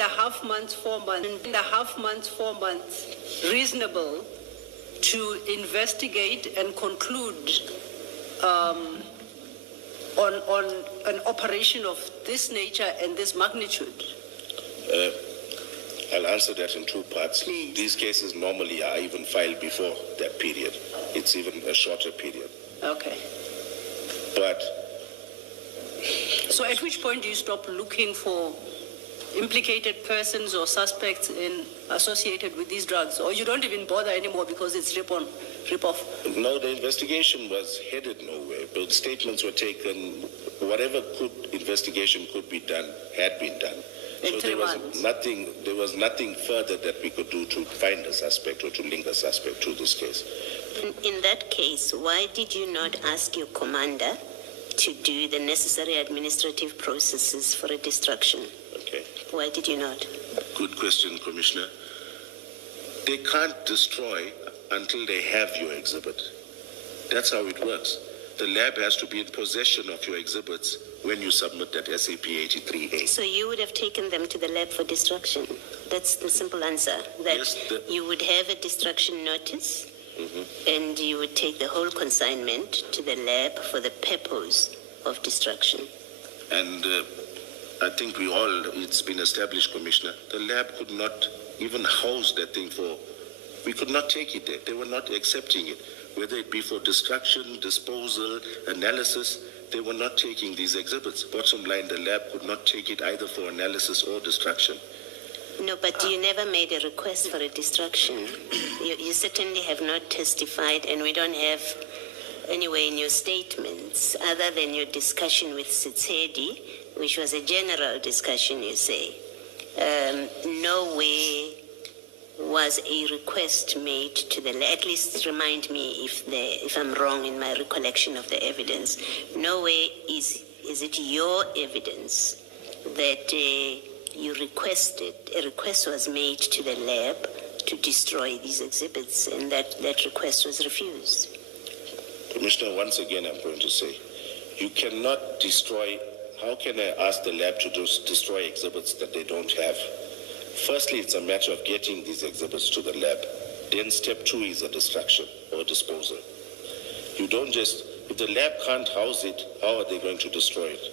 3.5 months, 4 months, 3.5 months, 4 months reasonable to investigate and conclude on an operation of this nature and this magnitude? I'll answer that in two parts. Please. These cases normally are even filed before that period. It's even a shorter period. Okay. But so at which point do you stop looking for implicated persons or suspects associated with these drugs? Or you don't even bother anymore because it's rip-off? no, the investigation was headed nowhere. But statements were taken. Whatever investigation could be done had been done. In So 3 months. there was nothing further that we could do to find a suspect or to link a suspect to this case. In that case, why did you not ask your commander to do the necessary administrative processes for a destruction? Okay. Why did you not? Good question, Commissioner. They can't destroy until they have your exhibit. That's how it works. The lab has to be in possession of your exhibits when you submit that SAP 83A. So you would have taken them to the lab for destruction. That's the simple answer. That Yes, you would have a destruction notice, and you would take the whole consignment to the lab for the purpose of destruction. And I think it's been established, Commissioner, the lab could not even house that thing we could not take it there. They were not accepting it. Whether it be for destruction, disposal, analysis, they were not taking these exhibits. Bottom line, the lab could not take it either for analysis or destruction. No, but you never made a request for a destruction. You certainly have not testified, and we don't have anywhere in your statements, other than your discussion with Sitsedi, which was a general discussion, you say. Nowhere was a request made to the lab. At least remind me if I'm wrong in my recollection of the evidence. Nowhere is it your evidence that you requested, a request was made to the lab to destroy these exhibits, and that request was refused. Commissioner, once again, I'm going to say, you cannot destroy. How can I ask the lab to destroy exhibits that they don't have? Firstly, it's a matter of getting these exhibits to the lab. Then step 2 is a destruction or disposal. You don't just, if the lab can't house it, how are they going to destroy it?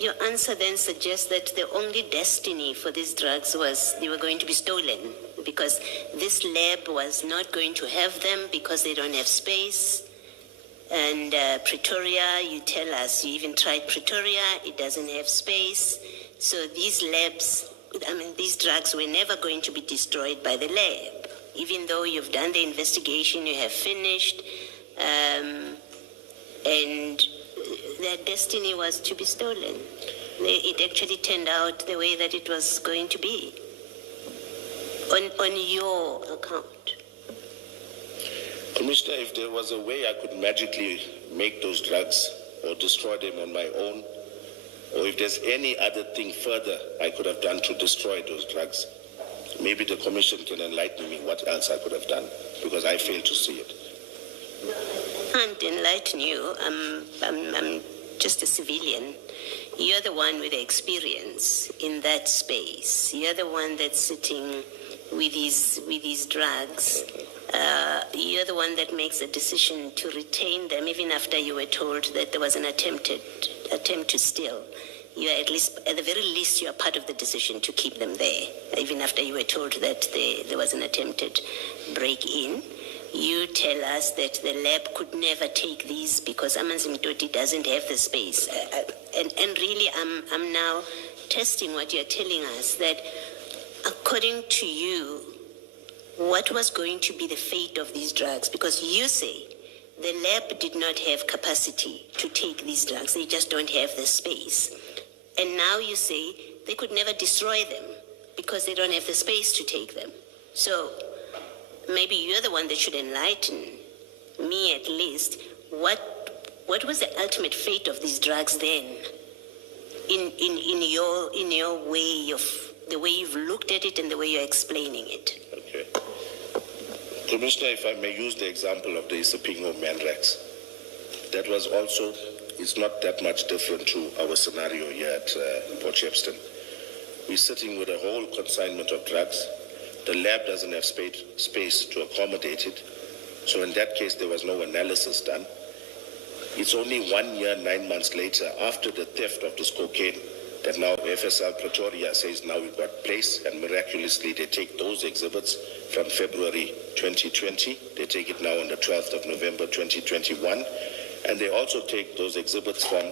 Your answer then suggests that the only destiny for these drugs was they were going to be stolen, because this lab was not going to have them because they don't have space. And Pretoria, you tell us, you even tried Pretoria, it doesn't have space. So these labs, these drugs were never going to be destroyed by the lab. Even though you've done the investigation, you have finished, and their destiny was to be stolen. It actually turned out the way that it was going to be, on your account. Commissioner, if there was a way I could magically make those drugs or destroy them on my own, or if there's any other thing further I could have done to destroy those drugs, maybe the Commission can enlighten me what else I could have done, because I failed to see it. I can't enlighten you. I'm just a civilian. You're the one with the experience in that space. You're the one that's sitting with these drugs. You're the one that makes a decision to retain them, even after you were told that there was an attempt to steal. You are at the very least, you are part of the decision to keep them there, even after you were told that there was an attempted break-in. You tell us that the lab could never take these because Amanzimtoti doesn't have the space. And really, I'm now testing what you're telling us, that according to you, what was going to be the fate of these drugs? Because you say the lab did not have capacity to take these drugs. They just don't have the space. And now you say they could never destroy them because they don't have the space to take them. So maybe you're the one that should enlighten me, at least. What was the ultimate fate of these drugs then? In your way of the way you've looked at it and the way you're explaining it. Okay. Commissioner, if I may use the example of the Isipingo Mandrax, that was also is not that much different to our scenario here at Port Shepstone. We're sitting with a whole consignment of drugs. The lab doesn't have space to accommodate it. So in that case, there was no analysis done. It's only 1 year, 9 months later, after the theft of this cocaine, that now FSL Pretoria says now we've got place, and miraculously they take those exhibits from February 2020. They take it now on the 12th of November 2021. And they also take those exhibits from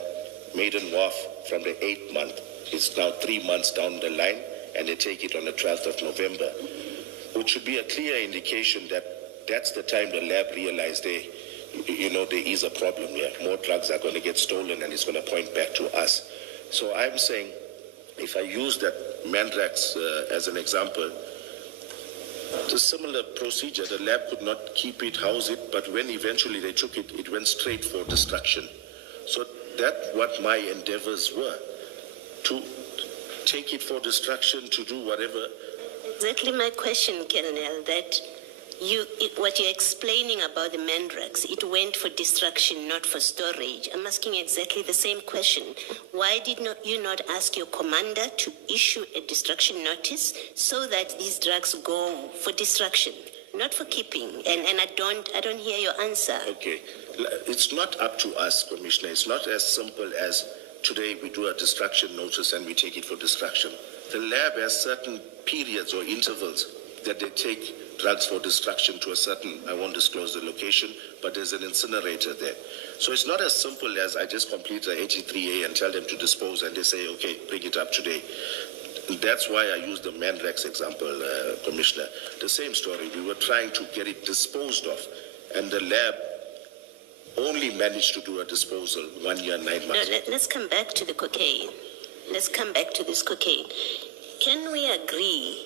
Maiden Wharf from the 8th month. It's now 3 months down the line, and they take it on the 12th of November, which should be a clear indication that that's the time the lab realized there is a problem here. More drugs are going to get stolen, and it's going to point back to us. So I'm saying, if I use that Mandrax as an example, the similar procedure, the lab could not keep it, house it, but when eventually they took it, it went straight for destruction. So that's what my endeavors were, to take it for destruction, to do whatever. Exactly my question, Colonel, that what you're explaining about the Mandrax, it went for destruction, not for storage. I'm asking exactly the same question. Why did you not ask your commander to issue a destruction notice so that these drugs go for destruction, not for keeping? And I don't hear your answer. Okay, it's not up to us, Commissioner. It's not as simple as today we do a destruction notice and we take it for destruction. The lab has certain periods or intervals that they take drugs for destruction to a certain, I won't disclose the location, but there's an incinerator there. So it's not as simple as I just complete a 83A and tell them to dispose and they say, okay, bring it up today. That's why I used the Mandrax example, Commissioner. The same story, we were trying to get it disposed of, and the lab only managed to do a disposal 1 year, 9 months. No, let's come back to the cocaine. Let's come back to this cocaine. Can we agree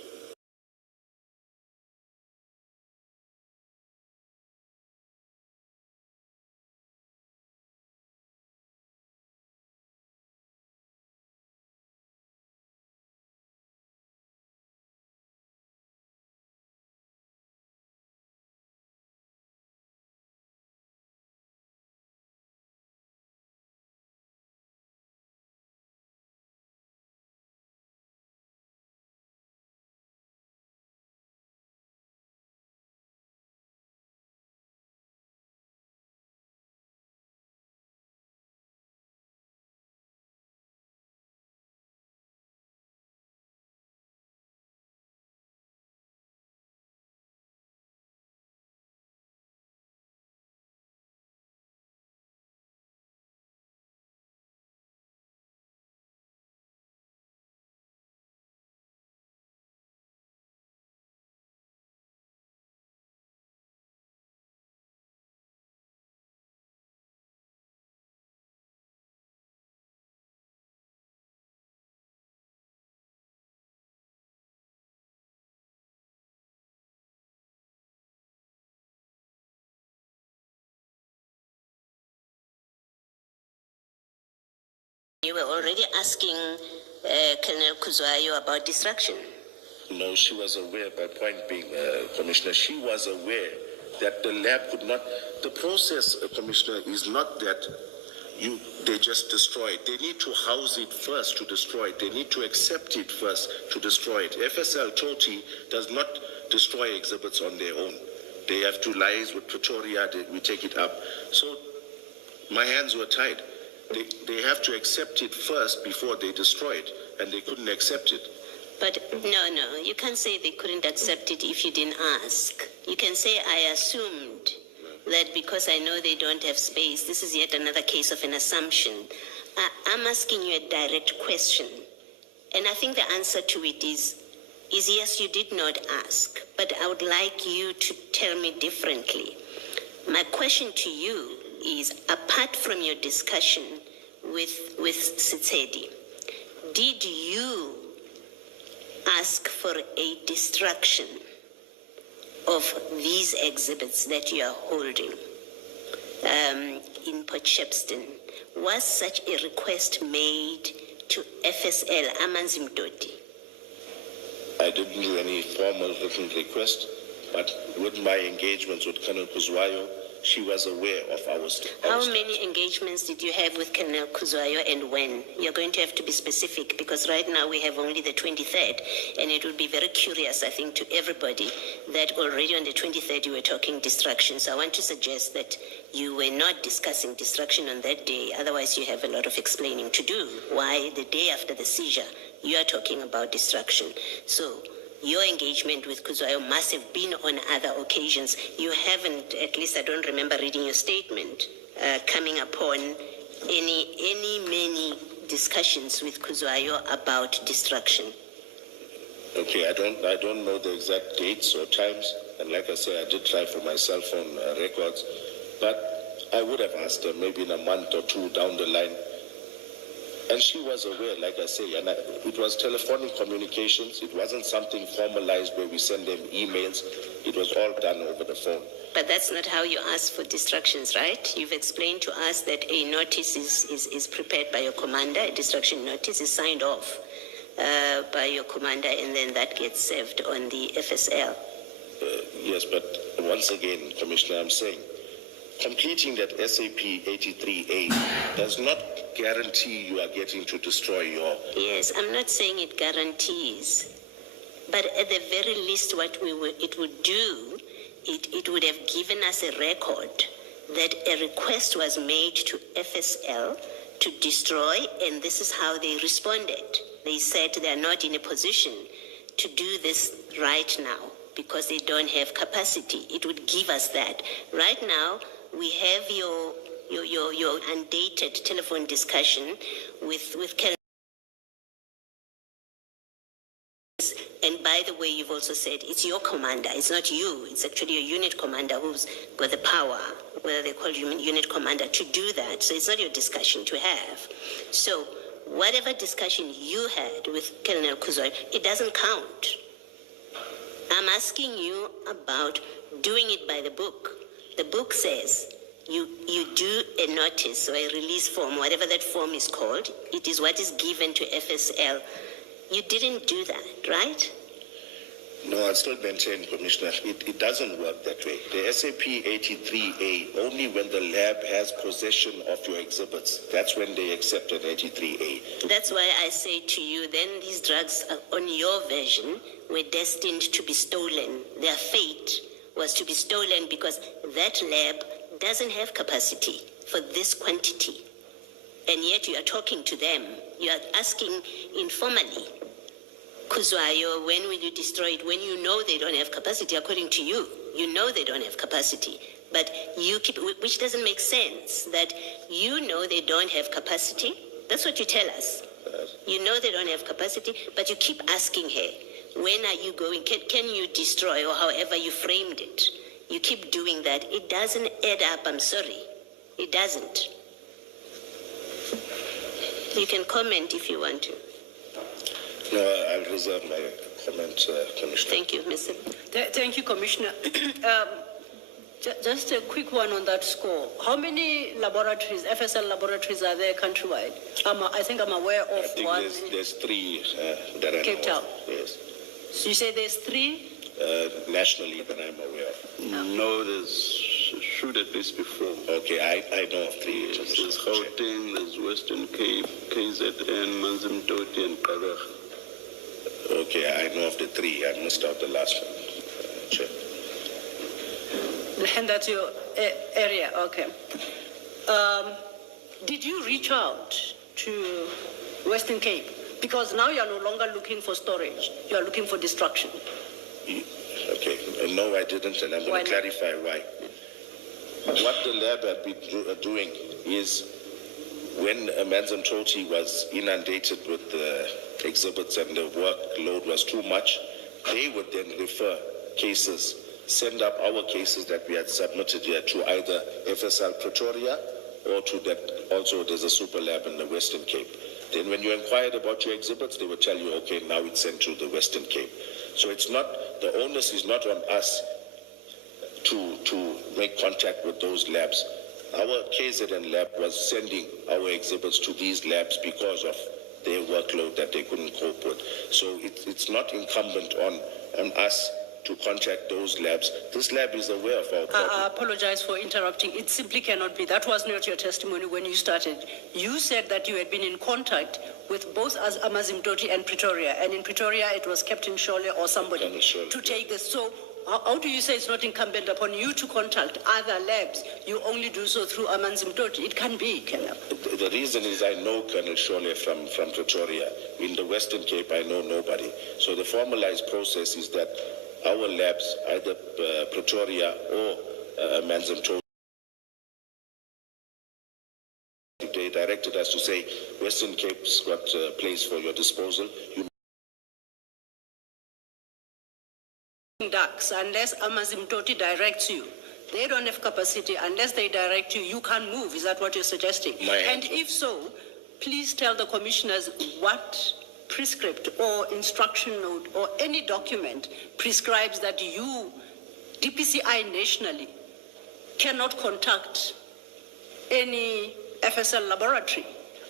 you were already asking Colonel Kuzwayo about destruction? No, she was aware. My point being, Commissioner, she was aware that the lab could not. The process, Commissioner, is not that they just destroy it. They need to house it first to destroy it. They need to accept it first to destroy it. FSL Toti does not destroy exhibits on their own. They have to liaise with Pretoria. We take it up. So my hands were tied. They have to accept it first before they destroy it, and they couldn't accept it. But no, you can't say they couldn't accept it if you didn't ask. You can say, I assumed that because I know they don't have space. This is yet another case of an assumption. I'm asking you a direct question, and I think the answer to it is yes, you did not ask, but I would like you to tell me differently. My question to you is, apart from your discussion with Sitsedi, did you ask for a destruction of these exhibits that you are holding in Port Shepstone? Was such a request made to FSL Amanzi Mdodi? I didn't do any formal written request, but with my engagements with Colonel Kuzwayo, she was aware of our How many engagements did you have with Colonel Kuzwayo and when? You're going to have to be specific because right now we have only the 23rd, and it would be very curious, I think, to everybody that already on the 23rd you were talking destruction. So I want to suggest that you were not discussing destruction on that day. Otherwise, you have a lot of explaining to do. Why the day after the seizure you are talking about destruction? So your engagement with Kuzwayo must have been on other occasions. You haven't, at least I don't remember reading your statement, coming upon many discussions with Kuzwayo about destruction. Okay, I don't know the exact dates or times, and like I said, I did try for my cell phone records, but I would have asked her maybe in a month or two down the line. And she was aware, like I say, and it was telephonic communications. It wasn't something formalized where we send them emails. It was all done over the phone. But that's not how you ask for distractions, right? You've explained to us that a notice is prepared by your commander, a distraction notice is signed off by your commander, and then that gets served on the FSL. Yes, but once again, Commissioner, I'm saying, completing that SAP 83A does not guarantee you are getting to destroy your... Yes, I'm not saying it guarantees, but at the very least what it would do, it would have given us a record that a request was made to FSL to destroy, and this is how they responded. They said they are not in a position to do this right now because they don't have capacity. It would give us that. Right now, we have your undated telephone discussion with Kel. And by the way, you've also said it's your commander. It's not you. It's actually your unit commander who's got the power, whether they call you unit commander, to do that. So it's not your discussion to have. So whatever discussion you had with Colonel Kuzwayo, it doesn't count. I'm asking you about doing it by the book. The book says you do a notice or a release form, whatever that form is called. It is what is given to FSL. You didn't do that, right? No, I still maintain, Commissioner, it doesn't work that way. The SAP 83A, only when the lab has possession of your exhibits, that's when they accept an 83A. That's why I say to you, then these drugs on your version were destined to be stolen. Their fate was to be stolen because that lab doesn't have capacity for this quantity. And yet you are talking to them. You are asking informally, Kuzwayo, when will you destroy it? When you know they don't have capacity, according to you, you know they don't have capacity. But you keep, which doesn't make sense, that you know they don't have capacity. That's what you tell us. You know they don't have capacity, but you keep asking her, when are you going? Can you destroy, or however you framed it? You keep doing that. It doesn't add up, I'm sorry. It doesn't. You can comment if you want to. No, I'll reserve my comment, Commissioner. Thank you, Mr. Thank you, Commissioner. Just a quick one on that score. How many laboratories, FSL laboratories, are there countrywide? I think I'm aware of I think one. there's three that I Cape know Town. of. Yes. So you say there's three? Nationally that I'm aware of. No, there's should at least be four. Okay, I know of three. Yes, there's Gauteng, there's Western Cape, KZN, Manzimtoti, and Karach. Okay, I know of the three. I missed out the last one. Chair. And that's your area, okay. Did you reach out to Western Cape? Because now you are no longer looking for storage. You are looking for destruction. Okay, no, I didn't, and I'm going to clarify why. What the lab had been doing is when Manzimtoti was inundated with the exhibits and the workload was too much, they would then refer cases, send up our cases that we had submitted here to either FSL Pretoria or to that, also there's a super lab in the Western Cape. Then when you inquired about your exhibits, they would tell you, okay, now it's sent to the Western Cape. So it's not, the onus is not on us to make contact with those labs. Our KZN lab was sending our exhibits to these labs because of their workload that they couldn't cope with. So it's not incumbent on us to contact those labs. This lab is aware of our problem. I apologize for interrupting. It simply cannot be. That was not your testimony when you started. You said that you had been in contact with both Amazimtoti and Pretoria, and in Pretoria it was Captain Shole or somebody Colonel Shole, to take this. So how do you say it's not incumbent upon you to contact other labs? You only do so through Amazimtoti. It can be, Colonel. The reason is I know Colonel Shole from Pretoria. In the Western Cape, I know nobody. So the formalized process is that our labs, either Pretoria or Amazimtoti, they directed us to say, Western Cape's got a place for your disposal. You ducks, unless Amazimtoti directs you. They don't have capacity. Unless they direct you, you can't move. Is that what you're suggesting? And if so, please tell the commissioners what prescript or instruction note or any document prescribes that you, DPCI nationally, cannot contact any FSL laboratory.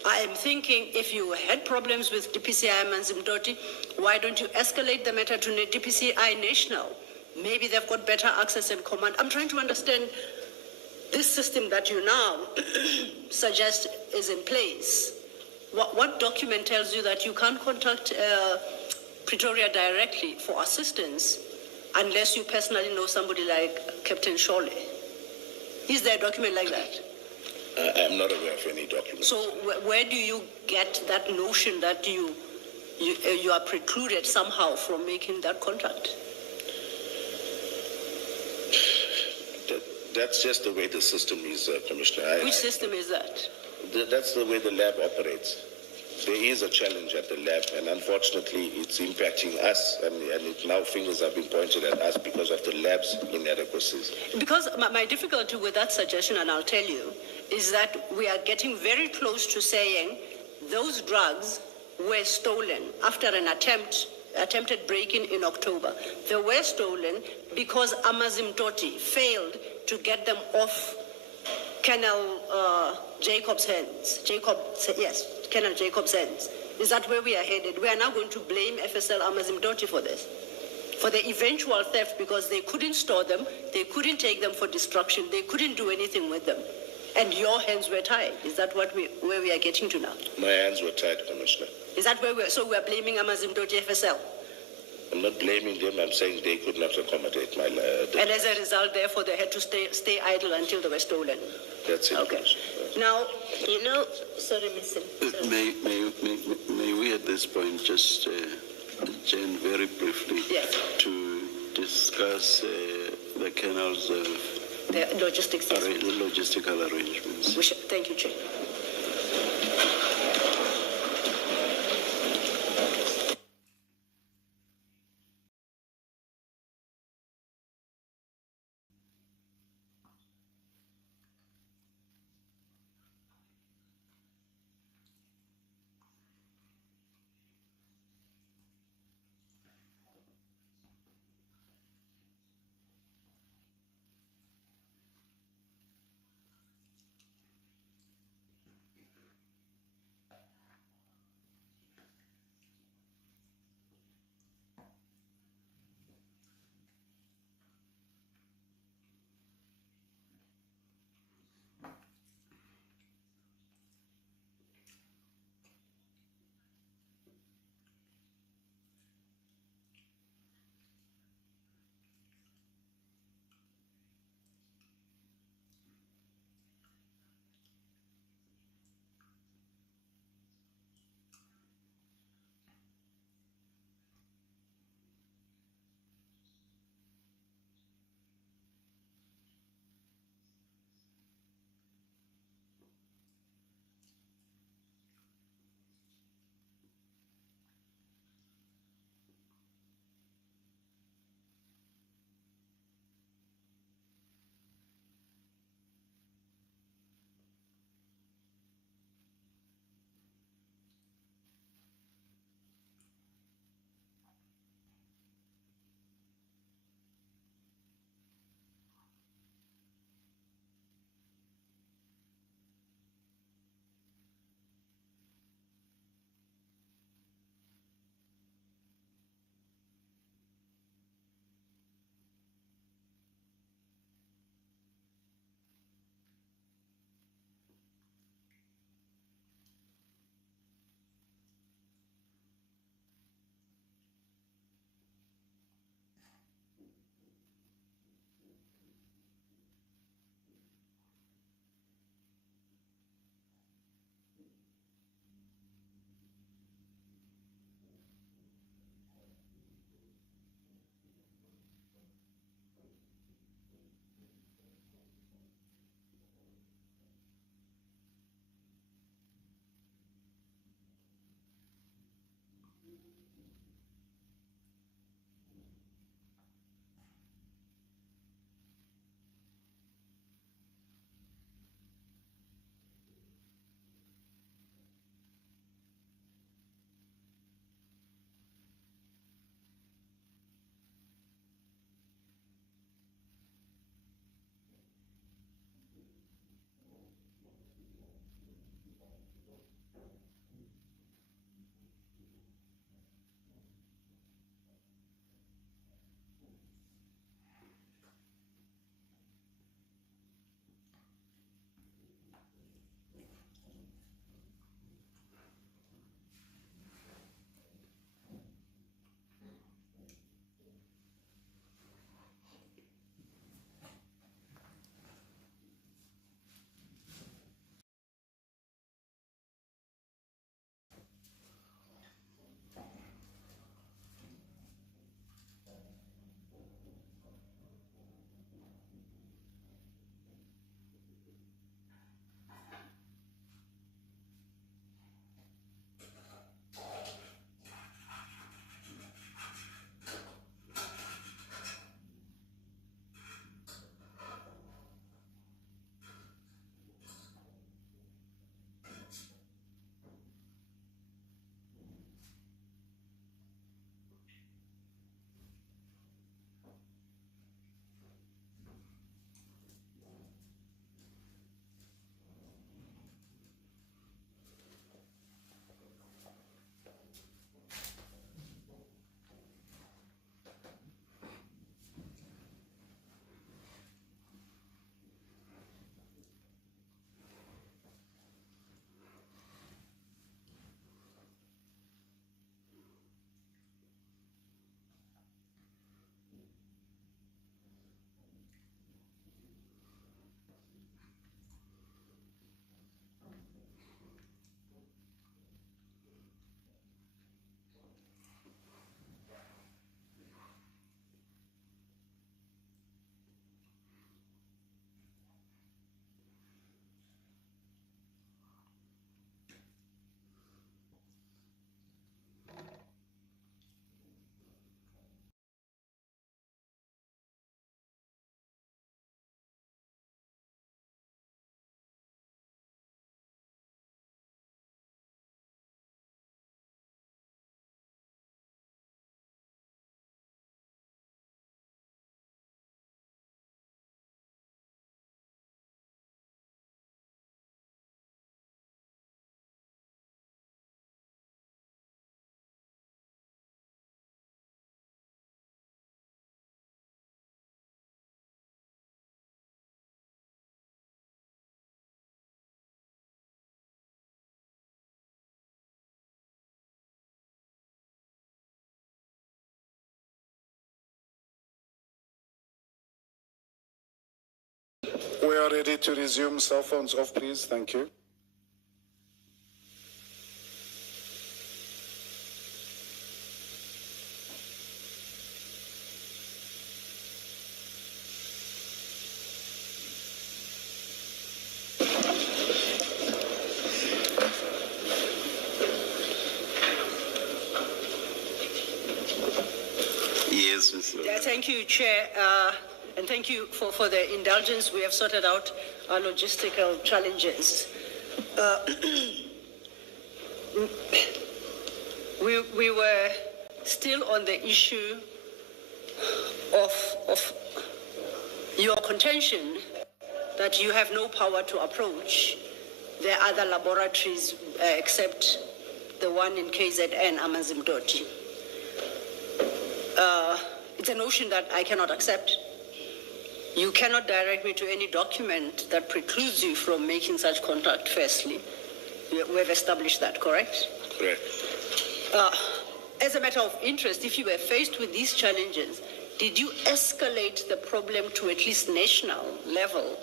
I am thinking if you had problems with DPCI Amazimtoti, why don't you escalate the matter to DPCI national? Maybe they've got better access and command. I'm trying to understand this system that you now suggest is in place. What document tells you that you can't contact Pretoria directly for assistance unless you personally know somebody like Captain Shole? Is there a document like that? I'm not aware of any document. So where do you get that notion that you are precluded somehow from making that contact? That's just the way the system is, Commissioner. Which system is that? That's the way the lab operates. There is a challenge at the lab, and unfortunately, it's impacting us, and now fingers have been pointed at us because of the lab's inadequacies. Because my difficulty with that suggestion, and I'll tell you, is that we are getting very close to saying those drugs were stolen after an attempted break-in in October. They were stolen because Amazimtoti failed to get them off Colonel Jacob's hands. Colonel Jacob's hands. Is that where we are headed? We are now going to blame FSL Amazimtoti for this, for the eventual theft, because they couldn't store them, they couldn't take them for destruction, they couldn't do anything with them. And your hands were tied. Is that where we are getting to now? My hands were tied, Commissioner. Is that where so we're blaming Amazimtoti FSL? I'm not blaming them. I'm saying they could not accommodate my... and as a result, therefore, they had to stay idle until they were stolen. That's it. Okay. Now, you know... Sorry, Ms. May we at this point just, Jane, very briefly, to discuss the canals of... The logistics. The logistical arrangements. Thank you, Chair. We are ready to resume. Cell phones off, please. Thank you. Yes, Mr. Yeah, thank you, Chair, and thank you for the indulgence. We have sorted out our logistical challenges. We were still on the issue of your contention that you have no power to approach the other laboratories except the one in KZN, Amazimdoti. It's a notion that I cannot accept. You cannot direct me to any document that precludes you from making such contact, firstly. We have established that, correct? Correct. As a matter of interest, if you were faced with these challenges, did you escalate the problem to at least national level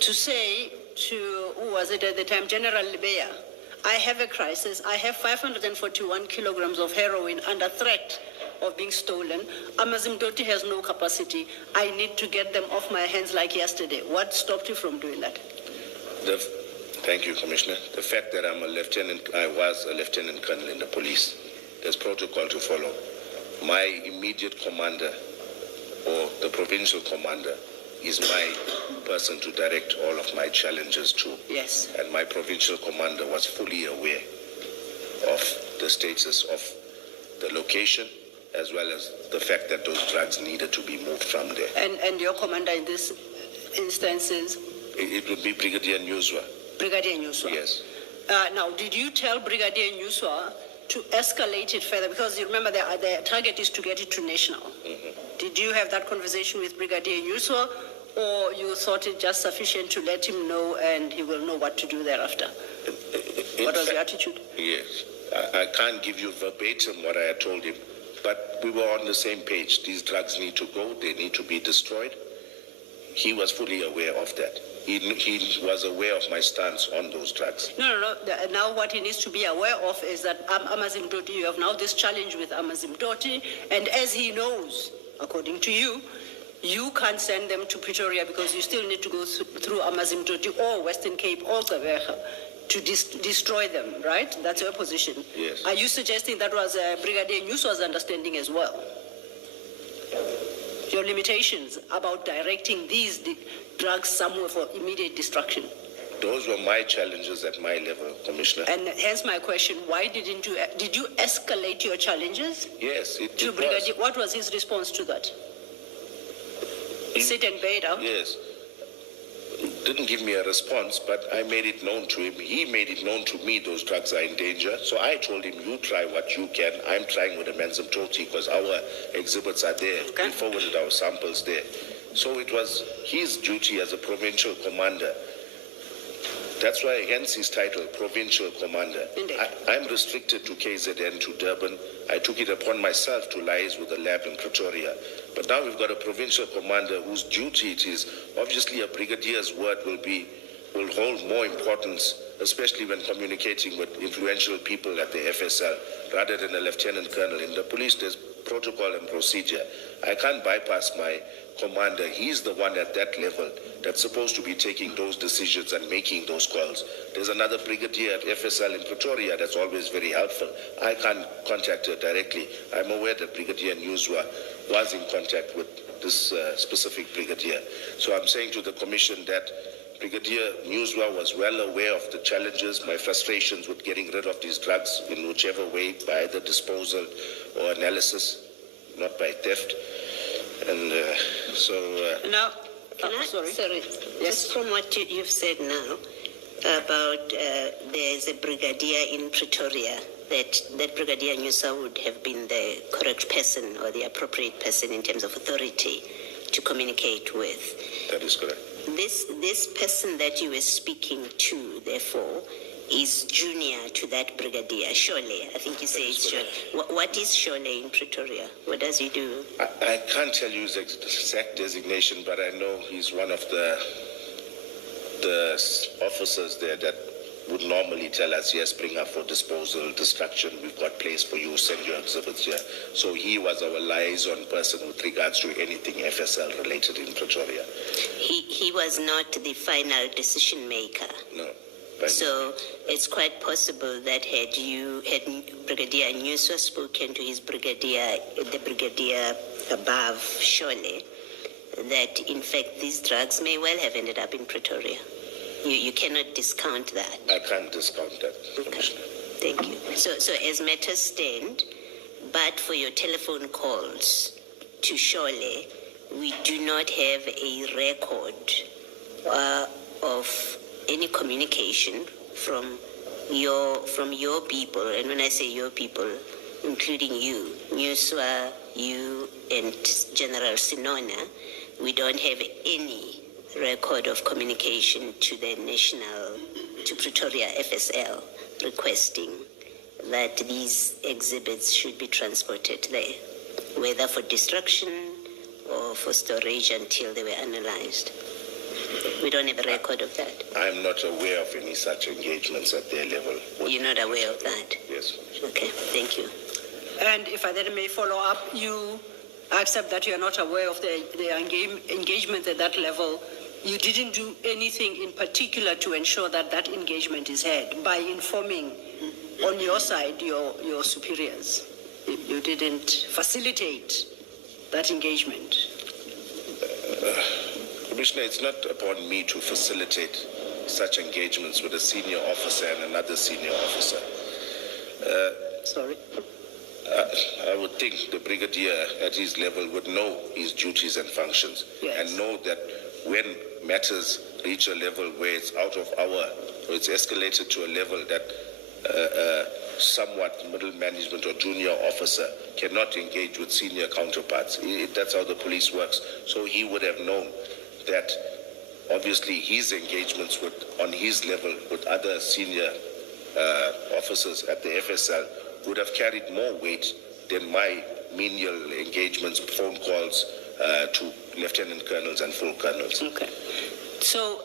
to say to, who was it at the time, General Libeya, I have a crisis, I have 541 kilograms of heroin under threat of being stolen. Amazimdoti has no capacity. I need to get them off my hands like yesterday. What stopped you from doing that? Thank you, Commissioner. The fact that I was a lieutenant colonel in the police, there's protocol to follow. My immediate commander or the provincial commander is my person to direct all of my challenges to. Yes. And my provincial commander was fully aware of the status of the location as well as the fact that those drugs needed to be moved from there. And your commander in this instance is? It would be Brigadier Nyuswa. Brigadier Nyuswa. Yes. Now, did you tell Brigadier Nyuswa to escalate it further? Because you remember the target is to get it to national. Mm-hmm. Did you have that conversation with Brigadier Nyuswa, or you thought it just sufficient to let him know and he will know what to do thereafter? What was your attitude? Yes. I can't give you verbatim what I had told him, but we were on the same page. These drugs need to go. They need to be destroyed. He was fully aware of that. He was aware of my stance on those drugs. No. Now what he needs to be aware of is that Amazimdoti, you have now this challenge with Amazimdoti, and as he knows, according to you, you can't send them to Pretoria because you still need to go through Amazimdoti or Western Cape or Gqeberha to destroy them, right? That's your position. Yes. Are you suggesting that was Brigadier Nyuswa's understanding as well? Your limitations about directing these drugs somewhere for immediate destruction? Those were my challenges at my level, Commissioner. And hence my question, why did you escalate your challenges? Yes, it to Brigadier, what was his response to that? Sit and bear it out? Yes. Didn't give me a response, but I made it known to him. He made it known to me those drugs are in danger. So I told him, you try what you can. I'm trying with the Amazimdoti because our exhibits are there. Okay. We forwarded our samples there. So it was his duty as a provincial commander. That's why, hence his title, Provincial Commander. I'm restricted to KZN, to Durban. I took it upon myself to liaise with the lab in Pretoria. But now we've got a provincial commander whose duty it is. Obviously, a brigadier's word will hold more importance, especially when communicating with influential people at the FSL, rather than a lieutenant colonel. In the police, there's protocol and procedure. I can't bypass my commander. He's the one at that level that's supposed to be taking those decisions and making those calls. There's another brigadier at FSL in Pretoria that's always very helpful. I can't contact her directly. I'm aware that Brigadier Nyuswa was in contact with this specific brigadier. So I'm saying to the commission that Brigadier Nyuswa was well aware of the challenges, my frustrations with getting rid of these drugs in whichever way, by either disposal or analysis, not by theft. And now, Sorry. Yes. Just from what you've said now about there's a brigadier in Pretoria, that Brigadier Nyuswa would have been the correct person or the appropriate person in terms of authority to communicate with. that is correct. This person that you were speaking to, therefore, is junior to that brigadier, Shole. I think you say it's Shole. What is Shole in Pretoria? What does he do? I can't tell you his exact designation, but I know he's one of the the officers there that would normally tell us, yes, bring up for disposal, destruction, we've got place for you, send your exhibits here. So he was our liaison person with regards to anything FSL related in Pretoria. He was not the final decision maker. No. So it's quite possible that had Brigadier Nyuswa spoken to his brigadier, the brigadier above Shole, that in fact these drugs may well have ended up in Pretoria. You cannot discount that. I can't discount that, Commissioner. Okay. Thank you. So as matters stand, but for your telephone calls to Shole, we do not have a record of any communication from your people, and when I say your people, including you, Nyuswa, you, and General Sinona, we don't have any record of communication to Pretoria FSL requesting that these exhibits should be transported there, whether for destruction or for storage until they were analyzed. We don't have a record of that. I'm not aware of any such engagements at their level. You're not aware of that? Yes. Okay, thank you. And if I then may follow up, you accept that you are not aware of the engagement at that level. You didn't do anything in particular to ensure that that engagement is had by informing on your side your superiors. You didn't facilitate that engagement. Commissioner, it's not upon me to facilitate such engagements with a senior officer and another senior officer. Sorry? I would think the brigadier at his level would know his duties and functions, yes, and know that when matters reach a level where it's out of or it's escalated to a level that somewhat middle management or junior officer cannot engage with senior counterparts. That's how the police works. So he would have known that obviously his engagements on his level with other senior officers at the FSL would have carried more weight than my menial engagements, phone calls to lieutenant colonels and full colonels. Okay. So,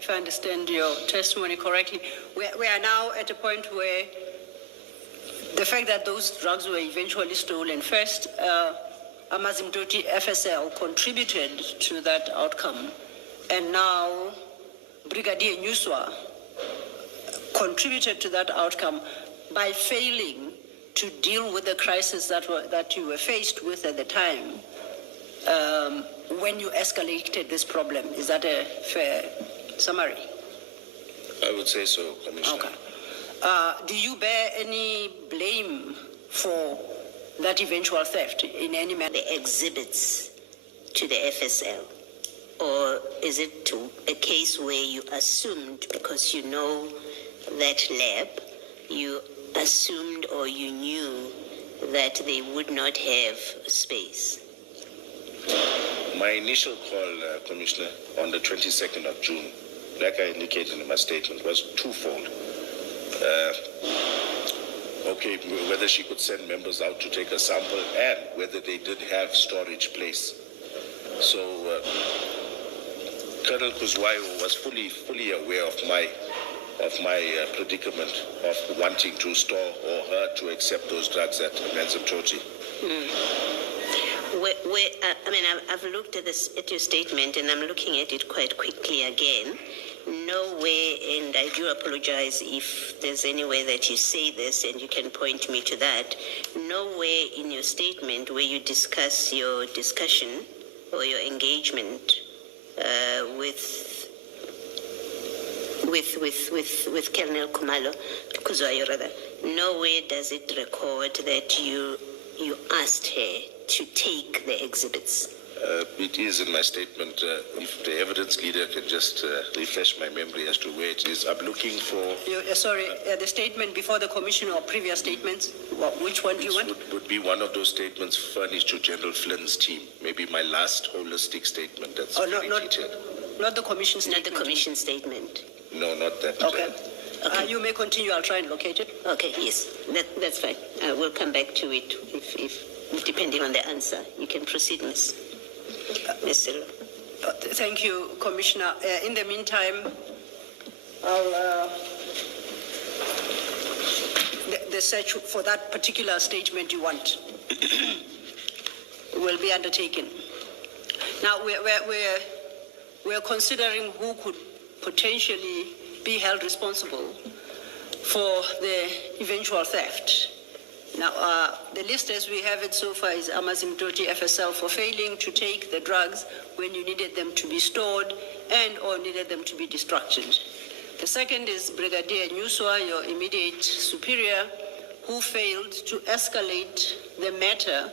if I understand your testimony correctly, we are now at a point where the fact that those drugs were eventually stolen, first, Amazimdoti FSL contributed to that outcome, and now Brigadier Nyuswa contributed to that outcome by failing to deal with the crisis that you were faced with at the time when you escalated this problem. Is that a fair summary? I would say so, Commissioner. Okay. Do you bear any blame for that eventual theft in any manner? The exhibits to the FSL? Or is it a case where you assumed, because you know that lab, you assumed or you knew that they would not have space? My initial call, Commissioner, on the 22nd of June, like I indicated in my statement, was twofold. Whether she could send members out to take a sample and whether they did have storage place. So Colonel Kuzwayo was fully aware of my predicament of wanting to store or her to accept those drugs at Amazimdoti. I've looked at your statement, and I'm looking at it quite quickly again. Nowhere, and I do apologize if there's any way that you say this, and you can point me to that. Nowhere in your statement where you discuss your discussion or your engagement with Colonel Kuzwayo, rather. Nowhere does it record that you asked her to take the exhibits. It is in my statement. If the evidence leader can just refresh my memory as to where it is. I'm looking for... the statement before the commission or previous statements? Which one do you want? Would be one of those statements furnished to General Flynn's team. Maybe my last holistic statement that's very detailed. Not the commission statement? Not the commission statement. No, not that. Okay. You may continue. I'll try and locate it. Okay, yes. That's fine. We'll come back to it if depending on the answer. You can proceed, Ms. Silo. Thank you, Commissioner. In the meantime, the search for that particular statement you want will be undertaken. Now, we're considering who could potentially be held responsible for the eventual theft. Now, the list as we have it so far is Amazimtoti FSL for failing to take the drugs when you needed them to be stored and or needed them to be destructed. The second is Brigadier Nyuswa, your immediate superior, who failed to escalate the matter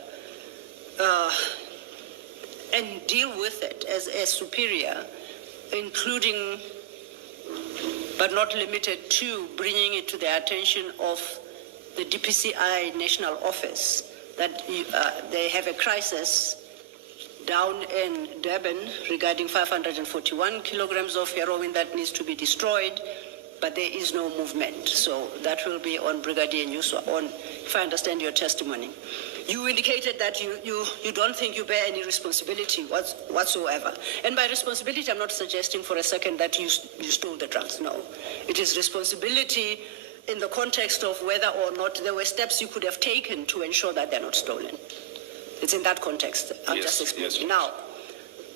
and deal with it as a superior, including but not limited to bringing it to the attention of the DPCI National Office that they have a crisis down in Durban regarding 541 kilograms of heroin that needs to be destroyed, but there is no movement. So that will be on Brigadier Nyuswa, if I understand your testimony. You indicated that you don't think you bear any responsibility whatsoever. And by responsibility, I'm not suggesting for a second that you stole the drugs. No. It is responsibility in the context of whether or not there were steps you could have taken to ensure that they're not stolen. It's in that context. I'm just explaining. Yes.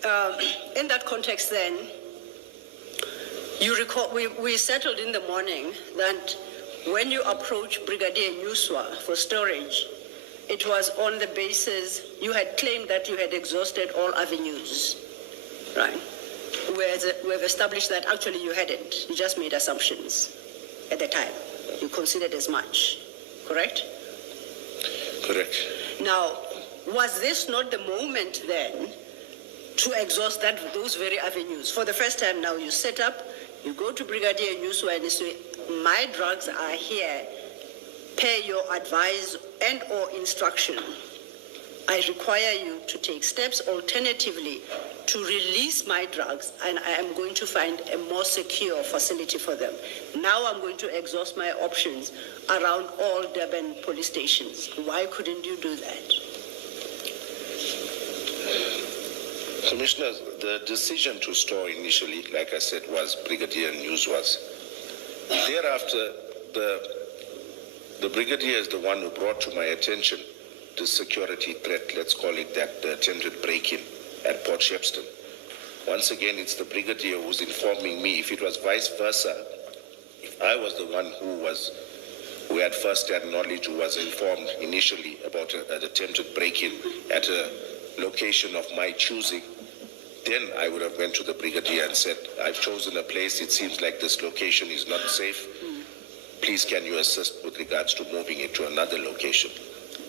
Now, in that context then, you recall we settled in the morning that when you approached Brigadier Nyuswa for storage, it was on the basis you had claimed that you had exhausted all avenues, right? We've established that actually you hadn't. You just made assumptions at the time. You considered as much, correct? Correct. Now, was this not the moment then to exhaust those very avenues? For the first time now, you set up, you go to Brigadier Nyuswa and you say, my drugs are here, per your advice and or instruction. I require you to take steps alternatively to release my drugs, and I am going to find a more secure facility for them. Now I'm going to exhaust my options around all Durban police stations. Why couldn't you do that? Commissioner, the decision to store initially, like I said, was Brigadier Nyuswa's. Thereafter, the Brigadier is the one who brought to my attention the security threat, let's call it that, the attempted break-in at Port Shepstone. Once again, it's the Brigadier who's informing me. If it was vice versa, if I was the one who had first-hand knowledge, who was informed initially about an attempted break-in at a location of my choosing, then I would have went to the Brigadier and said, I've chosen a place, it seems like this location is not safe. Please can you assist with regards to moving it to another location?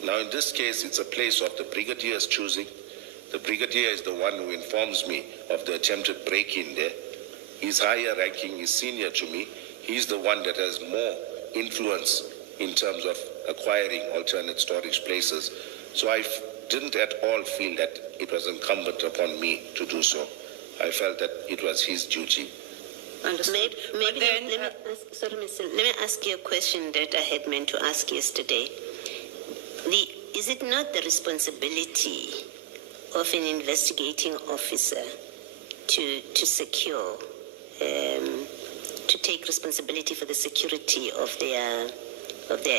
Now in this case, it's a place of the Brigadier's choosing. The Brigadier is the one who informs me of the attempted break-in there. He's higher ranking, he's senior to me. He's the one that has more influence in terms of acquiring alternate storage places. So I didn't at all feel that it was incumbent upon me to do so. I felt that it was his duty. Maybe let me ask you a question that I had meant to ask yesterday. Is it not the responsibility of an investigating officer to secure, to take responsibility for the security of their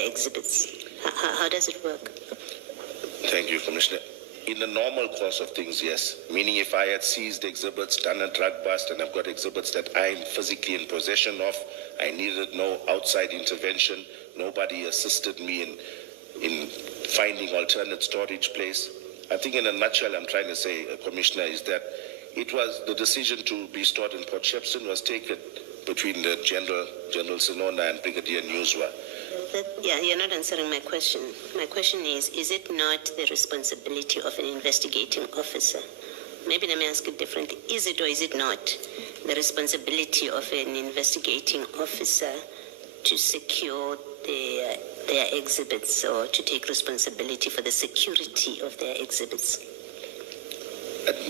exhibits? How does it work? Thank you, Commissioner. In the normal course of things, yes. Meaning if I had seized exhibits, done a drug bust, and I've got exhibits that I'm physically in possession of, I needed no outside intervention, nobody assisted me in finding alternate storage place. I think in a nutshell, I'm trying to say, Commissioner, is that it was the decision to be stored in Port Shepstone was taken between the General Sinona and Brigadier Nyuswa. You're not answering my question. My question is it not the responsibility of an investigating officer? Maybe let me ask it differently. Is it or is it not the responsibility of an investigating officer to secure their exhibits or to take responsibility for the security of their exhibits?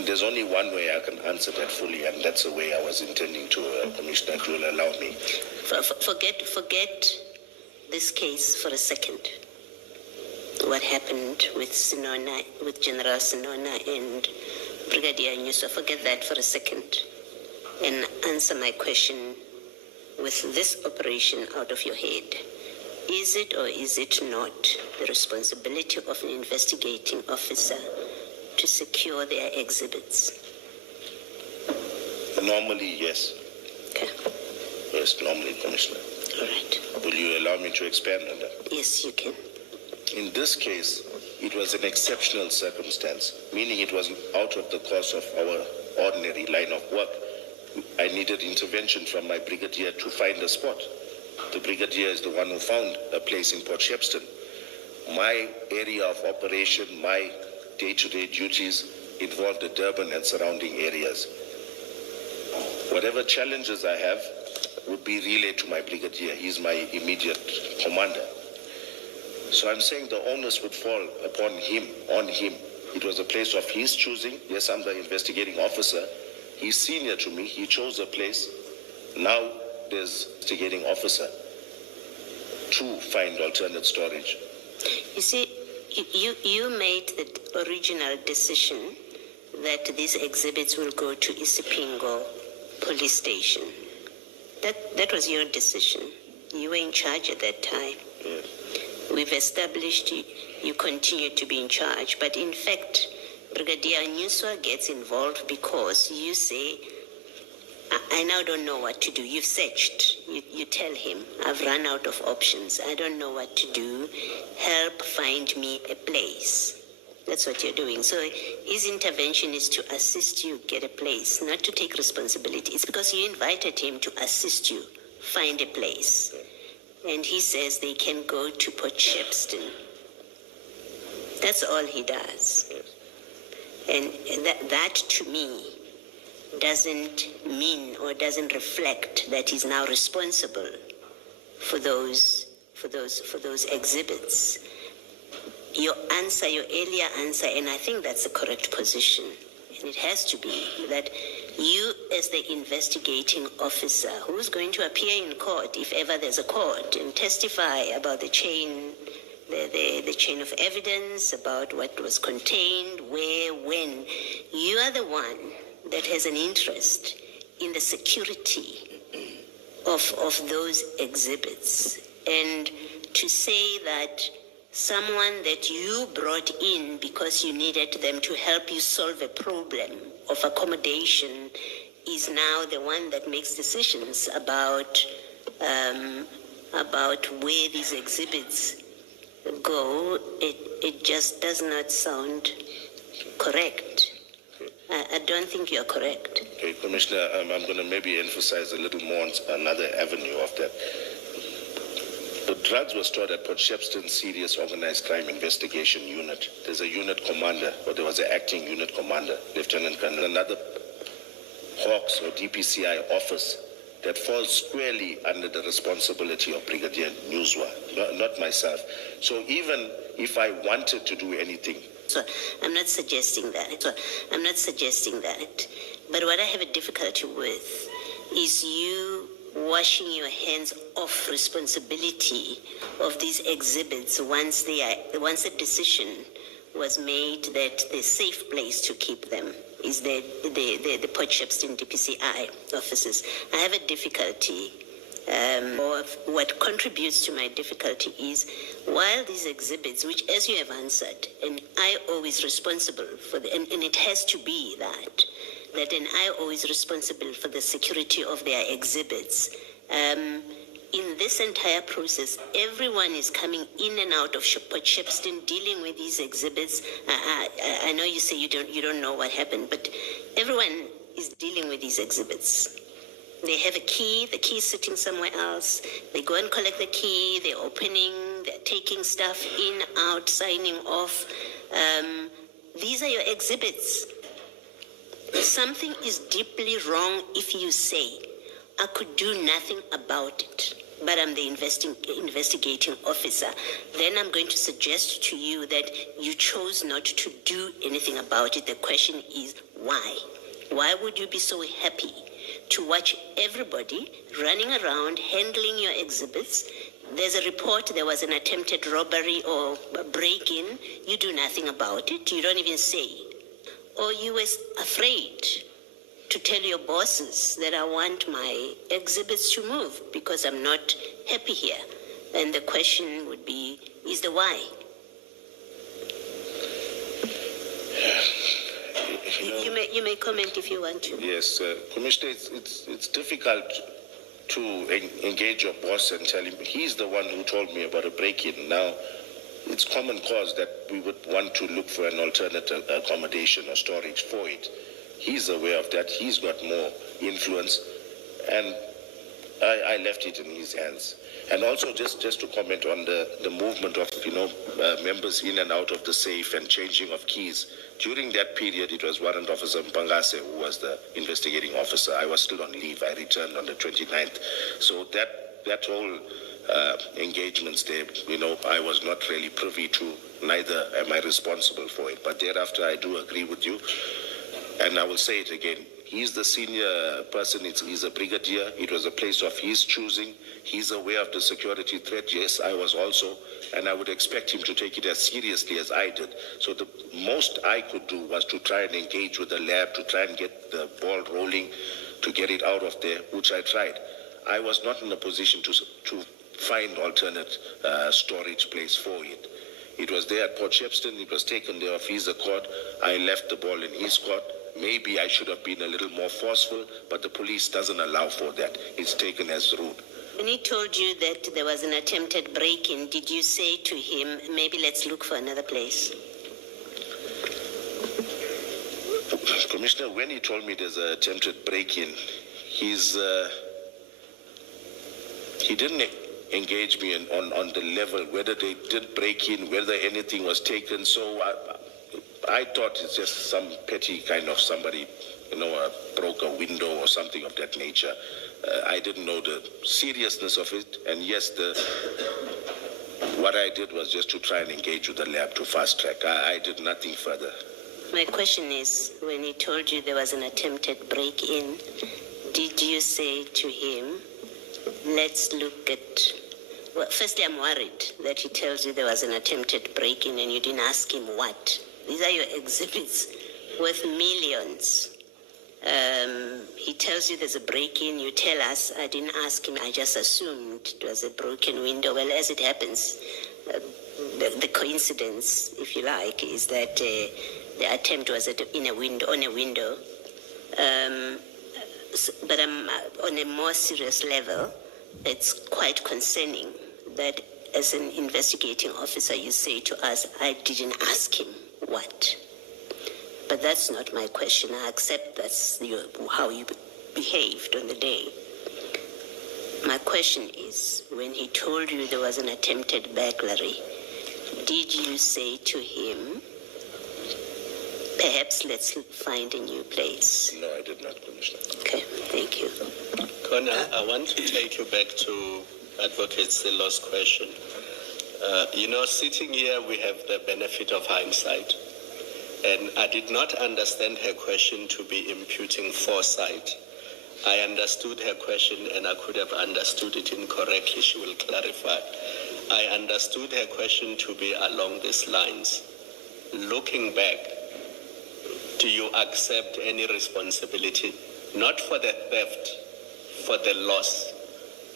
There's only one way I can answer that fully, and that's the way I was intending to, Commissioner, if you will allow me. Forget this case for a second. What happened with Sinona, with General Sinona and Brigadier Nyuso, forget that for a second and answer my question with this operation out of your head. Is it or is it not the responsibility of an investigating officer to secure their exhibits? Normally, yes. Okay. Yes, normally, Commissioner. All right. Will you allow me to expand on that? Yes, you can. In this case, it was an exceptional circumstance, meaning it was out of the course of our ordinary line of work. I needed intervention from my brigadier to find a spot. The brigadier is the one who found a place in Port Shepstone. My area of operation, my day-to-day duties involved the Durban and surrounding areas. Whatever challenges I have would be relayed to my brigadier. He's my immediate commander. So I'm saying the onus would fall upon him, on him. It was a place of his choosing. Yes, I'm the investigating officer. He's senior to me. He chose a place. Now there's investigating officer to find alternate storage. You see, you made the original decision that these exhibits will go to Isipingo police station. That was your decision. You were in charge at that time. Yes. We've established you continue to be in charge, but in fact, Brigadier Nyuswa gets involved because you say, I now don't know what to do. You've searched. You tell him, I've run out of options. I don't know what to do. Help find me a place. That's what you're doing. So his intervention is to assist you get a place, not to take responsibility. It's because you invited him to assist you find a place. And he says they can go to Port Shepstone. That's all he does. And that to me doesn't mean or doesn't reflect that he's now responsible for those exhibits. Your answer, your earlier answer, and I think that's the correct position, and it has to be that you as the investigating officer who's going to appear in court, if ever there's a court, and testify about the chain of evidence, about what was contained, where, when, you are the one that has an interest in the security of those exhibits. And to say that someone that you brought in because you needed them to help you solve a problem of accommodation is now the one that makes decisions about where these exhibits go, it just does not sound correct. I don't think you're correct. Okay, Commissioner, I'm going to maybe emphasize a little more on another avenue of that. The drugs were stored at Port Shepstone Serious Organized Crime Investigation Unit. There's a unit commander, or there was an acting unit commander, Lieutenant Colonel, another Hawks or DPCI office that falls squarely under the responsibility of Brigadier Nyuswa, not myself. So even if I wanted to do anything, so I'm not suggesting that. But what I have a difficulty with is you washing your hands off responsibility of these exhibits once a decision was made that the safe place to keep them is the Port Shepstone DPCI offices. I have a difficulty. Or what contributes to my difficulty is, while these exhibits, which as you have answered, and I always responsible for and it has to be that and I always responsible for the security of their exhibits. In this entire process, everyone is coming in and out of Port Shepstone dealing with these exhibits. I know you say you don't know what happened, but everyone is dealing with these exhibits. They have a key, the key is sitting somewhere else. They go and collect the key, they're opening, they're taking stuff in, out, signing off. These are your exhibits. Something is deeply wrong if you say, I could do nothing about it, but I'm the investigating officer. Then I'm going to suggest to you that you chose not to do anything about it. The question is, why? Why would you be so happy to watch everybody running around handling your exhibits? There's a report there was an attempted robbery or a break-in. You do nothing about it. You don't even say, or you were afraid to tell your bosses that I want my exhibits to move because I'm not happy here? And the question would be, is the why? You may comment if you want to. Yes, Commissioner, it's difficult to engage your boss and tell him. He's the one who told me about a break-in. Now, it's common cause that we would want to look for an alternate accommodation or storage for it. He's aware of that. He's got more influence, and I left it in his hands. And also, just to comment on the movement of members in and out of the safe and changing of keys. During that period, it was Warrant Officer Mpangase who was the investigating officer. I was still on leave. I returned on the 29th. So that whole engagements there, I was not really privy to. Neither am I responsible for it. But thereafter, I do agree with you. And I will say it again. He's the senior person. He's a brigadier. It was a place of his choosing. He's aware of the security threat. Yes, I was also. And I would expect him to take it as seriously as I did. So the most I could do was to try and engage with the lab, to try and get the ball rolling, to get it out of there, which I tried. I was not in a position to find alternate storage place for it. It was there at Port Shepstone. It was taken there of his accord. I left the ball in his court. Maybe I should have been a little more forceful, but the police doesn't allow for that. It's taken as rude. When he told you that there was an attempted break-in, did you say to him, maybe let's look for another place? Commissioner, when he told me there's an attempted break-in, he didn't engage me on the level, whether they did break in, whether anything was taken. So I thought it's just some petty kind of somebody, broke a window or something of that nature. I didn't know the seriousness of it. And yes, what I did was just to try and engage with the lab to fast track. I did nothing further. My question is, when he told you there was an attempted break-in, did you say to him, let's look at... Well, firstly, I'm worried that he tells you there was an attempted break-in and you didn't ask him what. These are your exhibits worth millions. He tells you there's a break-in, you tell us, I didn't ask him, I just assumed it was a broken window. Well, as it happens, the coincidence, if you like, is that the attempt was on a window. But on a more serious level, it's quite concerning that as an investigating officer, you say to us, I didn't ask him what. But that's not my question. I accept that's how you behaved on the day. My question is, when he told you there was an attempted burglary, did you say to him, perhaps let's find a new place? No, I did not, Commissioner. Okay, thank you. Connor, I want to take you back to Advocate Silo's question. Sitting here, we have the benefit of hindsight. And I did not understand her question to be imputing foresight. I understood her question and I could have understood it incorrectly. She will clarify. I understood her question to be along these lines. Looking back, do you accept any responsibility? Not for the theft, for the loss.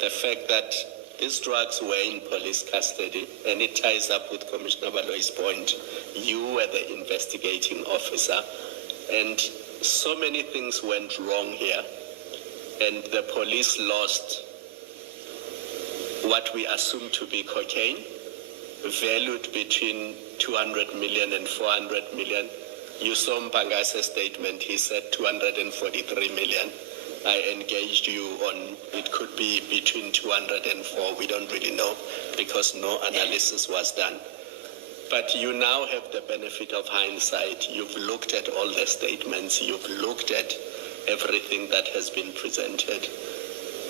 The fact that these drugs were in police custody, and it ties up with Commissioner Baloi's point. You were the investigating officer, and so many things went wrong here, and the police lost what we assume to be cocaine, valued between 200 million and 400 million. You saw Mpangase's statement, he said 243 million. I engaged you on it could be between 200 and 4. We don't really know because no analysis was done. But you now have the benefit of hindsight. You've looked at all the statements. You've looked at everything that has been presented.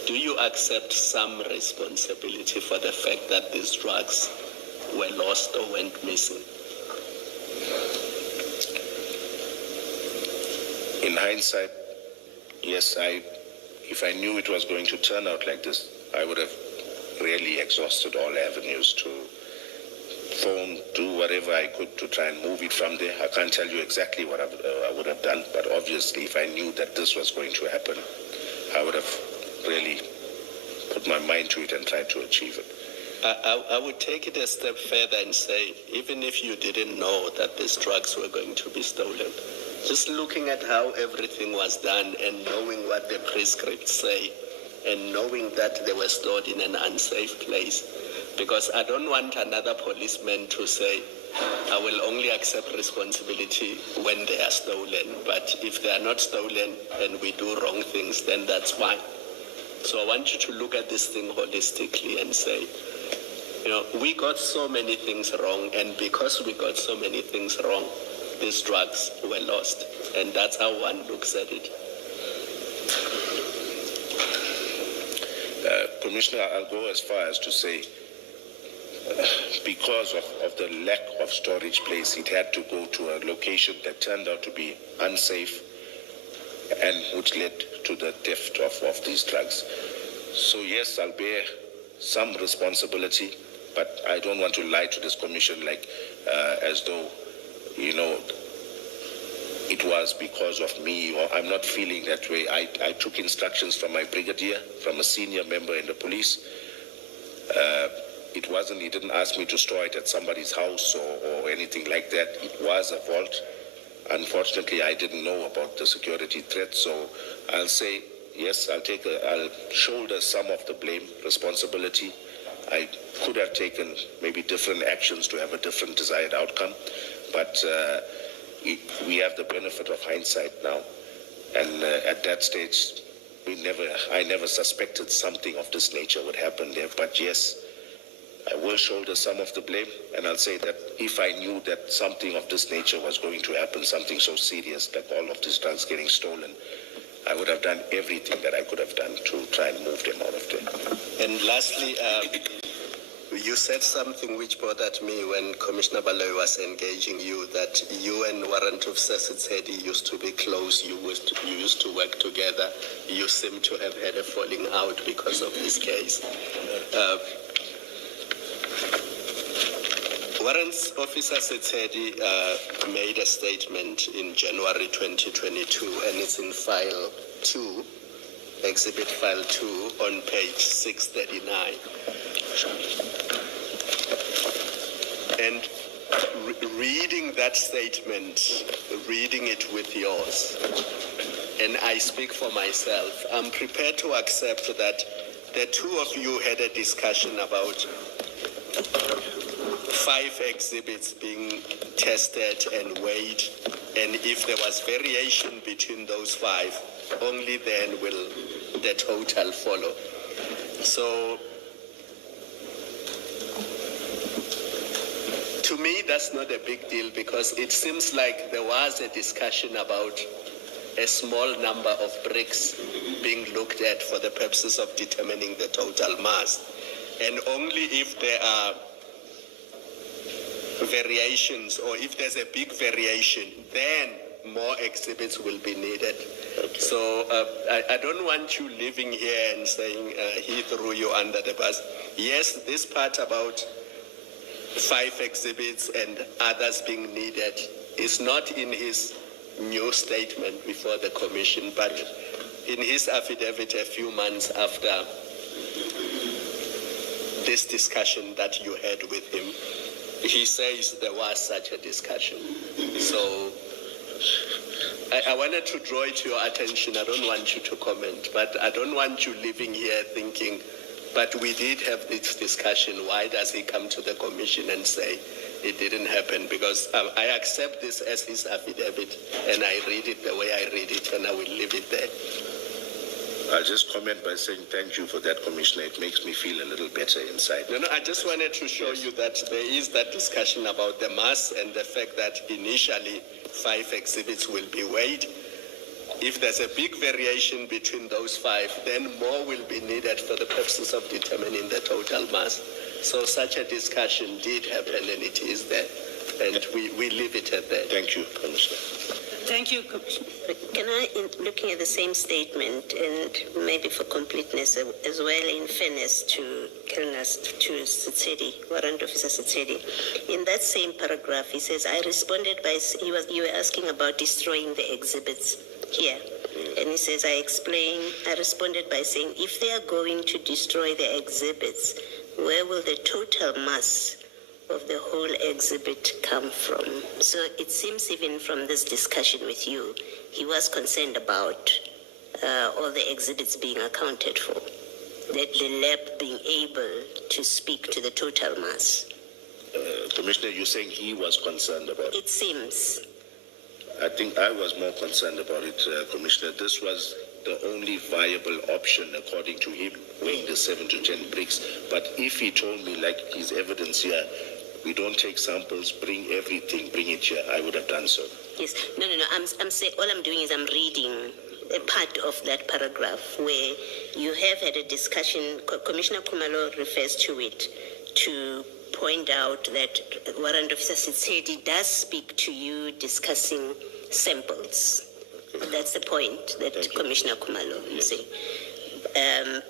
Do you accept some responsibility for the fact that these drugs were lost or went missing? In hindsight, yes, if I knew it was going to turn out like this, I would have really exhausted all avenues to phone, do whatever I could to try and move it from there. I can't tell you exactly what I would have done, but obviously if I knew that this was going to happen, I would have really put my mind to it and tried to achieve it. I would take it a step further and say, even if you didn't know that these drugs were going to be stolen, just looking at how everything was done and knowing what the prescripts say and knowing that they were stored in an unsafe place, because I don't want another policeman to say, I will only accept responsibility when they are stolen, but if they are not stolen and we do wrong things, then that's fine. So I want you to look at this thing holistically and say, you know, we got so many things wrong, and because we got so many things wrong, these drugs were lost. And that's how one looks at it. Commissioner, I'll go as far as to say, because of the lack of storage place, it had to go to a location that turned out to be unsafe and which led to the theft of these drugs. So yes, I'll bear some responsibility, but I don't want to lie to this commission like as though, you know, it was because of me, or I'm not feeling that way. I took instructions from my brigadier, from a senior member in the police. It wasn't, he didn't ask me to store it at somebody's house or anything like that. It was a vault. Unfortunately, I didn't know about the security threat, so I'll say, yes, I'll shoulder some of the blame, responsibility. I could have taken maybe different actions to have a different desired outcome, but we have the benefit of hindsight now, and at that stage, I never suspected something of this nature would happen there. But yes, I will shoulder some of the blame, and I'll say that if I knew that something of this nature was going to happen, something so serious like all of these drugs getting stolen, I would have done everything that I could have done to try and move them out of there. And lastly, you said something which bothered me when Commissioner Baloy was engaging you, that you and Warrant Officer Setsedi used to be close, you used to work together. You seem to have had a falling out because of this case. Warrant Officer Setsedi made a statement in January 2022, and it's in file 2, exhibit file 2 on page 639. And reading that statement, reading it with yours, and I speak for myself, I'm prepared to accept that the two of you had a discussion about 5 exhibits being tested and weighed, and if there was variation between those 5, only then will the total follow. So, to me, that's not a big deal, because it seems like there was a discussion about a small number of bricks being looked at for the purposes of determining the total mass. And only if there are variations, or if there's a big variation, then more exhibits will be needed. Okay. So I don't want you living here and saying he threw you under the bus. Yes, this part about 5 exhibits and others being needed is not in his new statement before the commission, but in his affidavit a few months after this discussion that you had with him, he says there was such a discussion. So I wanted to draw it to your attention. I don't want you to comment, but I don't want you living here thinking, but we did have this discussion. Why does he come to the commission and say it didn't happen? Because I accept this as his affidavit, and I read it the way I read it, and I will leave it there. I'll just comment by saying thank you for that, Commissioner. It makes me feel a little better inside. No, I just wanted to show you that there is that discussion about the mass and the fact that initially 5 exhibits will be weighed. If there's a big variation between those 5, then more will be needed for the purposes of determining the total mass. So such a discussion did happen, and it is there. And we leave it at that. Thank you, Commissioner. Thank you, Commissioner. Can I, looking at the same statement, and maybe for completeness as well, in fairness to Setsedi, Warrant Officer Setsedi, in that same paragraph, he says, I responded by, you were asking about destroying the exhibits here. And he says, I responded by saying, if they are going to destroy the exhibits, where will the total mass of the whole exhibit come from? So it seems even from this discussion with you, he was concerned about all the exhibits being accounted for, that the lab being able to speak to the total mass. Commissioner, you're saying he was concerned about it? It seems. I think I was more concerned about it, Commissioner. This was the only viable option, according to him, weighing the 7 to 10 bricks. But if he told me, like his evidence here, we don't take samples, bring everything, bring it here, I would have done so. Yes. No. I'm saying, all I'm doing is I'm reading a part of that paragraph where you have had a discussion. Commissioner Kumalo refers to it to point out that Warrant Officer Setsedi does speak to you discussing samples. Okay. That's the point that Commissioner Kumalo is saying. And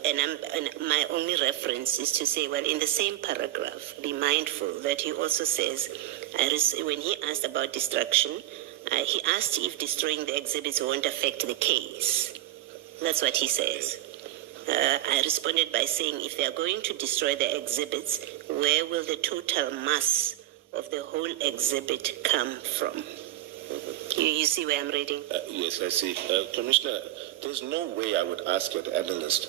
my only reference is to say, well, in the same paragraph, be mindful that he also says, when he asked about destruction, he asked if destroying the exhibits won't affect the case. That's what he says. I responded by saying, if they are going to destroy the exhibits, where will the total mass of the whole exhibit come from? You see where I'm reading? Yes, I see. Commissioner, there's no way I would ask an analyst,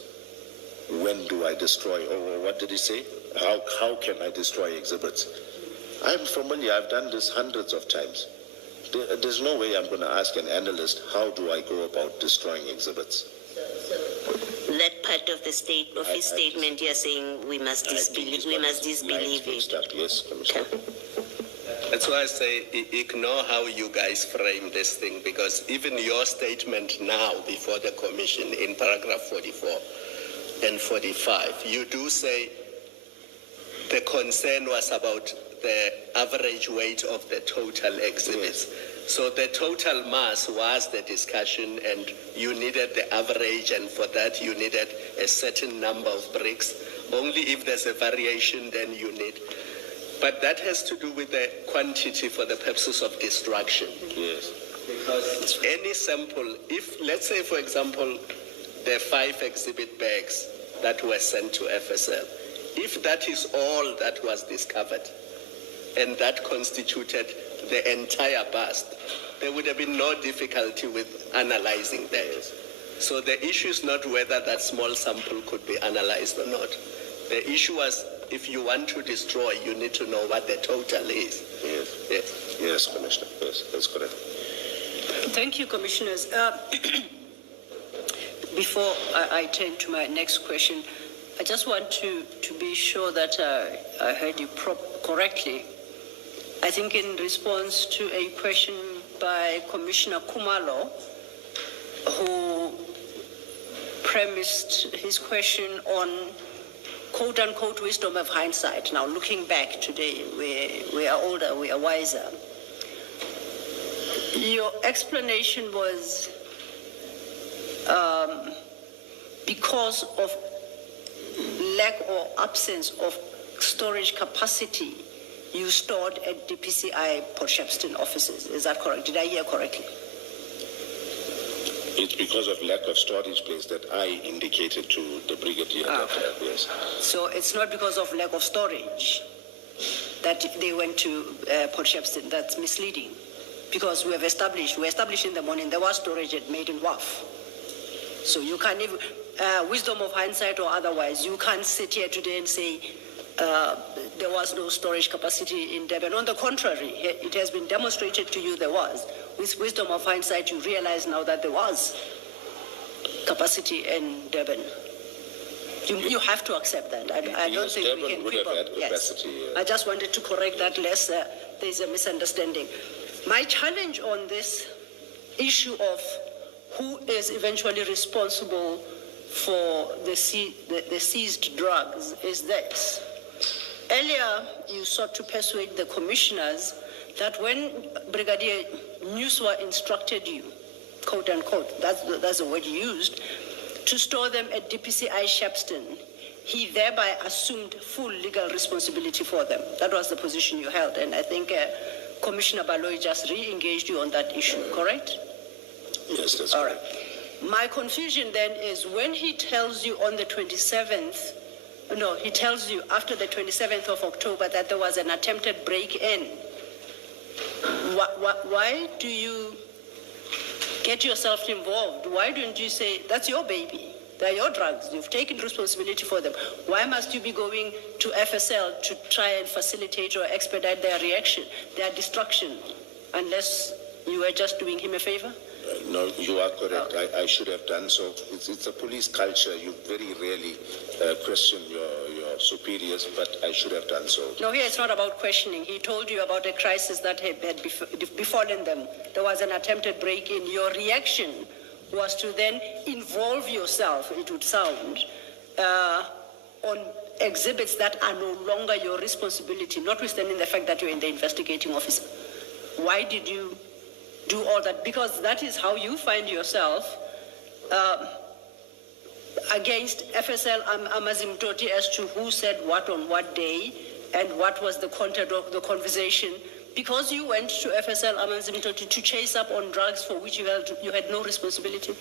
when do I destroy, or what did he say? How can I destroy exhibits? I'm familiar, I've done this hundreds of times. There's no way I'm going to ask an analyst, how do I go about destroying exhibits? That part of the his statement, you're saying we must disbelieve it. Yes, Commissioner. Okay. That's why I say ignore how you guys frame this thing, because even your statement now before the commission in paragraph 44 and 45, you do say the concern was about the average weight of the total exhibits. Yes. So the total mass was the discussion, and you needed the average, and for that you needed a certain number of bricks. Only if there's a variation, then you need. But that has to do with the quantity for the purposes of destruction. Yes. Because any sample, if, let's say, for example, the 5 exhibit bags that were sent to FSL, if that is all that was discovered, and that constituted the entire bust, there would have been no difficulty with analyzing that. So the issue is not whether that small sample could be analyzed or not. The issue was, if you want to destroy, you need to know what the total is. Yes. Yes, Commissioner. Yes, that's correct. Thank you, Commissioners. Before I turn to my next question, I just want to be sure that I heard you correctly. I think in response to a question by Commissioner Kumalo, who premised his question on quote-unquote wisdom of hindsight. Now, looking back today, we are older, we are wiser. Your explanation was because of lack or absence of storage capacity, you stored at DPCI Port Shepstone offices. Is that correct? Did I hear correctly? It's because of lack of storage place that I indicated to the brigadier. Yes. So it's not because of lack of storage that they went to Port Shepstone. That's misleading, because we established in the morning there was storage at Maiden Wharf. So you can't even, wisdom of hindsight or otherwise, you can't sit here today and say there was no storage capacity in Durban. On the contrary, it has been demonstrated to you there was. With wisdom of hindsight, you realize now that there was capacity in Durban. You have to accept that. I don't think Durban we can would quibble. have had capacity. Yes. I just wanted to correct that lest there's a misunderstanding. My challenge on this issue of who is eventually responsible for the seized drugs is this. Earlier, you sought to persuade the commissioners that when Brigadier Nuswa instructed you, quote unquote, that's the word you used, to store them at DPCI Shepston, he thereby assumed full legal responsibility for them. That was the position you held, and I think Commissioner Baloyi just re-engaged you on that issue, correct? Yes, that's all correct. Right. My confusion then is when he tells you on the 27th, no, he tells you after the 27th of October that there was an attempted break-in. Why do you get yourself involved? Why don't you say, that's your baby, they're your drugs, you've taken responsibility for them. Why must you be going to FSL to try and facilitate or expedite their reaction, their destruction, unless you were just doing him a favor? No, you are correct. I should have done so. It's a police culture. You very rarely question your superiors, but I should have done so. No, here it's not about questioning. He told you about a crisis that had befallen them. There was an attempted break-in. Your reaction was to then involve yourself, it would sound, on exhibits that are no longer your responsibility, notwithstanding the fact that you're in the investigating officer. Why did you do all that? Because that is how you find yourself against FSL Amazim Toti as to who said what on what day and what was the content of the conversation, because you went to FSL Amazim Toti to chase up on drugs for which you had no responsibility,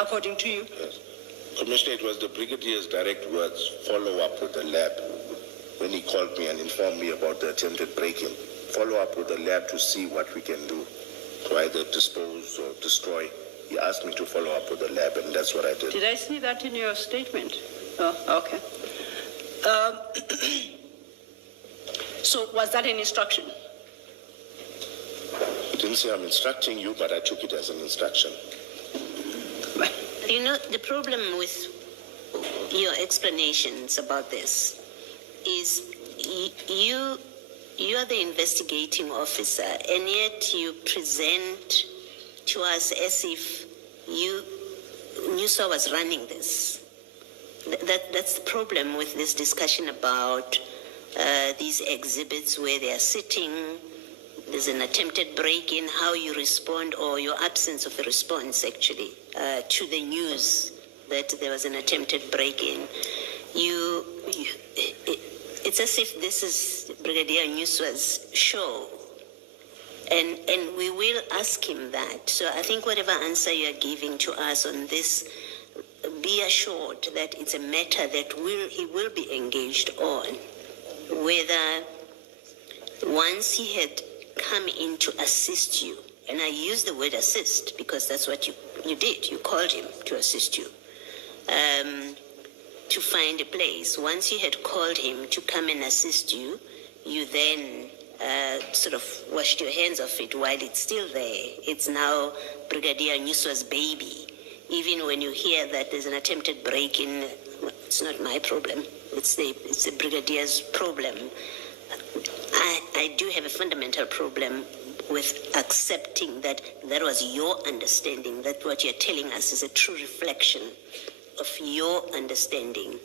according to you? Yes. Commissioner, it was the Brigadier's direct words, follow up with the lab, when he called me and informed me about the attempted break-in. Follow up with the lab to see what we can do to either dispose or destroy. He asked me to follow up with the lab, and that's what I did. Did I see that in your statement? Oh, okay. So was that an instruction? I didn't say I'm instructing you, but I took it as an instruction. You know, the problem with your explanations about this is you are the investigating officer, and yet you present to us as if Nuswa was running this. That's the problem with this discussion about these exhibits where they are sitting, there's an attempted break-in, how you respond, or your absence of a response, actually, to the news that there was an attempted break-in. It's as if this is Brigadier Nuswa's show, and we will ask him that. So I think whatever answer you are giving to us on this, be assured that it's a matter that he will be engaged on, whether once he had come in to assist you, and I use the word assist because that's what you did, you called him to assist you, to find a place. Once you had called him to come and assist you, you then sort of washed your hands off it while it's still there. It's now Brigadier Nuswa's baby. Even when you hear that there's an attempted break-in, it's not my problem. It's the Brigadier's problem. I do have a fundamental problem with accepting that was your understanding, that what you're telling us is a true reflection of your understanding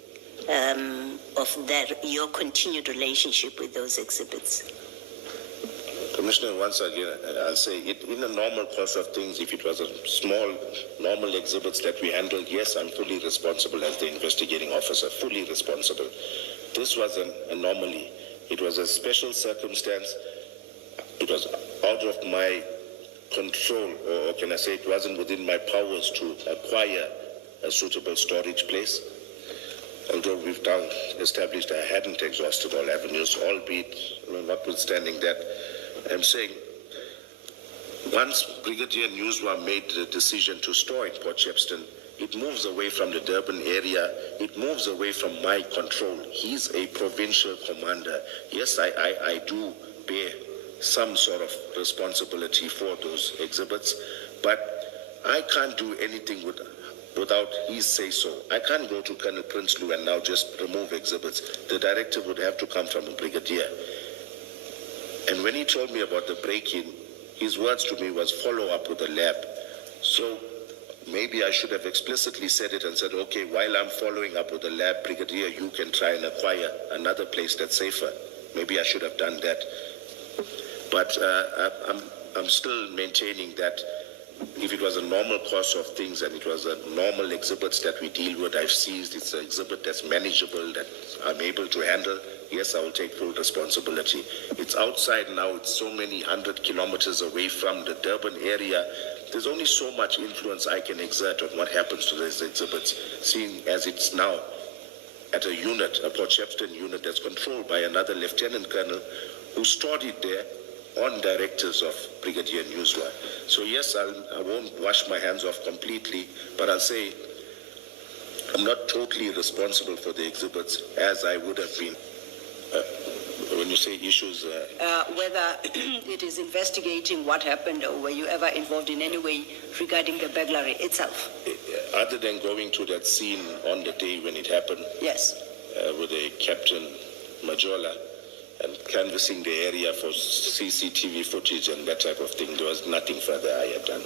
of that, your continued relationship with those exhibits. Commissioner, once again, I'll say it in the normal course of things, if it was a small, normal exhibits that we handled, yes, I'm fully responsible as the investigating officer, fully responsible. This was an anomaly. It was a special circumstance. It was out of my control, or can I say it wasn't within my powers to acquire a suitable storage place. Although we've established I hadn't exhausted all avenues, albeit, notwithstanding that, I'm saying once Brigadier Nuswa made the decision to store in Port Shepston, it moves away from the Durban area. It moves away from my control. He's a provincial commander. Yes, I do bear some sort of responsibility for those exhibits, but I can't do anything without his say-so. I can't go to Colonel Prinsloo and now just remove exhibits. The directive would have to come from a brigadier. And when he told me about the break-in, his words to me was follow up with the lab. So maybe I should have explicitly said it and said, okay, while I'm following up with the lab, Brigadier, you can try and acquire another place that's safer. Maybe I should have done that. But I'm still maintaining that if it was a normal course of things and it was a normal exhibits that we deal with, I've seized, it's an exhibit that's manageable, that I'm able to handle, yes, I will take full responsibility. It's outside now, it's so many 100 kilometers away from the Durban area. There's only so much influence I can exert on what happens to these exhibits, seeing as it's now at a unit, a Port Shepstone unit that's controlled by another lieutenant colonel who stored it there on directives of Brigadier Newswa. So yes, I won't wash my hands off completely, but I'll say I'm not totally responsible for the exhibits as I would have been. When you say issues... whether it is investigating what happened or were you ever involved in any way regarding the burglary itself? Other than going to that scene on the day when it happened, yes, with a Captain Majola and canvassing the area for CCTV footage and that type of thing, there was nothing further I had done.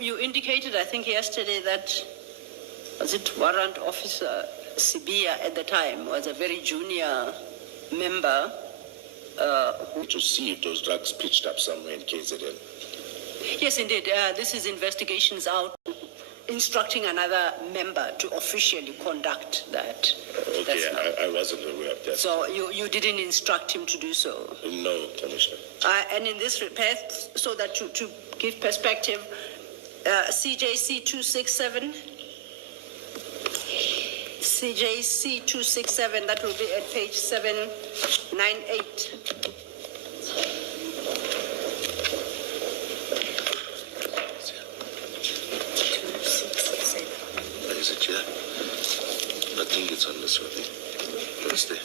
You indicated, I think yesterday, that was it Warrant Officer Sibia at the time was a very junior member to see if those drugs pitched up somewhere in KZN. Yes, indeed. This is investigations out, instructing another member to officially conduct that. Okay, I wasn't aware of that. So you didn't instruct him to do so? No, Commissioner. And in this report, so that to give perspective, CJC 267, CJC 267, that will be at page 798. Is it here? I think it's on this one. It's there.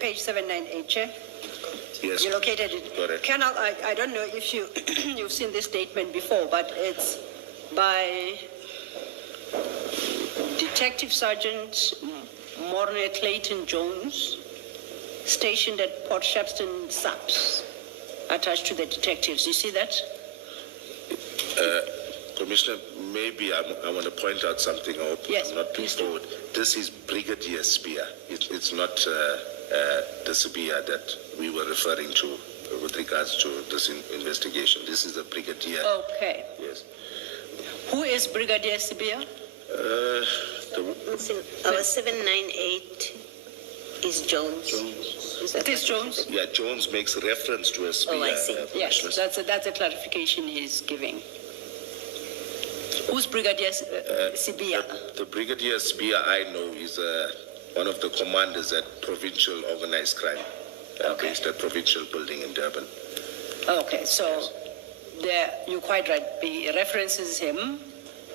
Page 798, Chair. Yes. You located it. Correct. Colonel, I don't know if you've seen this statement before, but it's by Detective Sergeant Morne Clayton Jones, stationed at Port Shepstone SAPS, attached to the detectives. You see that? Commissioner, maybe I want to point out something. I hope Yes, I'm not too please do. forward. This is Brigadier Spear. It's not the Spear that we were referring to with regards to this investigation. This is a Brigadier. Okay. Yes. Who is Brigadier Sibia? Our 798 is Jones. It is Jones? Yeah, Jones makes reference to a Spear. Oh, I see. Yes, Commissioner. that's a clarification he's giving. Who's Brigadier Sibia? The Brigadier Spear I know is one of the commanders at Provincial Organized Crime, based at Provincial Building in Durban. Okay, so there, you're quite right. He references him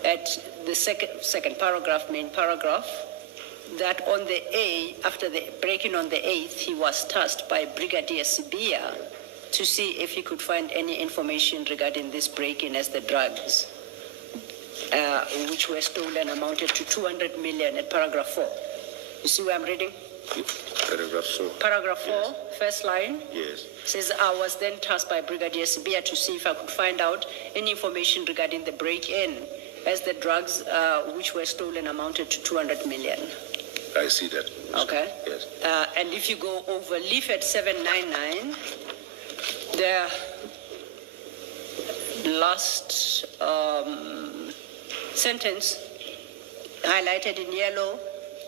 at the second paragraph, main paragraph, that on the A, after the break-in on the 8th, he was tasked by Brigadier Sibia to see if he could find any information regarding this break-in as the drugs, which were stolen, amounted to 200 million at paragraph 4. You see where I'm reading? Paragraph 4. Paragraph 4, first line. Yes. Says, I was then tasked by Brigadier Sibia to see if I could find out any information regarding the break-in, as the drugs which were stolen amounted to 200 million. I see that. Okay. Yes. And if you go over leaflet 799, the last sentence highlighted in yellow,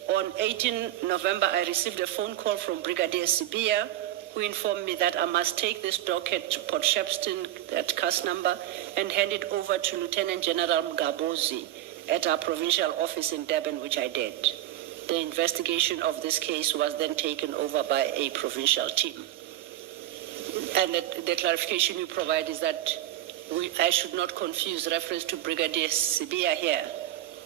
on 18 November, I received a phone call from Brigadier Sibia, who informed me that I must take this docket to Port Shepstone, that cast number, and hand it over to Lieutenant General Mgabozi at our provincial office in Durban, which I did. The investigation of this case was then taken over by a provincial team. And the clarification you provide is that I should not confuse reference to Brigadier Sibia here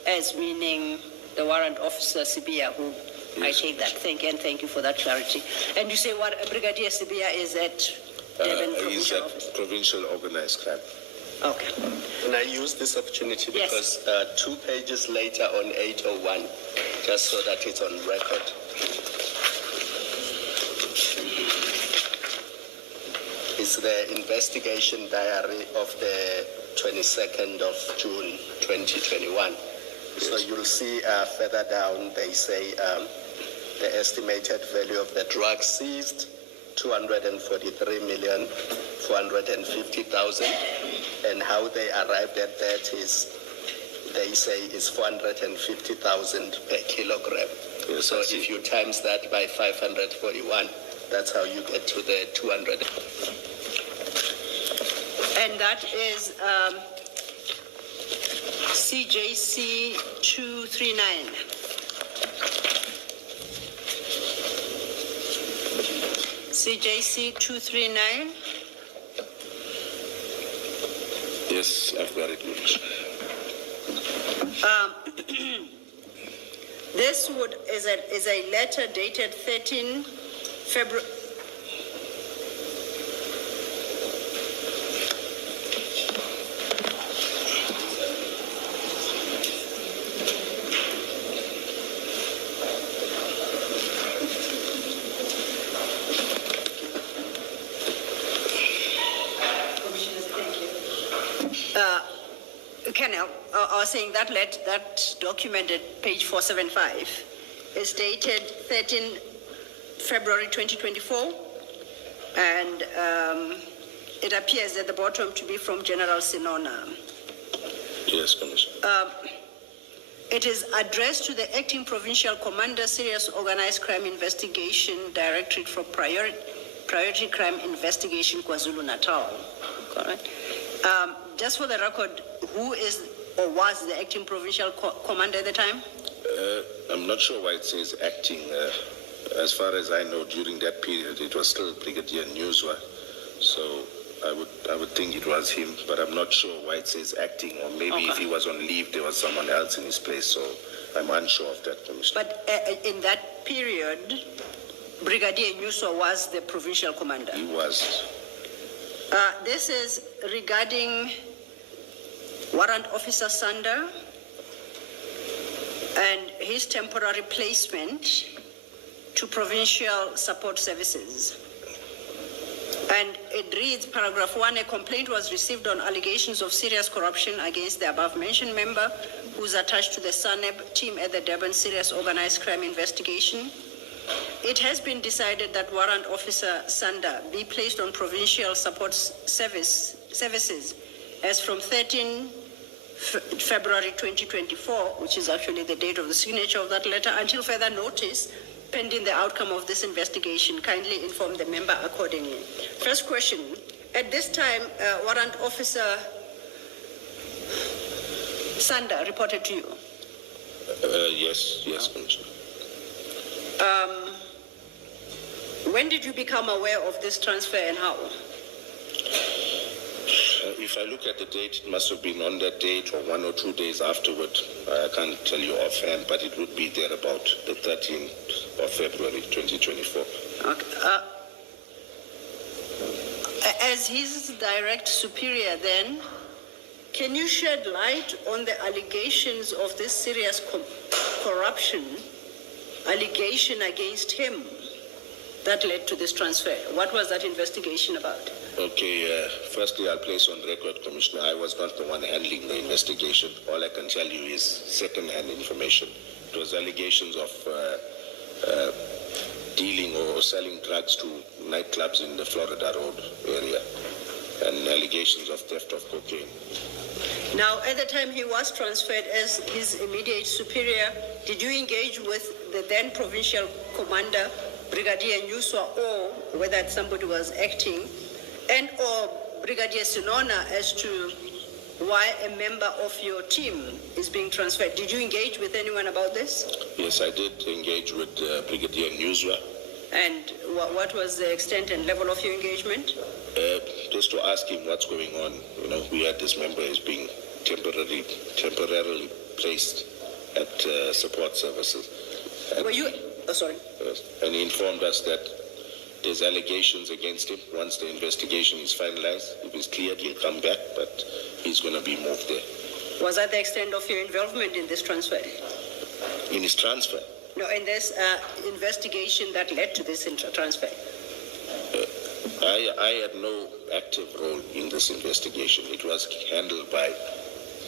as meaning the warrant officer Sibia, who Yes. I take that. Thank you, and thank you for that clarity. And you say what Brigadier Sibia is at Durban He's provincial at office? Provincial Organized Crime. Okay. And I use this opportunity Yes. because 2 pages later on 801, just so that it's on record, is the investigation diary of the 22nd of June 2021. So you'll see further down, they say the estimated value of the drugs seized, 243,450,000, and how they arrived at that is, they say, is 450,000 per kilogram. Yes, so if you times that by 541, that's how you get to the 200. And that is CJC 239. CJC 239. Yes, I've got it. This is a letter dated 13 February. Kenel, I was saying that document at page 475 is dated 13 February 2024, and it appears at the bottom to be from General Sinona. Yes, Commissioner. It is addressed to the Acting Provincial Commander, Serious Organized Crime Investigation, Directorate for Priority Crime Investigation, KwaZulu-Natal. Correct? Just for the record, who is or was the Acting Provincial Commander at the time? I'm not sure why it says acting. As far as I know, during that period, it was still Brigadier Newswa. So I would think it was him, but I'm not sure why it says acting, or maybe if he was on leave, there was someone else in his place. So I'm unsure of that, Commissioner. But in that period, Brigadier Newswa was the provincial commander. He was. This is regarding Warrant Officer Sander and his temporary placement to Provincial Support Services. And it reads, paragraph 1, a complaint was received on allegations of serious corruption against the above-mentioned member who is attached to the SANEB team at the Durban Serious Organized Crime Investigation. It has been decided that Warrant Officer Sander be placed on Provincial Support Services as from 13 February 2024, which is actually the date of the signature of that letter, until further notice, pending the outcome of this investigation. Kindly inform the member accordingly. First question, at this time, Warrant Officer Sander reported to you? Yes, Commissioner. When did you become aware of this transfer and how? If I look at the date, it must have been on that date or 1 or 2 days afterward. I can't tell you offhand, but it would be there about the 13th of February 2024. Okay. As his direct superior then, can you shed light on the allegations of this serious corruption allegation against him that led to this transfer? What was that investigation about? Okay, firstly, I'll place on record, Commissioner, I was not the one handling the investigation. All I can tell you is second-hand information. It was allegations of dealing or selling drugs to nightclubs in the Florida Road area, and allegations of theft of cocaine. Now, at the time he was transferred as his immediate superior, did you engage with the then provincial commander, Brigadier Newswa, or whether somebody was acting, and or Brigadier Sinona as to why a member of your team is being transferred? Did you engage with anyone about this? Yes, I did engage with Brigadier Newswa. And what was the extent and level of your engagement? Just to ask him what's going on. You know, we had this member is being temporarily placed at support services. And were you? Oh, sorry. And he informed us that there's allegations against him. Once the investigation is finalized, if it's cleared, he'll come back, but he's going to be moved there. Was that the extent of your involvement in this transfer? In his transfer? No, in this investigation that led to this transfer. I had no active role in this investigation. It was handled by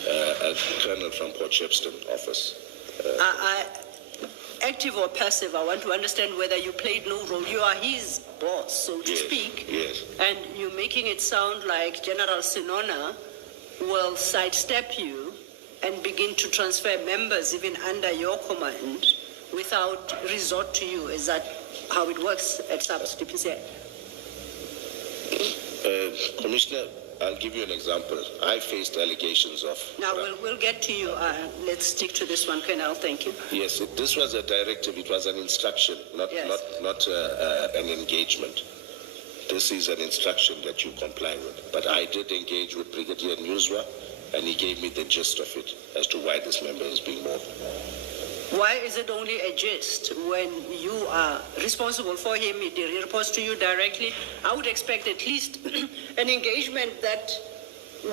a colonel from Port Shepstone office. Active or passive, I want to understand whether you played no role. You are his boss, so to speak. Yes. And you're making it sound like General Sinona will sidestep you and begin to transfer members even under your command without resort to you. Is that how it works at SAPS DPCI? Commissioner, I'll give you an example. I faced allegations of... Now, we'll get to you. Let's stick to this one, Colonel. Thank you. Yes, this was a directive. It was an instruction, not an engagement. This is an instruction that you comply with. But I did engage with Brigadier Newswa, and he gave me the gist of it as to why this member is being moved. Why is it only a gist when you are responsible for him? He reports to you directly. I would expect at least an engagement that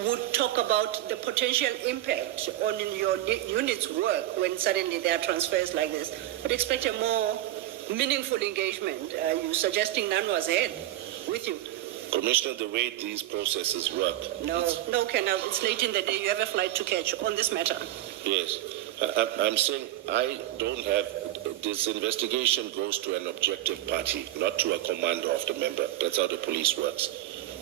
would talk about the potential impact on your unit's work when suddenly there are transfers like this. I would expect a more meaningful engagement. Are you suggesting none was had with you? Commissioner, the way these processes work... No, Colonel, it's late in the day. You have a flight to catch on this matter. Yes. I'm saying I don't have... This investigation goes to an objective party, not to a commander of the member. That's how the police works.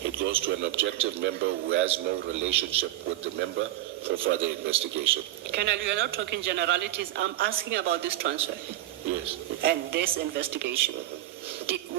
It goes to an objective member who has no relationship with the member for further investigation. Colonel, you're not talking generalities. I'm asking about this transfer. Yes. And this investigation.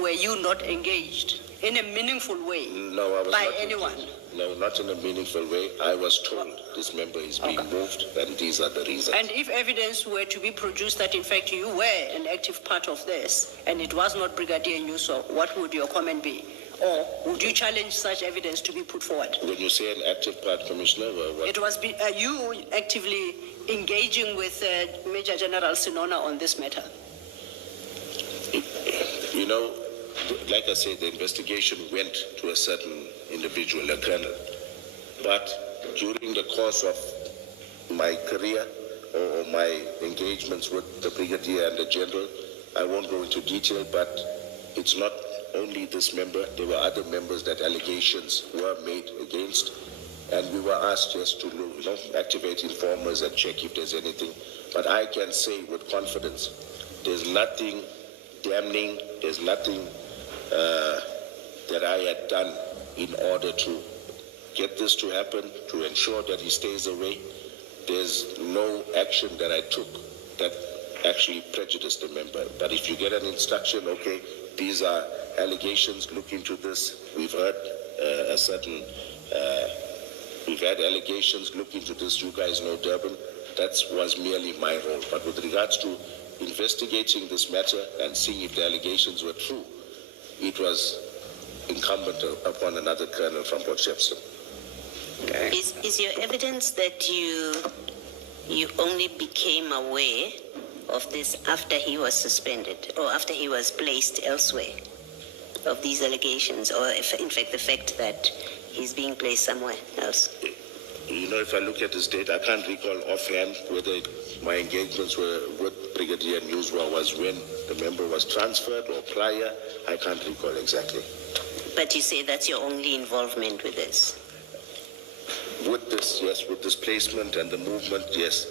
Were you not engaged in a meaningful way? No, I was by not anyone? engaged. No, not in a meaningful way. I was told this member is being moved, and these are the reasons. And if evidence were to be produced that, in fact, you were an active part of this, and it was not Brigadier Nyuso, what would your comment be? Or would you challenge such evidence to be put forward? When you say an active part, Commissioner, what? It was you actively engaging with Major General Sinona on this matter. You know, like I said, the investigation went to a certain individual, a colonel. But during the course of my career or my engagements with the brigadier and the general, I won't go into detail, but it's not only this member. There were other members that allegations were made against, and we were asked just to activate informers and check if there's anything. But I can say with confidence, there's nothing damning, there's nothing that I had done in order to get this to happen, to ensure that he stays away. There's no action that I took that actually prejudiced the member. But if you get an instruction, okay, these are allegations, look into this. We've heard we've had allegations, look into this, you guys know Durban. That was merely my role. But with regards to investigating this matter and seeing if the allegations were true, it was incumbent upon another colonel from Port Shepstone. Okay. Is your evidence that you only became aware of this after he was suspended or after he was placed elsewhere, of these allegations, or in fact the fact that he's being placed somewhere else? You know, if I look at his date, I can't recall offhand whether my engagements were with Brigadier Newswa was when the member was transferred or prior. I can't recall exactly. But you say that's your only involvement with this? With this, yes, with this placement and the movement, yes.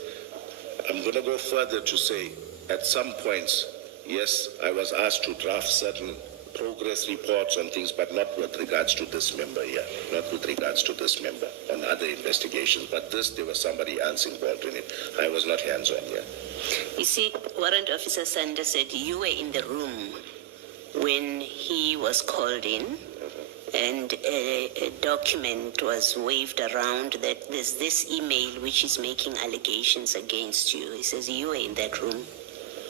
I'm going to go further to say, at some points, yes, I was asked to draft certain progress reports on things, but not with regards to this member here, not with regards to this member on other investigations. But this, there was somebody else involved in it. I was not hands-on here. You see, Warrant Officer Sanda said you were in the room when he was called in, and a document was waved around that there's this email which is making allegations against you. He says you were in that room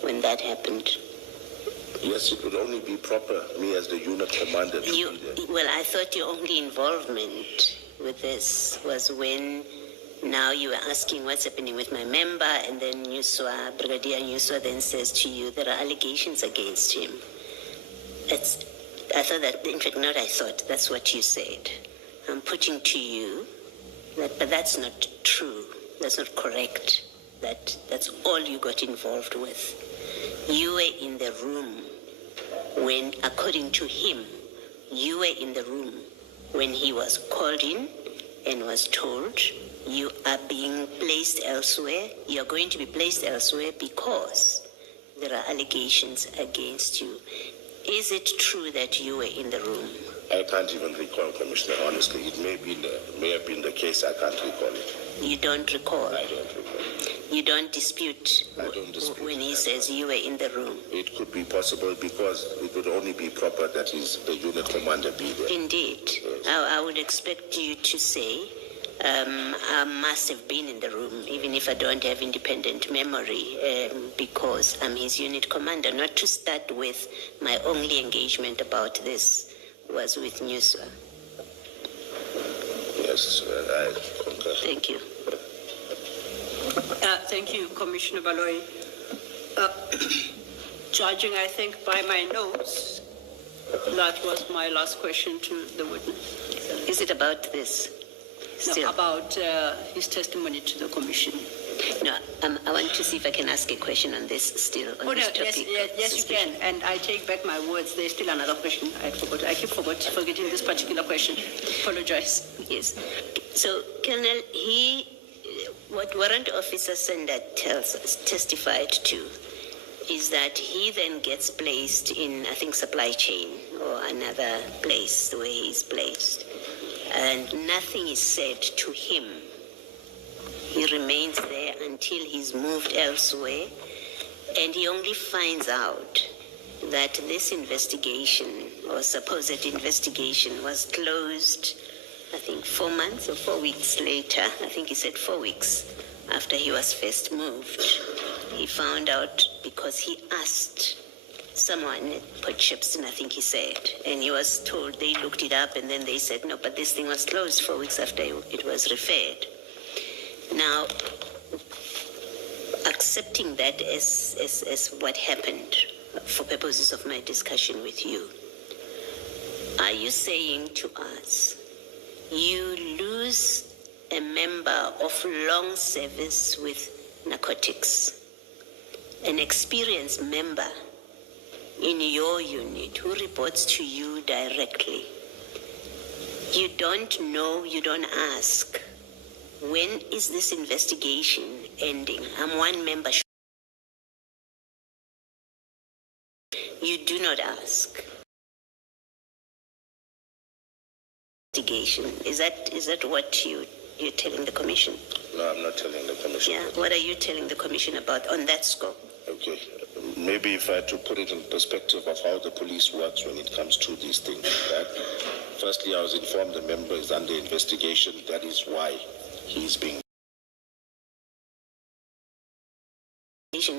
when that happened. Yes, it would only be proper, me as the unit commander, to be there. Well, I thought your only involvement with this was when now you were asking what's happening with my member, and then Brigadier Nyuswa then says to you there are allegations against him. I thought that, in fact, not I thought, that's what you said. I'm putting to you that, but that's not true. That's not correct. That's all you got involved with. You were in the room when, according to him, you were in the room when he was called in and was told you are being placed elsewhere, you are going to be placed elsewhere because there are allegations against you. Is it true that you were in the room? I can't even recall, Commissioner, honestly. It may have been the case, I can't recall it. You don't recall? I don't recall. You don't dispute, I don't dispute when he says you were in the room? It could be possible because it would only be proper that the unit commander be there. Indeed. Yes. I would expect you to say, I must have been in the room, even if I don't have independent memory, because I'm his unit commander. Not to start with, my only engagement about this was with Newswa. Yes, I concur. Thank you. Thank you, Commissioner Baloyi. Judging, I think, by my notes, that was my last question to the witness. Is it about this? Still? No, about his testimony to the commission. No, I want to see if I can ask a question on this still. On this topic. Yes, you can. And I take back my words. There's still another question I forgot. I keep forgetting this particular question. Apologize. Yes. So, Colonel, what warrant officer Senda testified to is that he then gets placed in, I think, supply chain or another place where he's placed. And nothing is said to him. He remains there until he's moved elsewhere, and he only finds out that this investigation, or supposed investigation, was closed, I think 4 months or 4 weeks later. I think he said 4 weeks after he was first moved. He found out because he asked someone at Port Shepstone, I think he said, and he was told, they looked it up, and then they said, no, but this thing was closed 4 weeks after it was referred. Now, accepting that as what happened for purposes of my discussion with you, are you saying to us, you lose a member of long service with narcotics, an experienced member in your unit who reports to you directly? You don't know, you don't ask, when is this investigation ending? I'm one member. You do not ask. Investigation. Is that what you're telling the commission? No, I'm not telling the commission. Yeah. What are you telling the commission about on that scope? Okay. Maybe if I had to put it in perspective of how the police works when it comes to these things. Right? Firstly, I was informed the member is under investigation. That is why he's being...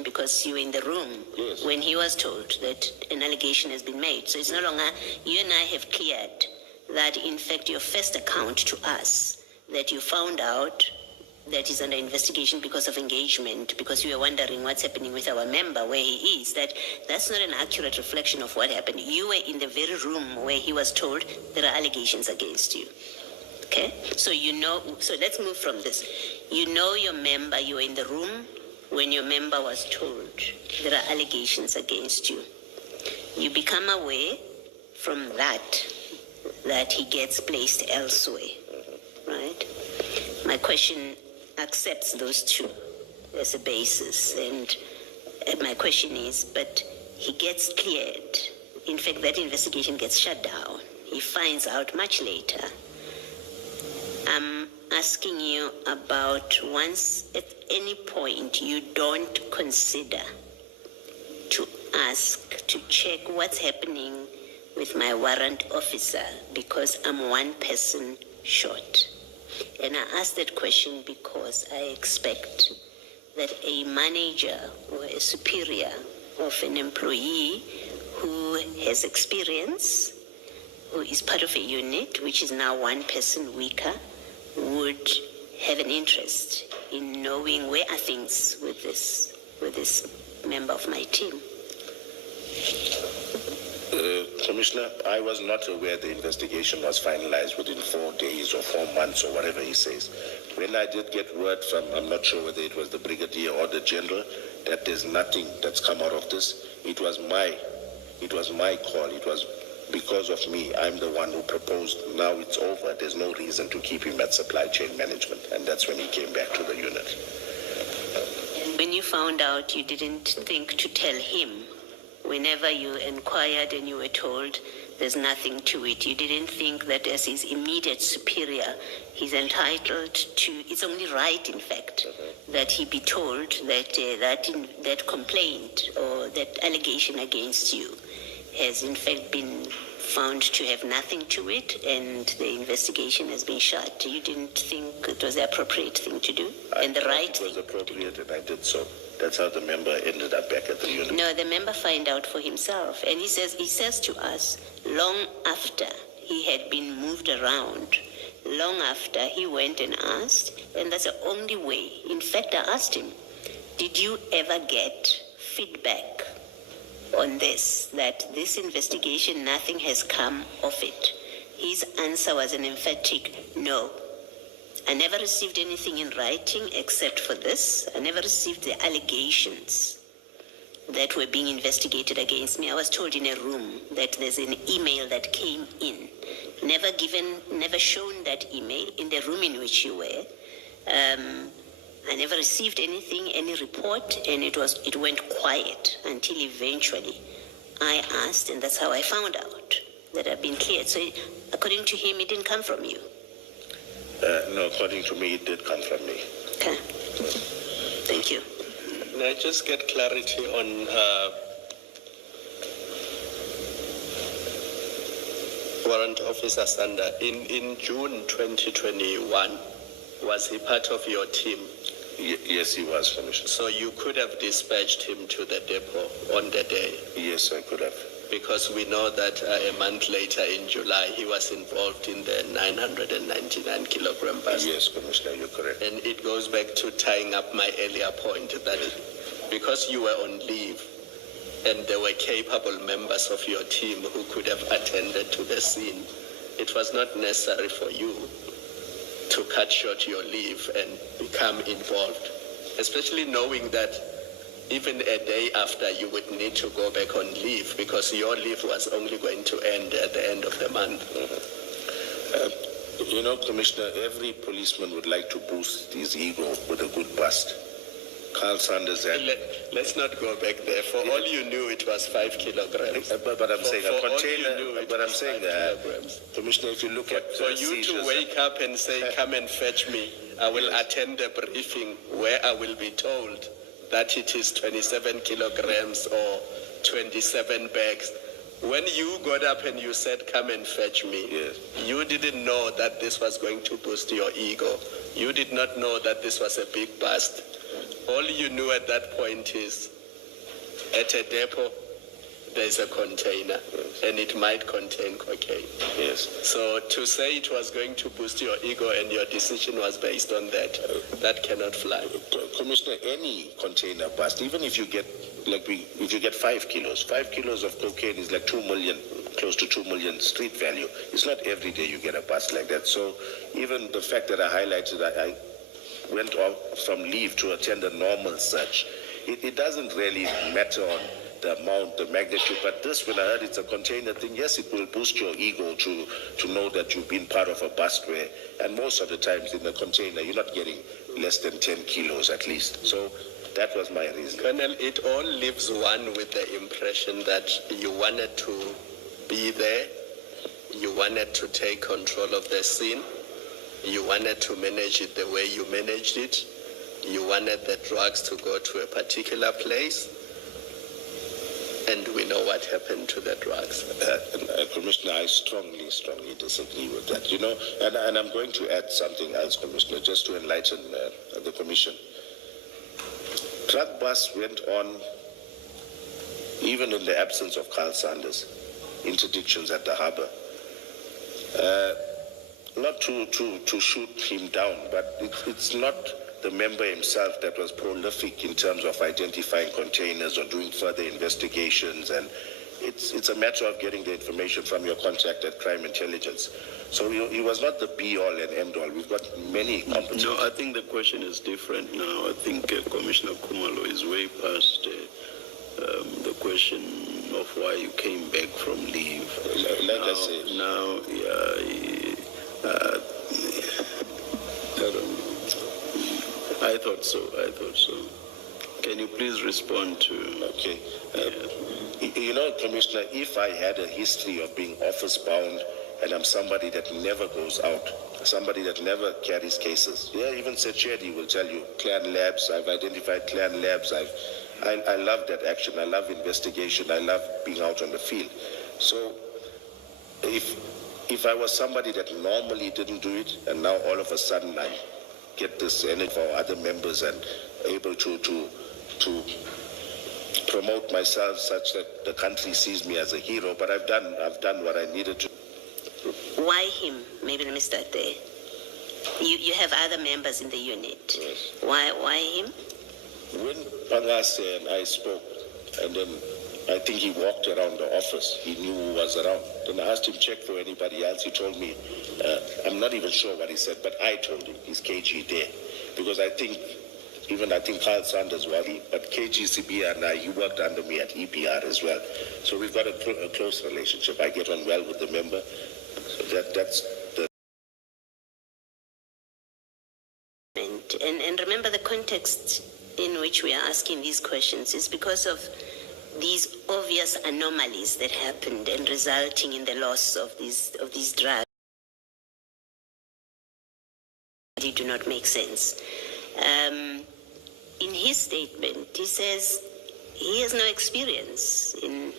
Because you were in the room when he was told that an allegation has been made. So it's no longer, you and I have cleared that, in fact, your first account to us that you found out that is under investigation because of engagement, because you were wondering what's happening with our member, where he is, that's not an accurate reflection of what happened. You were in the very room where he was told there are allegations against you. Okay? So so let's move from this. You know your member, you were in the room when your member was told there are allegations against you. You become aware from that he gets placed elsewhere, right? My question accepts those two as a basis, and my question is, but he gets cleared. In fact, that investigation gets shut down. He finds out much later. I'm asking you about, once at any point you don't consider to ask, to check what's happening with my warrant officer, because I'm one person short. And I ask that question because I expect that a manager or a superior of an employee who has experience, who is part of a unit which is now one person weaker, would have an interest in knowing where are things with this member of my team. Commissioner, I was not aware the investigation was finalized within 4 days or 4 months or whatever he says. When I did get word from, I'm not sure whether it was the brigadier or the general, that there's nothing that's come out of this, it was my call. It was because of me, I'm the one who proposed, now it's over, there's no reason to keep him at supply chain management. And that's when he came back to the unit. When you found out, you didn't think to tell him whenever you inquired and you were told there's nothing to it. You didn't think that as his immediate superior, he's entitled to, it's only right, in fact, that he be told that that complaint or that allegation against you has in fact been found to have nothing to it and the investigation has been shut. You didn't think it was the appropriate thing to do and the right thing? It was appropriate and I did so. That's how the member ended up back at the unit. No, the member find out for himself, and he says to us, long after he had been moved around, long after he went and asked, and that's the only way. In fact, I asked him, did you ever get feedback on this, that this investigation, nothing has come of it? His answer was an emphatic no. I never received anything in writing except for this. I never received the allegations that were being investigated against me. I was told in a room that there's an email that came in. Never shown that email in the room in which you were. I never received anything, any report, and it went quiet until eventually I asked, and that's how I found out that I've been cleared. So according to him, it didn't come from you. No, according to me, it did come from me. Okay. Thank you. Can I just get clarity on Warrant Officer Sanda? In June 2021, was he part of your team? Yes, he was, Commissioner. So you could have dispatched him to the depot on the day? Yes, I could have. Because we know that a month later in July, he was involved in the 999 kilogram bus. Yes, Commissioner, you're correct. And it goes back to tying up my earlier point that because you were on leave and there were capable members of your team who could have attended to the scene, it was not necessary for you to cut short your leave and become involved, especially knowing that even a day after you would need to go back on leave because your leave was only going to end at the end of the month. You know, Commissioner, every policeman would like to boost his ego with a good bust. Carl Sanders had... Let's not go back there. For all you knew, it was 5 kilograms. But I'm saying a container... But I'm saying that, kilograms. Commissioner, if you look at... For you to wake up and say, come and fetch me, I will attend a briefing where I will be told that it is 27 kilograms or 27 bags. When you got up and you said, come and fetch me, yes, you didn't know that this was going to boost your ego. You did not know that this was a big bust. All you knew at that point is, at a depot, there's a container, and it might contain cocaine. Yes. So to say it was going to boost your ego and your decision was based on that, that cannot fly. Commissioner, any container bust, even if you get, if you get 5 kilos of cocaine is like 2 million, close to 2 million street value. It's not every day you get a bust like that. So even the fact that I highlighted that I went off from leave to attend a normal search, it doesn't really matter on the amount, the magnitude, but this, when I heard it's a container thing, yes, it will boost your ego to know that you've been part of a bust where, and most of the times in the container, you're not getting less than 10 kilos at least. So that was my reason. Colonel, it all leaves one with the impression that you wanted to be there, you wanted to take control of the scene, you wanted to manage it the way you managed it, you wanted the drugs to go to a particular place, and we know what happened to the drugs. Commissioner, I strongly disagree with that. You know, and I'm going to add something else, Commissioner, just to enlighten the Commission. Drug busts went on even in the absence of Carl Sanders, interdictions at the harbour. Not to shoot him down, but it's not the member himself that was prolific in terms of identifying containers or doing further investigations, and it's a matter of getting the information from your contact at Crime Intelligence. So he was not the be-all and end-all. We've got many competent... No, I think the question is different now. I think Commissioner Kumalo is way past the question of why you came back from leave. Like I said. Now, I thought so. Can you please respond to... Okay. You know, Commissioner, if I had a history of being office-bound and I'm somebody that never goes out, somebody that never carries cases, even Sechedi will tell you, clan labs, I've identified clan labs, I love that action, I love investigation, I love being out on the field. So if I was somebody that normally didn't do it, and now all of a sudden I get this energy for other members and able to promote myself such that the country sees me as a hero, but I've done what I needed to. Why him? Maybe let me start there. You have other members in the unit. Yes. Why him? When Pangase and I spoke, and then I think he walked around the office, he knew who was around. Then I asked him check for anybody else. He told me, I'm not even sure what he said, but I told him he's KG there. Because I think Carl Sanders was, but KGCB and he worked under me at EPR as well. So we've got a close relationship. I get on well with the member. So that's the... And remember, the context in which we are asking these questions is because of these obvious anomalies that happened and resulting in the loss of these drugs. They do not make sense. In his statement, he says he has no experience in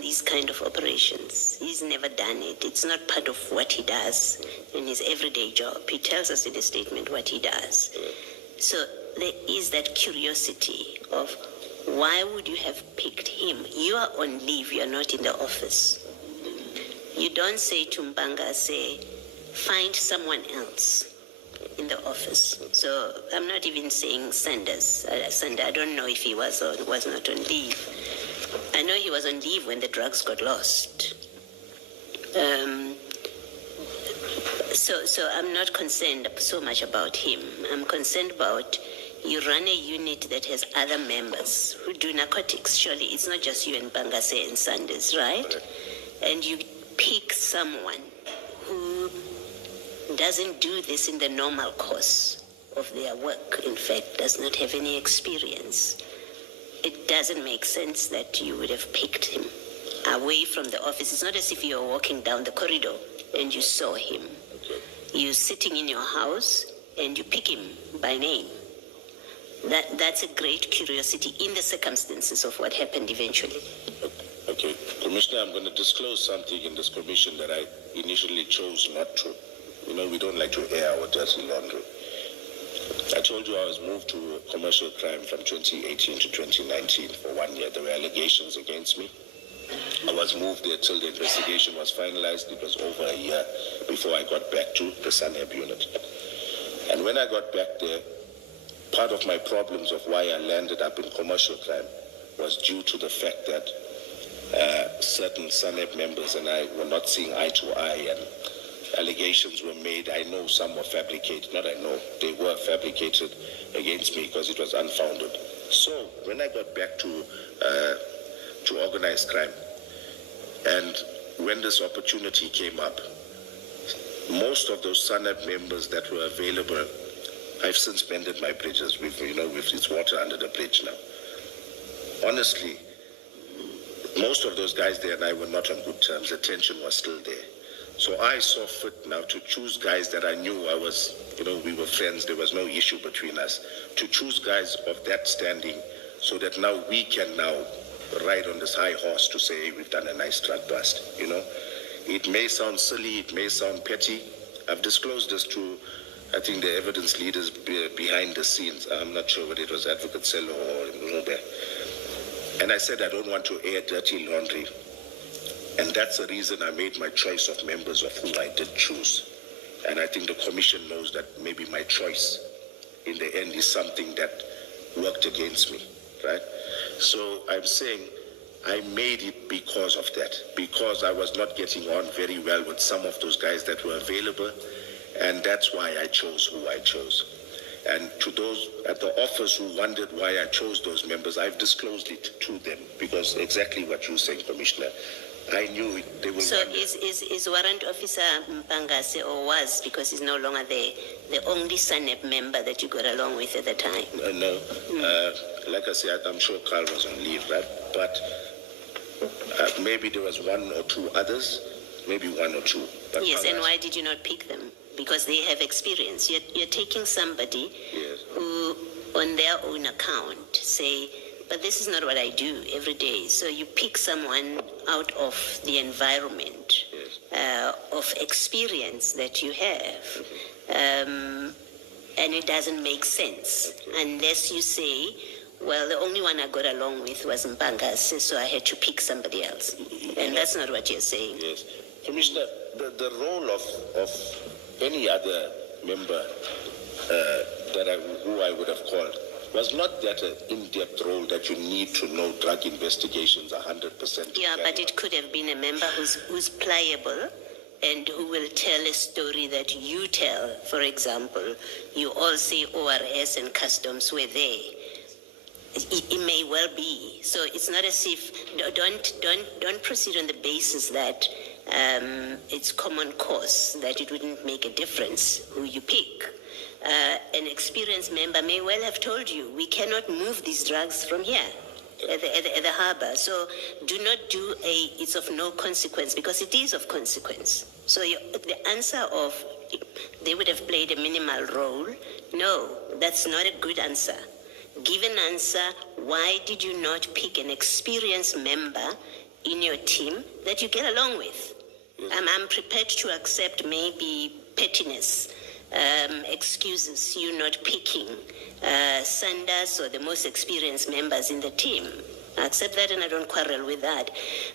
these kind of operations. He's never done it. It's not part of what he does in his everyday job. He tells us in his statement what he does. So there is that curiosity of why would you have picked him? You are on leave. You are not in the office. You don't say to Mbanga, find someone else in the office. So I'm not even saying Sanders. I don't know if he was or was not on leave. I know he was on leave when the drugs got lost. So I'm not concerned so much about him. I'm concerned about you run a unit that has other members who do narcotics. Surely it's not just you and Bangase and Sanders, right? And you pick someone who doesn't do this in the normal course of their work, in fact, does not have any experience. It doesn't make sense that you would have picked him away from the office. It's not as if you're walking down the corridor and you saw him. You're sitting in your house and you pick him by name. That's a great curiosity in the circumstances of what happened eventually. Okay. Commissioner, I'm going to disclose something in this commission that I initially chose not to. You know, we don't like to air our dirty laundry. I told you I was moved to commercial crime from 2018 to 2019 for 1 year. There were allegations against me. I was moved there till the investigation was finalized. It was over a year before I got back to the Sunheb unit. And when I got back there, part of my problems of why I landed up in commercial crime was due to the fact that certain Sunheb members and I were not seeing eye to eye, and allegations were made. I know some were fabricated. Not I know. They were fabricated against me because it was unfounded. So when I got back to organized crime, and when this opportunity came up, most of those Sunheb members that were available, I've since mended my bridges. It's water under the bridge now. Honestly, most of those guys there and I were not on good terms. The tension was still there. So I saw fit now to choose guys that I knew we were friends. There was no issue between us. To choose guys of that standing so that now we can now ride on this high horse to say, hey, we've done a nice drug bust, It may sound silly, it may sound petty. I've disclosed this to, I think, the evidence leaders behind the scenes. I'm not sure whether it was Advocate Sello or Nube. And I said I don't want to air dirty laundry. And that's the reason I made my choice of members of who I did choose. And I think the commission knows that maybe my choice in the end is something that worked against me, right? So I'm saying I made it because of that, because I was not getting on very well with some of those guys that were available, and that's why I chose who I chose. And to those at the office who wondered why I chose those members, I've disclosed it to them because exactly what you're saying, Commissioner. I knew it, they will. So is Warrant Officer Mpangase, or was, because he's no longer there, the only SANEP member that you got along with at the time? No. Like I said, I'm sure Carl was on leave, right? But maybe there was one or two others, maybe one or two. But yes, and why did you not pick them? Because they have experience. You're taking somebody who, on their own account, say, but this is not what I do every day. So you pick someone out of the environment of experience that you have. And it doesn't make sense unless you say, well, the only one I got along with was Mpangase, so I had to pick somebody else. And that's not what you're saying. Yes. Commissioner, the role of any other member who I would have called was not that in-depth role that you need to know drug investigations 100%. Yeah, but it could have been a member who's pliable and who will tell a story that you tell. For example, you all say ORS and customs were there. It may well be. So it's not as if don't proceed on the basis that it's common cause, that it wouldn't make a difference who you pick. An experienced member may well have told you, we cannot move these drugs from here at the harbor. So do not do it's of no consequence, because it is of consequence. So the answer of they would have played a minimal role, no, that's not a good answer. Give an answer, why did you not pick an experienced member in your team that you get along with? I'm prepared to accept maybe pettiness, excuses you not picking Sanders or the most experienced members in the team. I accept that and I don't quarrel with that.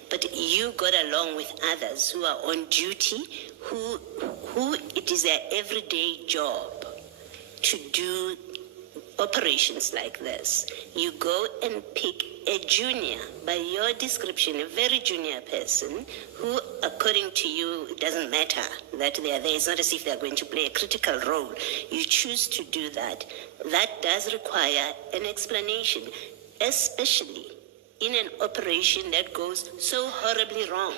But you got along with others who are on duty, who it is their everyday job to do operations like this. You go and pick a junior, by your description, a very junior person who, according to you, it doesn't matter that they are there. It's not as if they're going to play a critical role. You choose to do that. That does require an explanation, especially in an operation that goes so horribly wrong,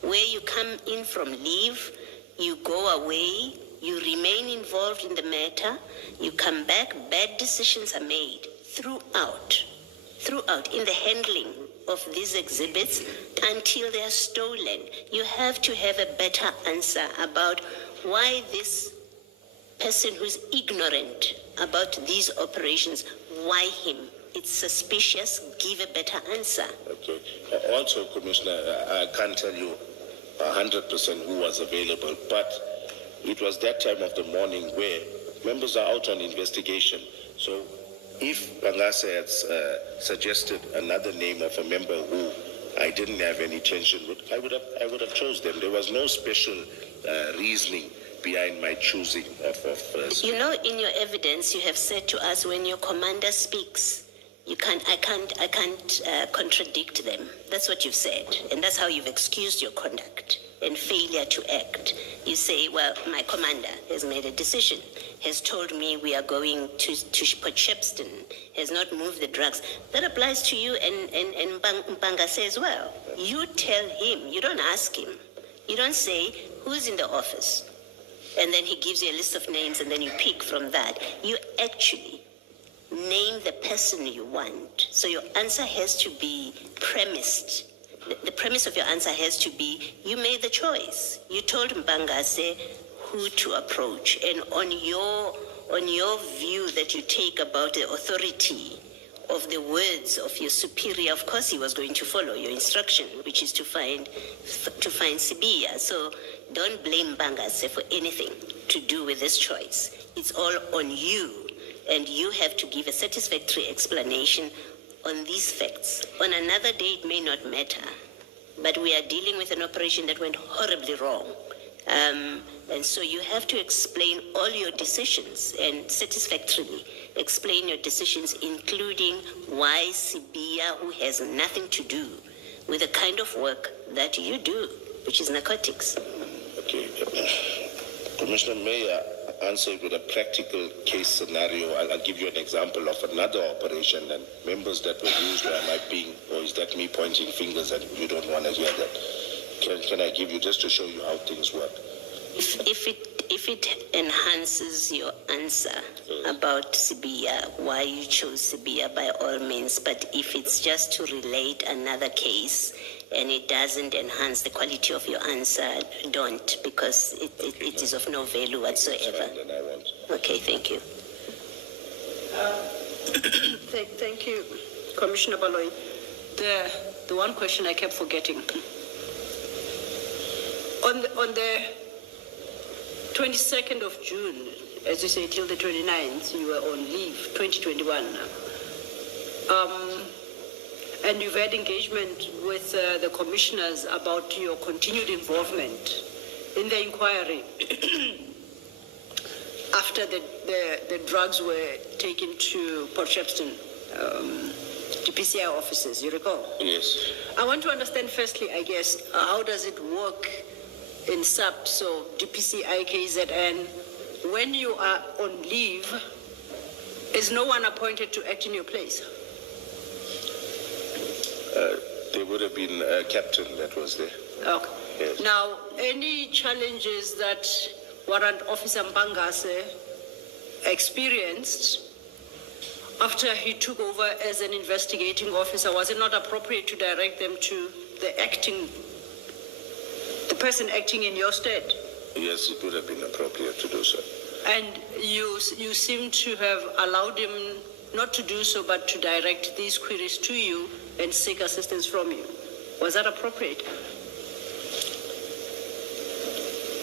where you come in from leave, you go away, you remain involved in the matter, you come back, bad decisions are made throughout in the handling of these exhibits until they are stolen. You have to have a better answer about why this person who's ignorant about these operations, why him? It's suspicious. Give a better answer. Okay. Also, Commissioner, I can't tell you 100% who was available, but it was that time of the morning where members are out on investigation. So if Mpangase had suggested another name of a member who I didn't have any tension with, I would have chosen them. There was no special reasoning behind my choosing of You know, in your evidence, you have said to us, when your commander speaks, I can't contradict them. That's what you've said, and that's how you've excused your conduct and failure to act. You say, well, my commander has made a decision, has told me we are going to Port Shepstone, has not moved the drugs. That applies to you and Mpangase as well. You tell him, you don't ask him. You don't say, who's in the office? And then he gives you a list of names and then you pick from that. You actually name the person you want. So your answer has to be premised. The premise of your answer has to be, you made the choice. You told Mpangase who to approach. And on your view that you take about the authority of the words of your superior, of course he was going to follow your instruction, which is to find Sibia. So don't blame Mpangase for anything to do with this choice. It's all on you. And you have to give a satisfactory explanation on these facts. On another day, it may not matter, but we are dealing with an operation that went horribly wrong. And so you have to explain all your decisions and satisfactorily explain your decisions, including why Sibia, who has nothing to do with the kind of work that you do, which is narcotics. Okay. Commissioner Mayor, answer it with a practical case scenario. I'll give you an example of another operation and members that were used. Or am I being, or is that me pointing fingers and you don't want to hear that? Can I give you just to show you how things work? If it enhances your answer about Sibia, why you chose Sibia, by all means, but if it's just to relate another case and it doesn't enhance the quality of your answer, don't, because it is of no value whatsoever. Then I won't. Okay, thank you. Thank you, Commissioner Baloyi. The one question I kept forgetting. On the 22nd of June, as you say, till the 29th, you were on leave, 2021. And you've had engagement with the commissioners about your continued involvement in the inquiry after the drugs were taken to Port Shepstone, DPCI offices, you recall? Yes. I want to understand firstly, I guess, how does it work in SAP, so DPCI, KZN, when you are on leave, is no one appointed to act in your place? There would have been a captain that was there. Okay. Yes. Now, any challenges that Warrant Officer Mbangase experienced after he took over as an investigating officer, was it not appropriate to direct them to the person acting in your stead? Yes, it would have been appropriate to do so. And you seem to have allowed him not to do so, but to direct these queries to you and seek assistance from you. Was that appropriate?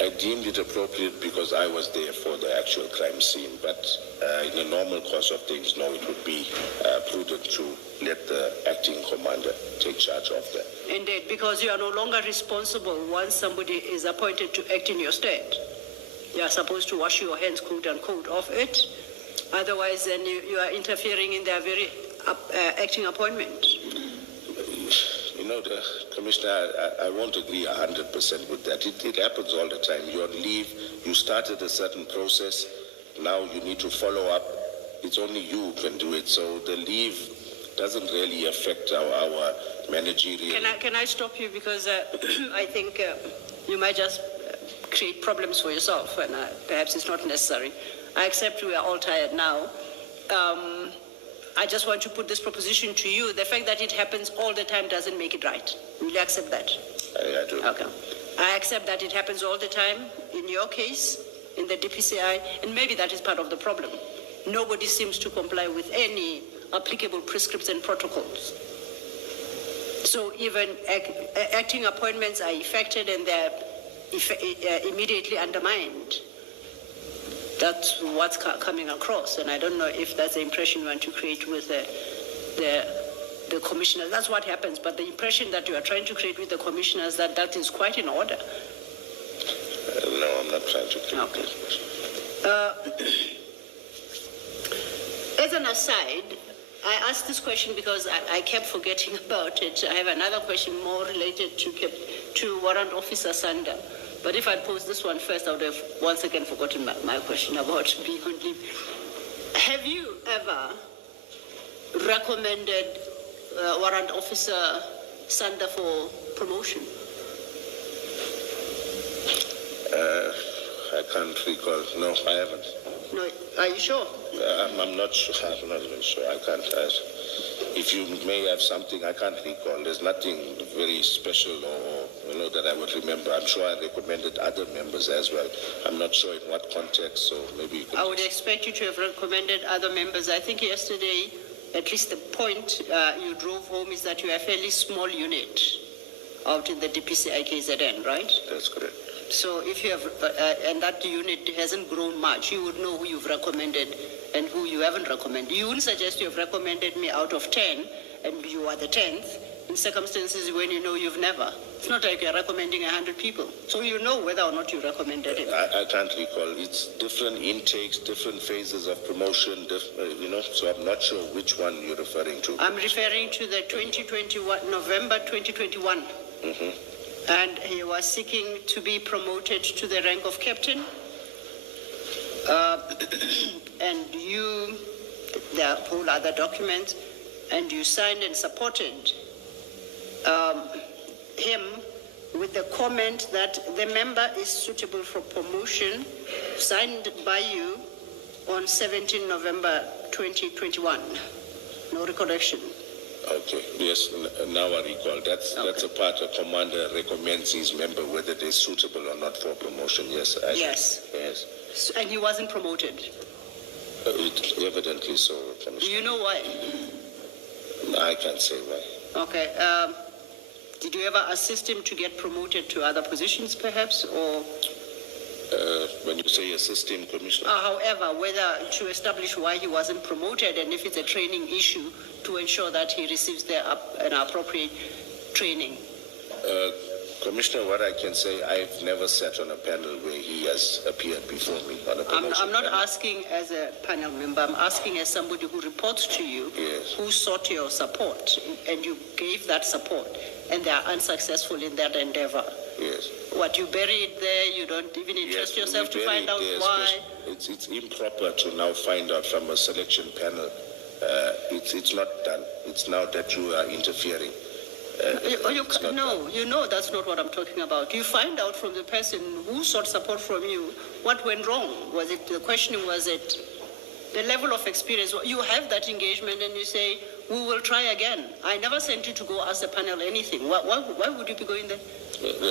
I deemed it appropriate because I was there for the actual crime scene, but in the normal course of things, no, it would be prudent to let the acting commander take charge of that. Indeed, because you are no longer responsible once somebody is appointed to act in your stead. You are supposed to wash your hands, quote unquote, of it. Otherwise, then you are interfering in their very acting appointment. You know, Commissioner, I won't agree 100% with that. It happens all the time. You're on leave, you started a certain process, now you need to follow up. It's only you who can do it. So the leave doesn't really affect our managerial. Can I stop you, because I think you might just create problems for yourself, and perhaps it's not necessary. I accept we are all tired now. I just want to put this proposition to you. The fact that it happens all the time doesn't make it right. Will you accept that? I do. Okay. I accept that it happens all the time in your case, in the DPCI, and maybe that is part of the problem. Nobody seems to comply with any applicable prescripts and protocols. So even acting appointments are affected and they're immediately undermined. That's what's coming across, and I don't know if that's the impression you want to create with the commissioners. That's what happens, but the impression that you are trying to create with the commissioners, that is quite in order. No, I'm not trying to create Okay. As an aside, I asked this question because I kept forgetting about it. I have another question more related to Warrant Officer Sanda. But if I'd posed this one first, I would have once again forgotten my question about being on leave. Have you ever recommended Warrant Officer Sanda for promotion? I can't recall. No, I haven't. No, are you sure? I'm not sure. I'm not even sure. I can't. If you may have something, I can't recall. There's nothing very special or that I would remember. I'm sure I recommended other members as well. I'm not sure in what context, so maybe you could. I would expect you to have recommended other members. I think yesterday, at least the point you drove home is that you are a fairly small unit out in the DPCI KZN, right? That's correct. So if you have, and that unit hasn't grown much, you would know who you've recommended and who you haven't recommended. You wouldn't suggest you've recommended me out of 10 and you are the 10th in circumstances when you know you've never. It's not like you're recommending 100 people. So you know whether or not you recommended him. I can't recall. It's different intakes, different phases of promotion, so I'm not sure which one you're referring to. I'm referring to the November 2021. Mm-hmm. And he was seeking to be promoted to the rank of captain. and you, the whole other document, and you signed and supported him with the comment that the member is suitable for promotion, signed by you on 17 November 2021. No recollection. Okay, yes, now I recall. That's a part a commander recommends his member whether they're suitable or not for promotion. Yes. Yes. Yes. So, and he wasn't promoted. Evidently so, Commissioner. Do you know why? I can't say why. Okay. Did you ever assist him to get promoted to other positions, perhaps, or? When you say assist him, Commissioner? However, whether to establish why he wasn't promoted and if it's a training issue to ensure that he receives an appropriate training. Commissioner, what I can say, I've never sat on a panel where he has appeared before me on a promotion I'm not panel. asking as a panel member, I'm asking as somebody who reports to you, Yes. who sought your support, and you gave that support, and they are unsuccessful in that endeavor. Yes. What, you bury it there, you don't even interest Yes, yourself we to find out buried there, why? It's improper to now find out from a selection panel. It's not done. It's now that you are interfering. You know that's not what I'm talking about. You find out from the person who sought support from you what went wrong. Was it the questioning? Was it the level of experience? You have that engagement and you say, we will try again. I never sent you to go ask the panel anything. Why would you be going there?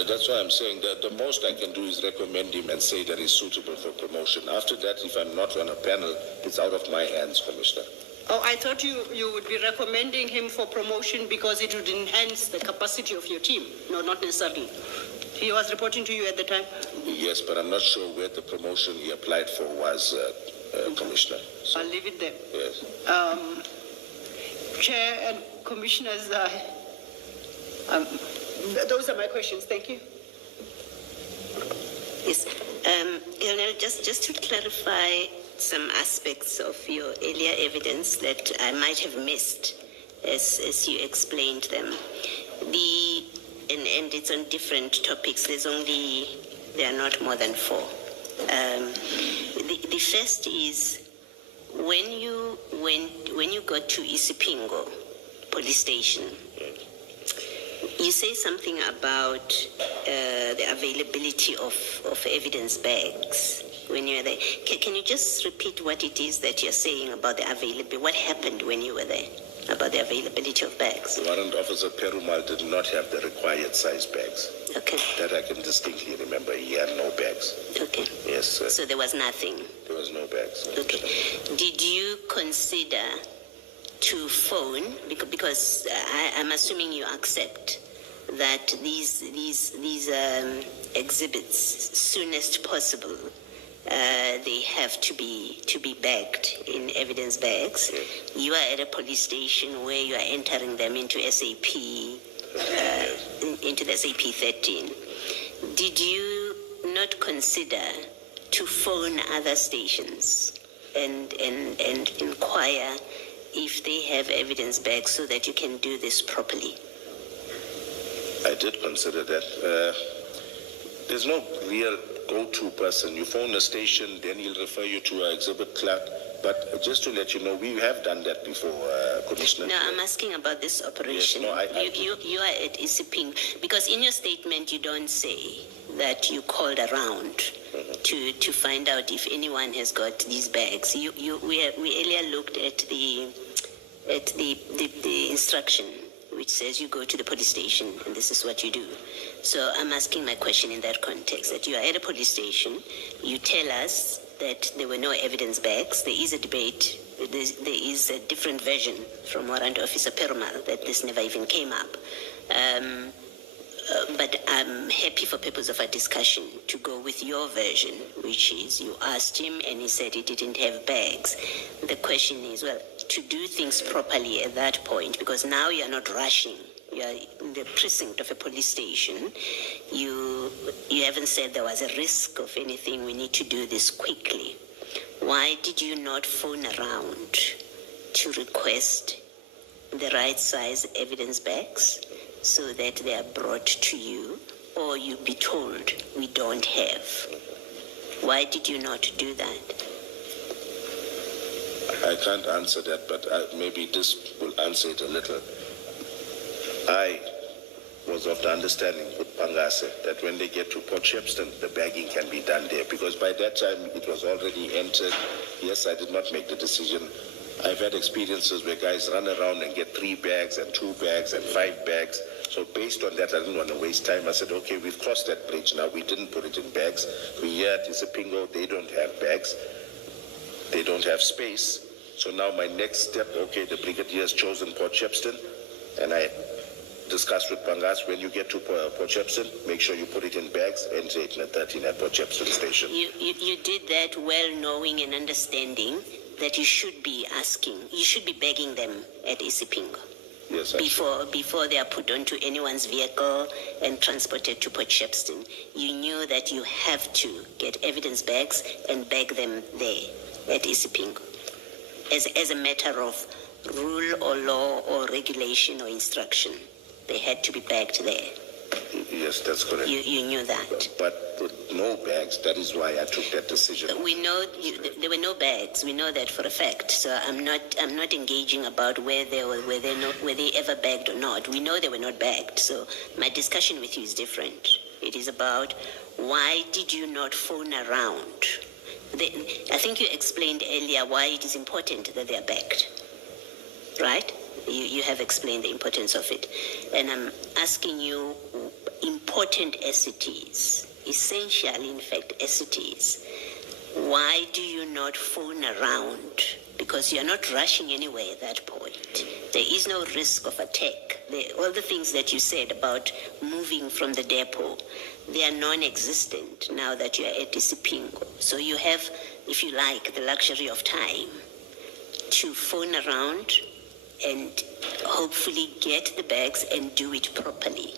That's why I'm saying that the most I can do is recommend him and say that he's suitable for promotion. After that, if I'm not on a panel, it's out of my hands, Commissioner. Oh, I thought you would be recommending him for promotion because it would enhance the capacity of your team. No, not necessarily. He was reporting to you at the time? Yes, but I'm not sure where the promotion he applied for was, Commissioner. So, I'll leave it there. yes. Chair and Commissioners, those are my questions. Thank you. Yes. Colonel, just to clarify some aspects of your earlier evidence that I might have missed as you explained them. And it's on different topics. There are not more than 4. The first is when you got to Isipingo police station, you say something about the availability of evidence bags when you were there. Can you just repeat what it is that you're saying about the availability? What happened when you were there about the availability of bags? Warrant Officer Perumal did not have the required size bags. Okay. That I can distinctly remember. He had no bags. Okay. Yes, sir. So there was nothing. There was no bags. Okay. Did you consider to phone, because I'm assuming you accept that these exhibits, soonest possible, they have to be bagged in evidence bags. Yes. You are at a police station where you are entering them into SAP, into the SAP 13. Did you not consider to phone other stations and inquire if they have evidence bags so that you can do this properly? I did consider that. There's no real go-to person. You phone a station, then he'll refer you to an exhibit clerk. But just to let you know, we have done that before, Commissioner. No, I'm asking about this operation. Yes, no, you are at Isiping, because in your statement you don't say that you called around to find out if anyone has got these bags. We earlier looked at the instruction which says you go to the police station and this is what you do. So I'm asking my question in that context, that you are at a police station, you tell us that there were no evidence bags. There is a debate, there is a different version from Warrant Officer Perumal that this never even came up. But I'm happy for purpose of our discussion to go with your version, which is you asked him and he said he didn't have bags. The question is, well, to do things properly at that point, because now you are not rushing. You are in the precinct of a police station. You haven't said there was a risk of anything. We need to do this quickly. Why did you not phone around to request the right size evidence bags so that they are brought to you, or you be told we don't have? Why did you not do that? I can't answer that, but maybe this will answer it a little. I was of the understanding with Pangase that when they get to Port Shepstone, the bagging can be done there, because by that time it was already entered. Yes, I did not make the decision. I've had experiences where guys run around and get 3 bags and 2 bags and 5 bags. So based on that, I didn't want to waste time. I said, okay, we've crossed that bridge now. We didn't put it in bags. We here at ICYMI, they don't have bags. They don't have space. So now my next step, okay, the brigadier has chosen Port Shepstone, and I discussed with Pangas, when you get to Port Shepstone, make sure you put it in bags, enter it in a 13 at Port Shepstone station. You did that well knowing and understanding that you should be begging them at ICYMI. Yes, before they are put onto anyone's vehicle and transported to Port Shepstone. You knew that you have to get evidence bags and bag them there at ICYMI as a matter of rule or law or regulation or instruction. They had to be bagged there. Yes, that's correct. You knew that. But with no bags, that is why I took that decision. We know there were no bags. We know that for a fact. So I'm not engaging about were they ever bagged or not. We know they were not bagged. So my discussion with you is different. It is about why did you not phone around? I think you explained earlier why it is important that they are bagged, right? You have explained the importance of it. And I'm asking you, important as it is, essential in fact as it is, why do you not phone around? Because you're not rushing anywhere at that point. There is no risk of attack. All the things that you said about moving from the depot, they are non-existent now that you are at ICYMI. So you have, if you like, the luxury of time to phone around and hopefully get the bags and do it properly.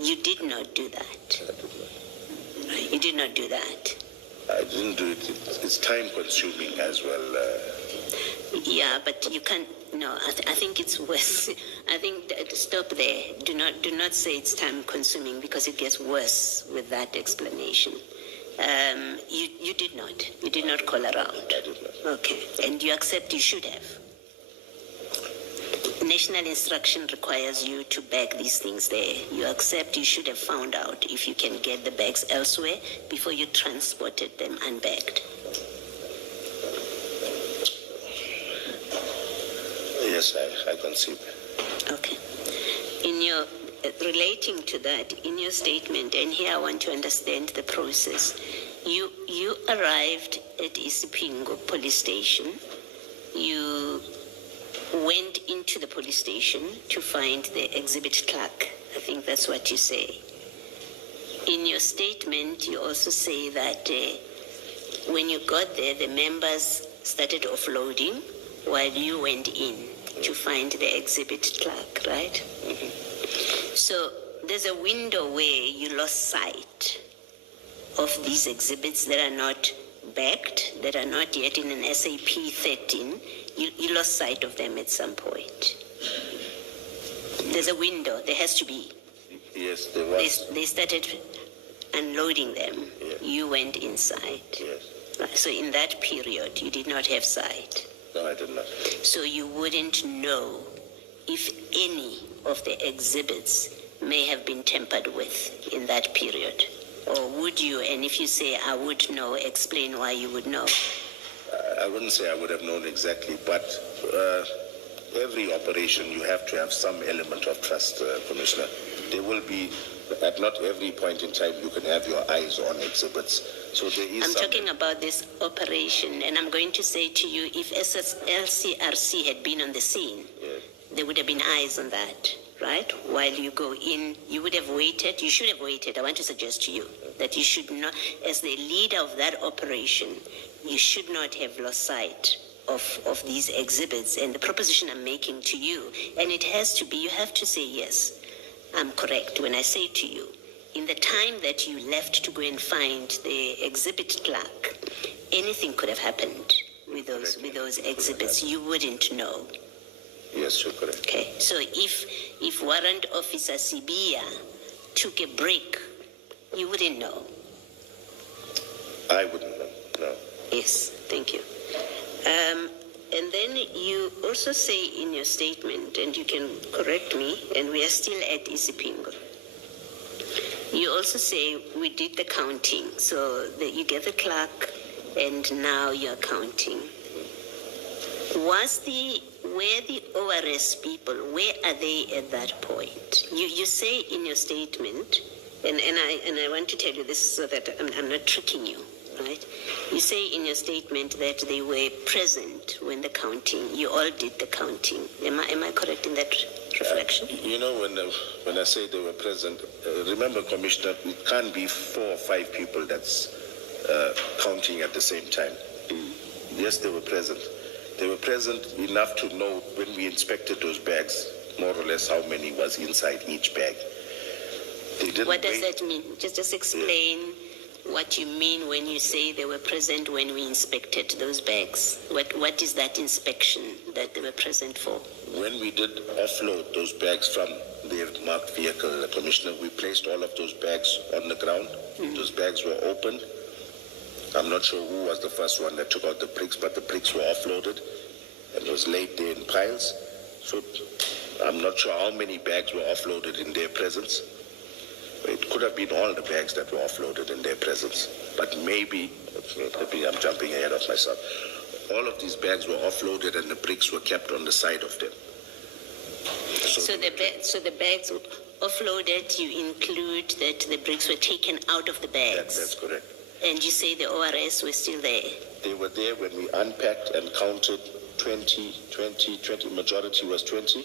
You did not do that. You did not do that. I didn't do it. It's time consuming as well. Yeah, but you can't. No, I think it's worse. I think stop there. Do not say it's time consuming, because it gets worse with that explanation. You did not. You did not call around. I did not. Okay, and you accept you should have. National instruction requires you to bag these things there. You accept you should have found out if you can get the bags elsewhere before you transported them unbagged. Yes, I conceive. Okay. In your relating to that, in your statement, and here I want to understand the process. You arrived at ICYMI police station. You went into the police station to find the exhibit clerk. I think that's what you say. In your statement, you also say that when you got there, the members started offloading while you went in to find the exhibit clerk, right? Mm-hmm. So there's a window where you lost sight of these exhibits that are not bagged, that are not yet in an SAP 13. You lost sight of them at some point. There's a window. There has to be. Yes, there was. They started unloading them. Yes. You went inside. Yes. So in that period, you did not have sight. No, I did not. So you wouldn't know if any of the exhibits may have been tampered with in that period. Or would you? And if you say, I would know, explain why you would know. I wouldn't say I would have known exactly, but every operation you have to have some element of trust, Commissioner. There will be, at not every point in time, you can have your eyes on exhibits. So there is. I'm talking about this operation, and I'm going to say to you, if LCRC had been on the scene, yes, there would have been eyes on that, right? While you go in, you would have waited. You should have waited. I want to suggest to you that you should not, as the leader of that operation, you should not have lost sight of these exhibits. And the proposition I'm making to you, and it has to be, you have to say, yes, I'm correct when I say to you, in the time that you left to go and find the exhibit clerk, anything could have happened with those exhibits. You wouldn't know. Yes, you're correct. Okay, so if Warrant Officer Sibia took a break, you wouldn't know. I wouldn't know, no. Yes, thank you. And then you also say in your statement, and you can correct me, and we are still at ICYMI. You also say we did the counting, so that you get the clerk, and now you're counting. Were the ORS people, where are they at that point? You say in your statement, and I want to tell you this so that I'm not tricking you, right? You say in your statement that they were present when the counting, you all did the counting. Am I correct in that reflection? You know, when I say they were present, remember, Commissioner, it can't be 4 or 5 people that's counting at the same time. Yes, they were present. They were present enough to know when we inspected those bags, more or less how many was inside each bag. They didn't what does that mean? Just explain what you mean when you say they were present when we inspected those bags. What is that inspection that they were present for? When we did offload those bags from the marked vehicle, Commissioner, we placed all of those bags on the ground. Those bags were opened. I'm not sure who was the first one that took out the bricks, but the bricks were offloaded and was laid there in piles. So I'm not sure how many bags were offloaded in their presence. It could have been all the bags that were offloaded in their presence. But maybe I'm jumping ahead of myself. All of these bags were offloaded and the bricks were kept on the side of them. So the bags offloaded, you include that the bricks were taken out of the bags? That's correct. And you say the ORS were still there? They were there when we unpacked and counted 20, majority was 20.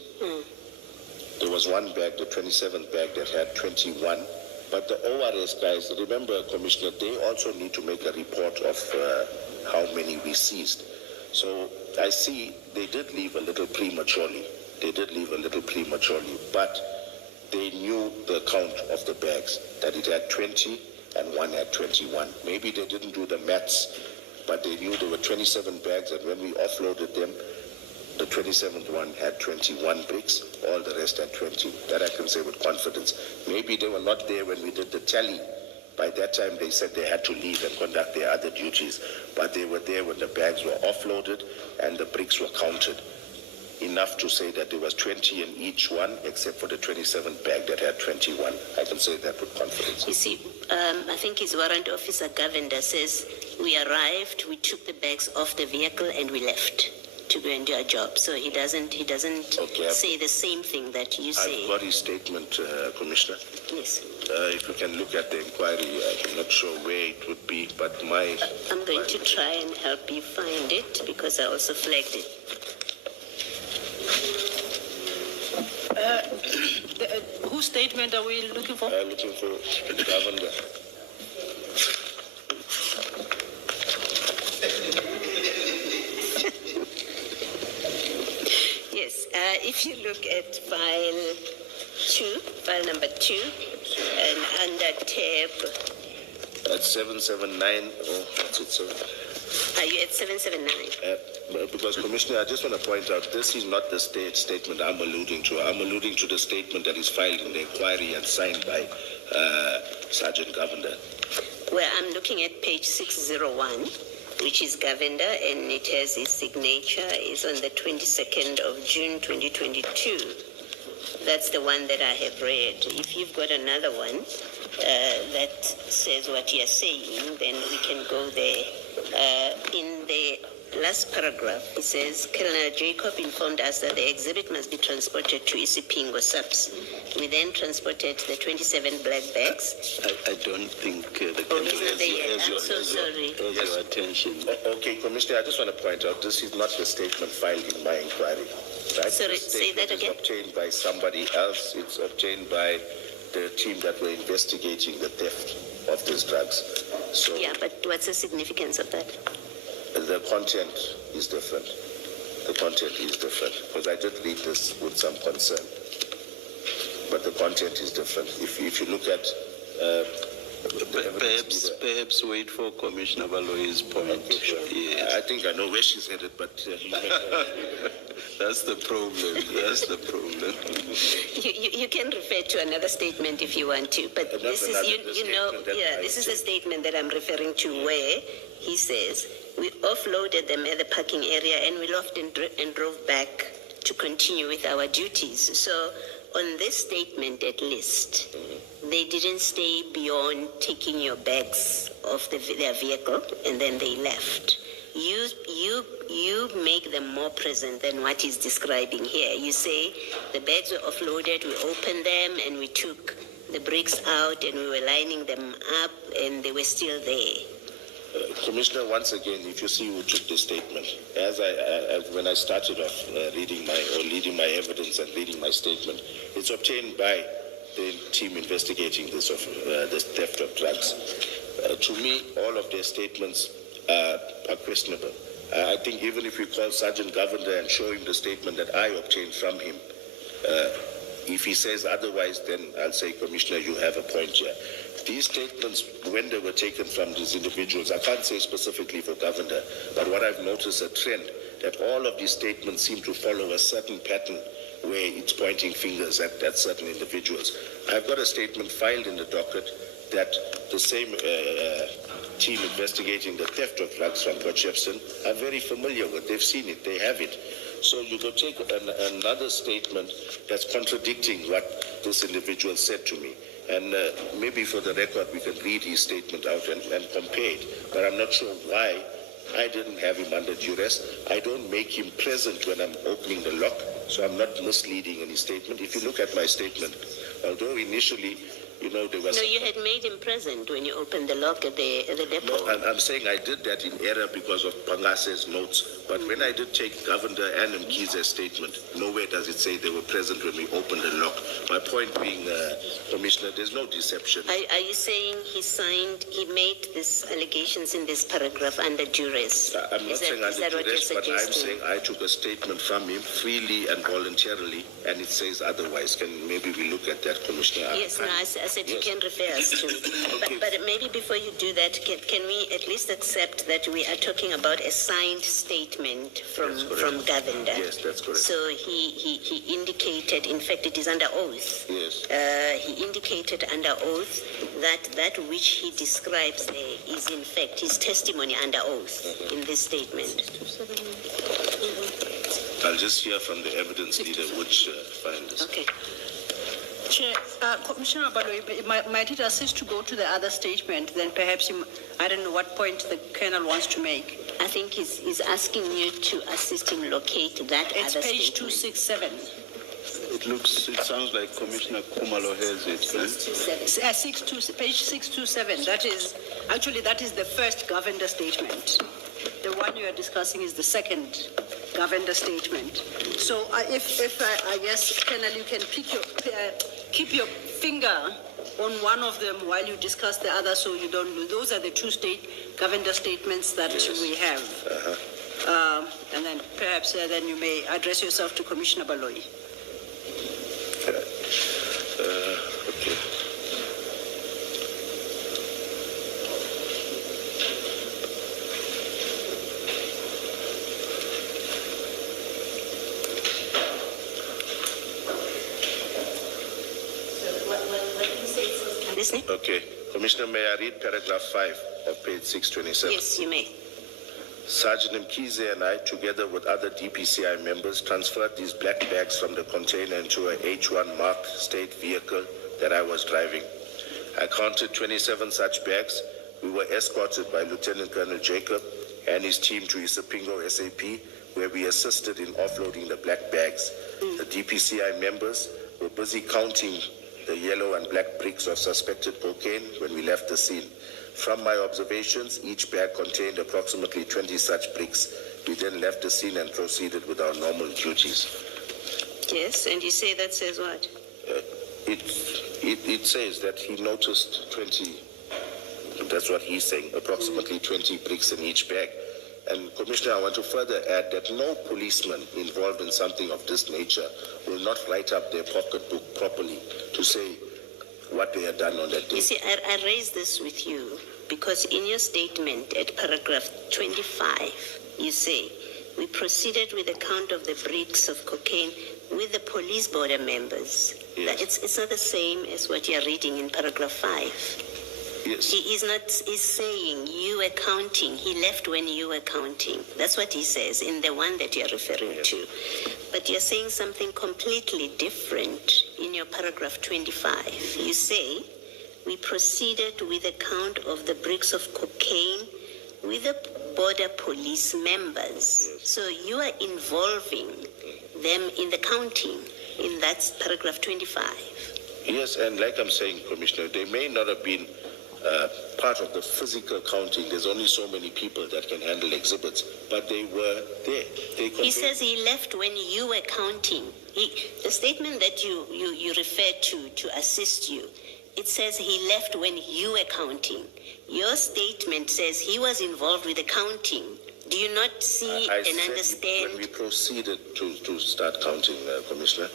There was one bag, the 27th bag, that had 21. But the ORS guys, remember, Commissioner, they also need to make a report of how many we seized. So I see they did leave a little prematurely. But they knew the count of the bags, that it had 20 and one had 21. Maybe they didn't do the maths, but they knew there were 27 bags, and when we offloaded them, the 27th one had 21 bricks, all the rest had 20. That I can say with confidence. Maybe they were not there when we did the tally. By that time, they said they had to leave and conduct their other duties, but they were there when the bags were offloaded and the bricks were counted. Enough to say that there was 20 in each one, except for the 27th bag that had 21. I can say that with confidence. You see, I think his warrant officer Govender says, we arrived, we took the bags off the vehicle and we left to go and do our job. So he doesn't say the same thing that you say. I've got his statement, Commissioner. Yes. If you can look at the inquiry, I'm not sure where it would be, but I'm going to try and help you find it because I also flagged it. Whose statement are we looking for? Looking for the Governor. Yes, if you look at file number 2, and under tab... At 779, what's it, sir? Are you at 779? Because, Commissioner, I just want to point out, this is not the statement I'm alluding to. I'm alluding to the statement that is filed in the inquiry and signed by Sergeant Govender. Well, I'm looking at page 601, which is Govender, and it has his signature. It's on the 22nd of June, 2022. That's the one that I have read. If you've got another one that says what you're saying, then we can go there. In the last paragraph, it says, Colonel Jacob informed us that the exhibit must be transported to ICYMI subs. We then transported the 27 black bags. I don't think the Oh, he's not there yet. I'm so sorry. Your attention. Okay, Commissioner, I just want to point out, this is not the statement filed in my inquiry. Right? Sorry, the say that again. It's obtained by somebody else. It's obtained by the team that were investigating the theft of these drugs. So Yeah, but what's the significance of that? the content is different. The content is different. Because I did read this with some concern. But the content is different. If you look at Perhaps wait for Commissioner Baloyi's point. Okay, sure. Yes. I think I know where she's headed, but That's the problem. That's the problem. You can refer to another statement if you want to, but this is, this is the statement that I'm referring to where he says We offloaded them at the parking area and we left and drove back to continue with our duties. So on this statement at least, they didn't stay beyond taking your bags off their vehicle and then they left. You make them more present than what he's describing here. You say the bags were offloaded, we opened them and we took the bricks out and we were lining them up and they were still there. Commissioner, once again, if you see who took the statement, when I started off leading my evidence and reading my statement, it's obtained by the team investigating this theft of drugs. To me, all of their statements are questionable. I think even if we call Sergeant Governor and show him the statement that I obtained from him, if he says otherwise, then I'll say, Commissioner, you have a point here. These statements, when they were taken from these individuals, I can't say specifically for Governor, but what I've noticed a trend that all of these statements seem to follow a certain pattern where it's pointing fingers at certain individuals. I've got a statement filed in the docket that the same team investigating the theft of drugs from Potchefstroom are very familiar with. They've seen it, they have it. So you could take another statement that's contradicting what this individual said to me. And maybe for the record, we can read his statement out and compare it. But I'm not sure why I didn't have him under duress. I don't make him present when I'm opening the lock, so I'm not misleading in his statement. If you look at my statement, although initially, there was... No, you had made him present when you opened the lock at the depot. No, I'm saying I did that in error because of Pangase's notes. But when I did take Governor and Mkize's statement, nowhere does it say they were present when we opened the lock. My point being, Commissioner, there's no deception. Are you saying he made these allegations in this paragraph under duress? I'm not saying under duress, but I'm saying I took a statement from him freely and voluntarily, and it says otherwise. Can maybe we look at that, Commissioner? Yes, I said you can refer us to. Okay. But maybe before you do that, can we at least accept that we are talking about a signed statement from Governor? Yes, that's correct. So he indicated, in fact, it is under oath. Yes. He indicated under oath that which he describes there is in fact his testimony under oath in this statement. I'll just hear from the evidence leader which find this. Okay. Chair, Commissioner Baloyi, might it assist to go to the other statement? Then perhaps, I don't know what point the Colonel wants to make. I think he's asking you to assist him locate that It's other page statement. 267. It sounds like Commissioner Kumalo has it. 627. Page 627. That is the first Governor statement. The one you are discussing is the second Governor statement. So if I guess, Colonel, you can keep your finger on one of them while you discuss the other, so you don't lose. Those are the two Governor statements that we have. And then perhaps then you may address yourself to Commissioner Baloyi. Okay. Listening? Okay. Commissioner, may I read paragraph 5 of page 627? Yes, you may. Sergeant Mkize and I, together with other DPCI members, transferred these black bags from the container into a H1 marked state vehicle that I was driving. I counted 27 such bags. We were escorted by Lieutenant Colonel Jacob and his team to Isipingo SAP, where we assisted in offloading the black bags. The DPCI members were busy counting the yellow and black bricks of suspected cocaine when we left the scene. From my observations, each bag contained approximately 20 such bricks. We then left the scene and proceeded with our normal duties. Yes, and you say that says what? It says that he noticed 20, that's what he's saying, approximately 20 bricks in each bag. And Commissioner, I want to further add that no policeman involved in something of this nature will not write up their pocketbook properly to say what they had done on that day. You see, I raise this with you because in your statement at paragraph 25, you say, we proceeded with the count of the bricks of cocaine with the police border members. Yes. It's not the same as what you're reading in paragraph 5. Yes. He is not, he's saying you were counting. He left when you were counting. That's what he says in the one that you're referring to. But you're saying something completely different in your paragraph 25. You say, we proceeded with a count of the bricks of cocaine with the border police members. Yes. So you are involving them in the counting in that paragraph 25. Yes, and like I'm saying, Commissioner, they may not have been part of the physical counting. There's only so many people that can handle exhibits, but they were there. He says he left when you were counting. The statement that you referred to assist you, it says he left when you were counting. Your statement says he was involved with the counting. Do you not see I and said understand? when we proceeded to start counting, Commissioner.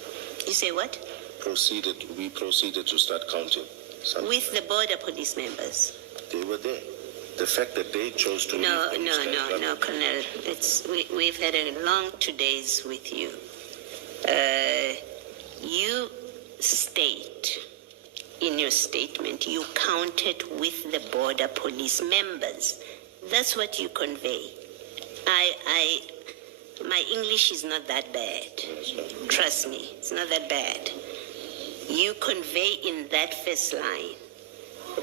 You say what? We proceeded to start counting. Something. With the border police members. They were there. The fact that they chose to No, leave Colonel. We've had a long 2 days with you. You state in your statement you counted with the border police members. That's what you convey. My English is not that bad. Trust me, it's not that bad. You convey in that first line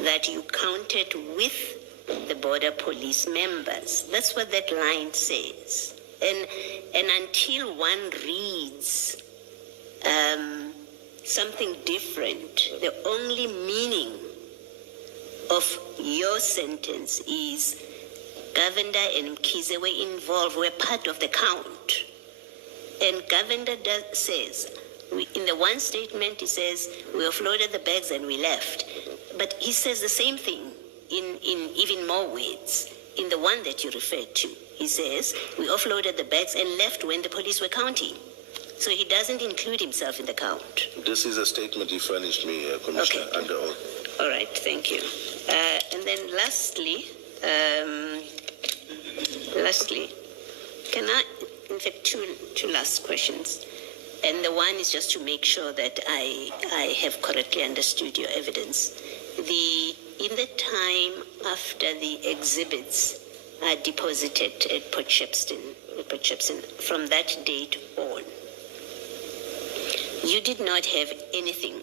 that you counted with the border police members. That's what that line says. And until one reads something different, the only meaning of your sentence is Governor and Mkhize were involved, were part of the count. And Governor says, in the one statement, he says, we offloaded the bags and we left. But he says the same thing in even more words. In the one that you referred to, he says, we offloaded the bags and left when the police were counting. So he doesn't include himself in the count. This is a statement he furnished me, Commissioner, Okay. under oath. All right, thank you. And then lastly, can I, in fact, two last questions. And the one is just to make sure that I have correctly understood your evidence. In the time after the exhibits are deposited at Port Shepstone, from that date on, you did not have anything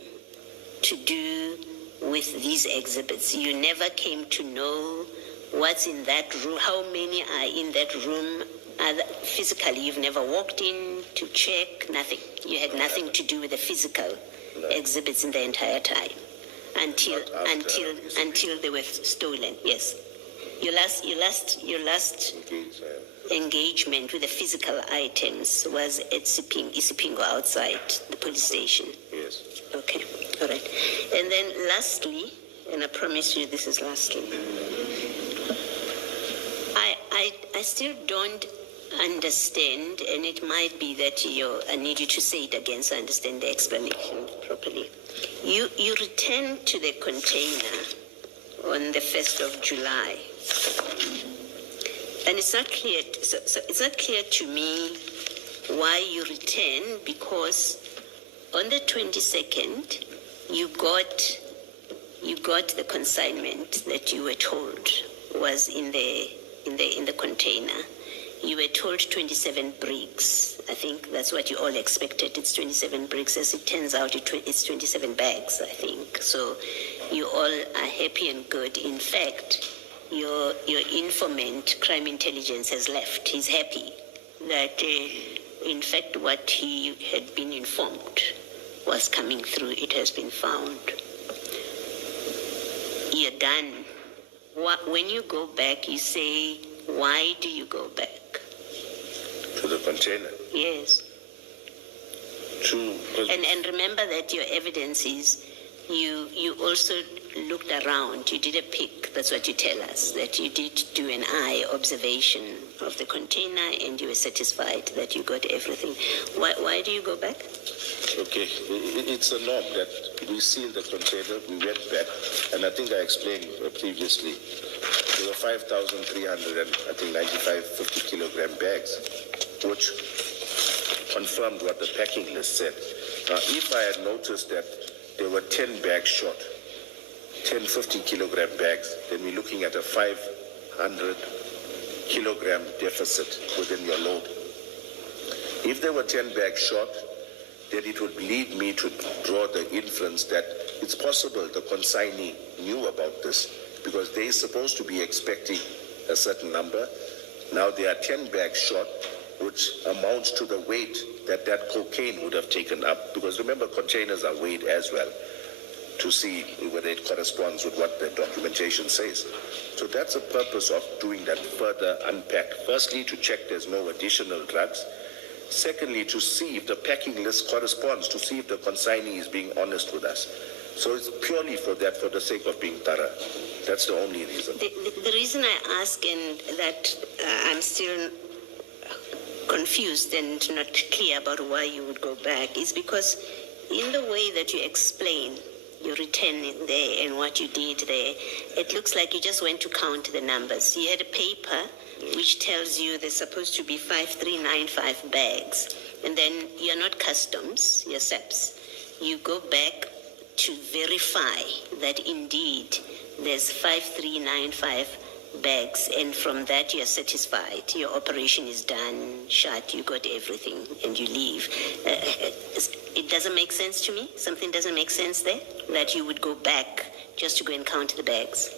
to do with these exhibits. You never came to know what's in that room, how many are in that room. Physically, you've never walked in to check, nothing. You had nothing to do with the physical exhibits in the entire time until they were stolen. Yes, your last engagement with the physical items was at Isipingo outside the police station. Yes. Okay, all right. And then lastly, and I promise you this is lastly, I still don't understand, and it might be that I need you to say it again so I understand the explanation properly. You returned to the container on the 1st of July, and it's not clear. So it's not clear to me why you returned, because on the 22nd you got the consignment that you were told was in the container. You were told 27 bricks. I think that's what you all expected. It's 27 bricks. As it turns out, it's 27 bags, I think. So you all are happy and good. In fact, your informant, crime intelligence, has left. He's happy that, in fact, what he had been informed was coming through. It has been found. You're done. When you go back, you say, why do you go back? To the container? Yes. And remember that your evidence is you also looked around. You did a pick. That's what you tell us, that you did do an eye observation of the container and you were satisfied that you got everything. Why do you go back? Okay. It's a norm that we sealed the container, we went back, and I think I explained previously, there were 50 kilogram bags, which confirmed what the packing list said. Now, if I had noticed that there were 10 bags short, 10, 50 kilogram bags, then we're looking at a 500 kilogram deficit within your load. If there were 10 bags short, then it would lead me to draw the inference that it's possible the consignee knew about this because they're supposed to be expecting a certain number. Now there are 10 bags short, which amounts to the weight that cocaine would have taken up. Because remember, containers are weighed as well to see whether it corresponds with what the documentation says. So that's the purpose of doing that further unpack. Firstly, to check there's no additional drugs. Secondly, to see if the packing list corresponds, to see if the consignee is being honest with us. So it's purely for that, for the sake of being thorough. That's the only reason. The reason I ask and that I'm still confused and not clear about why you would go back is because in the way that you explain your return there and what you did there, it looks like you just went to count the numbers. You had a paper which tells you there's supposed to be 5395 bags, and then you're not customs, you're SAPS. You go back to verify that indeed there's 5395 bags, and from that you're satisfied. Your operation is done, shut, you got everything, and you leave. It doesn't make sense to me. Something doesn't make sense there, that you would go back just to go and count the bags.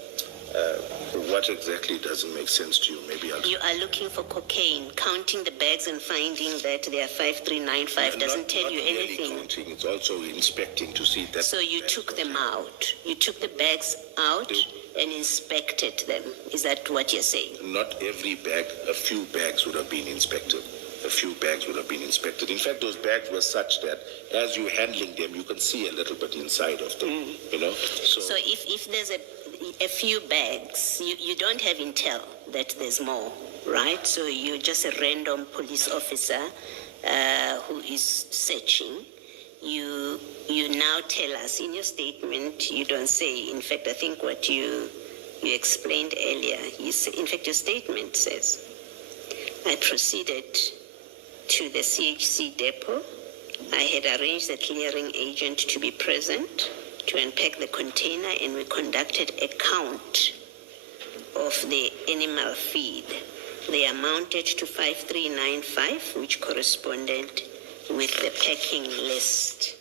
What exactly doesn't make sense to you? Maybe I'll... You are looking for cocaine, counting the bags and finding that they are 5395 doesn't tell you anything. Not counting, it's also inspecting to see that... So you took them out. You took the bags out and inspected them. Is that what you're saying? Not every bag, a few bags would have been inspected. A few bags would have been inspected. In fact, those bags were such that as you're handling them, you can see a little bit inside of them, you know? So if there's a few bags, you don't have intel that there's more, right? So you're just a random police officer who is searching. You now tell us in your statement, you don't say, in fact, I think what you explained earlier, in fact, your statement says, I proceeded to the CHC depot. I had arranged the clearing agent to be present to unpack the container, and we conducted a count of the animal feed. They amounted to 5395, which corresponded with the packing list.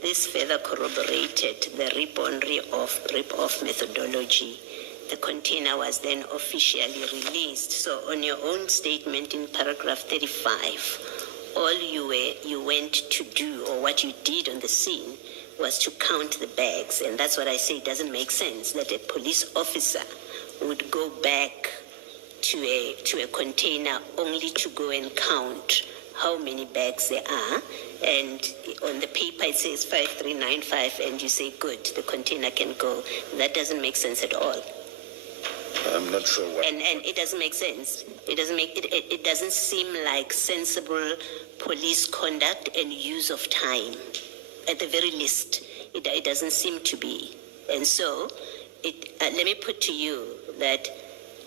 This further corroborated the rip-off methodology. The container was then officially released. So on your own statement in paragraph 35, all you went to do, or what you did on the scene, was to count the bags. And that's what I say, it doesn't make sense that a police officer would go back to a container only to go and count how many bags there are. And on the paper it says 5395, and you say, good, the container can go. That doesn't make sense at all. I'm not sure what... And it doesn't make sense. It doesn't seem like sensible police conduct and use of time. At the very least, it doesn't seem to be. And so, let me put to you that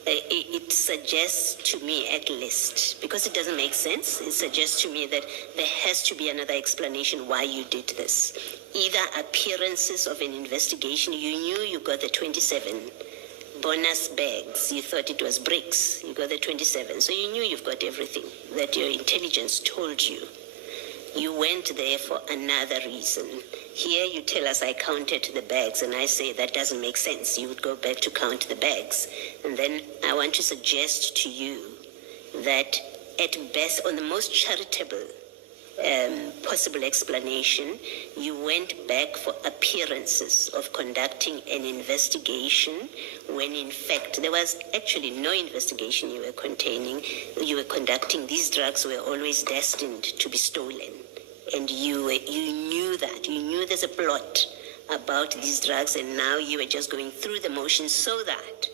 it suggests to me, at least, because it doesn't make sense, it suggests to me that there has to be another explanation why you did this. Either appearances of an investigation. You knew you got the 27 bonus bags. You thought it was bricks. You got the 27. So you knew you've got everything that your intelligence told you. You went there for another reason. Here you tell us I counted the bags, and I say that doesn't make sense. You would go back to count the bags. And then I want to suggest to you that at best, on the most charitable possible explanation, you went back for appearances of conducting an investigation when in fact there was actually no investigation you were conducting. These drugs were always destined to be stolen, and you knew that. You knew there's a plot about these drugs, and now you were just going through the motions so that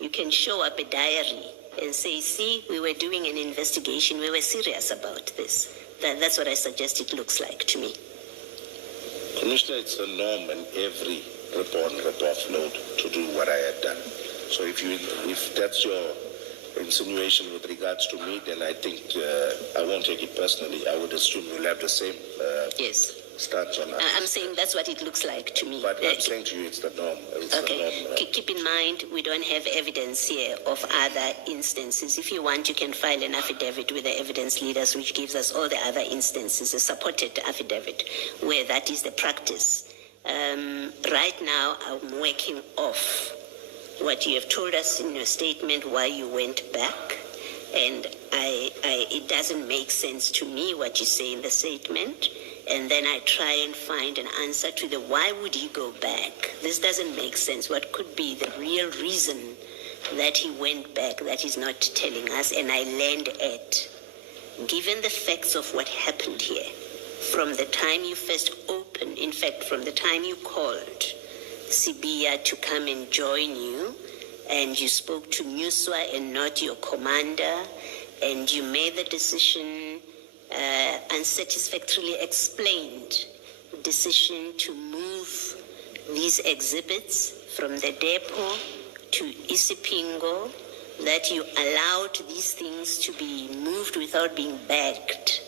you can show up a diary and say, see, we were doing an investigation, we were serious about this. That's what I suggest it looks like to me. Commissioner, it's the norm in every rip-on, rip-off load to do what I had done. So if that's your insinuation with regards to me, then I think I won't take it personally. I would assume you'll have the same yes. stance on that. I'm saying that's what it looks like to me. But I'm saying to you, it's the norm. It's Okay. the norm. Keep in mind, we don't have evidence here of other instances. If you want, you can file an affidavit with the evidence leaders, which gives us all the other instances, a supported affidavit, where that is the practice. Right now, I'm working off what you have told us in your statement, why you went back. And it doesn't make sense to me what you say in the statement. And then I try and find an answer to the why would he go back? This doesn't make sense. What could be the real reason that he went back that he's not telling us? And I land at, given the facts of what happened here, from the time you first opened, in fact, from the time you called Sibia to come and join you, and you spoke to Nuswa and not your commander, and you made the decision, unsatisfactorily explained decision to move these exhibits from the depot to Isipingo, that you allowed these things to be moved without being bagged,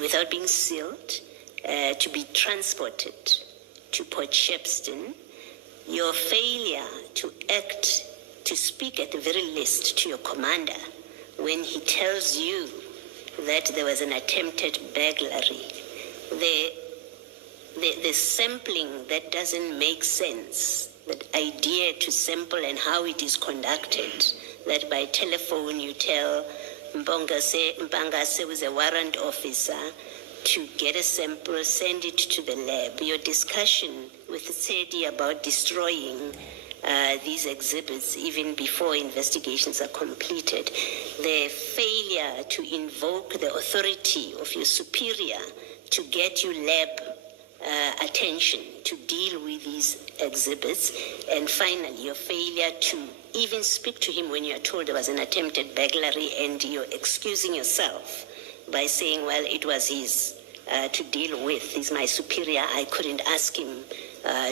without being sealed, to be transported to Port Shepstone. Your failure to act, to speak at the very least to your commander when he tells you that there was an attempted burglary. The sampling that doesn't make sense, that idea to sample and how it is conducted, that by telephone you tell Mpangase was a warrant officer to get a sample, send it to the lab. Your discussion with Tsedi about destroying these exhibits even before investigations are completed, the failure to invoke the authority of your superior to get you lab attention to deal with these exhibits, and finally your failure to even speak to him when you are told there was an attempted burglary, and you're excusing yourself by saying, well, it was his to deal with. He's my superior. I couldn't ask him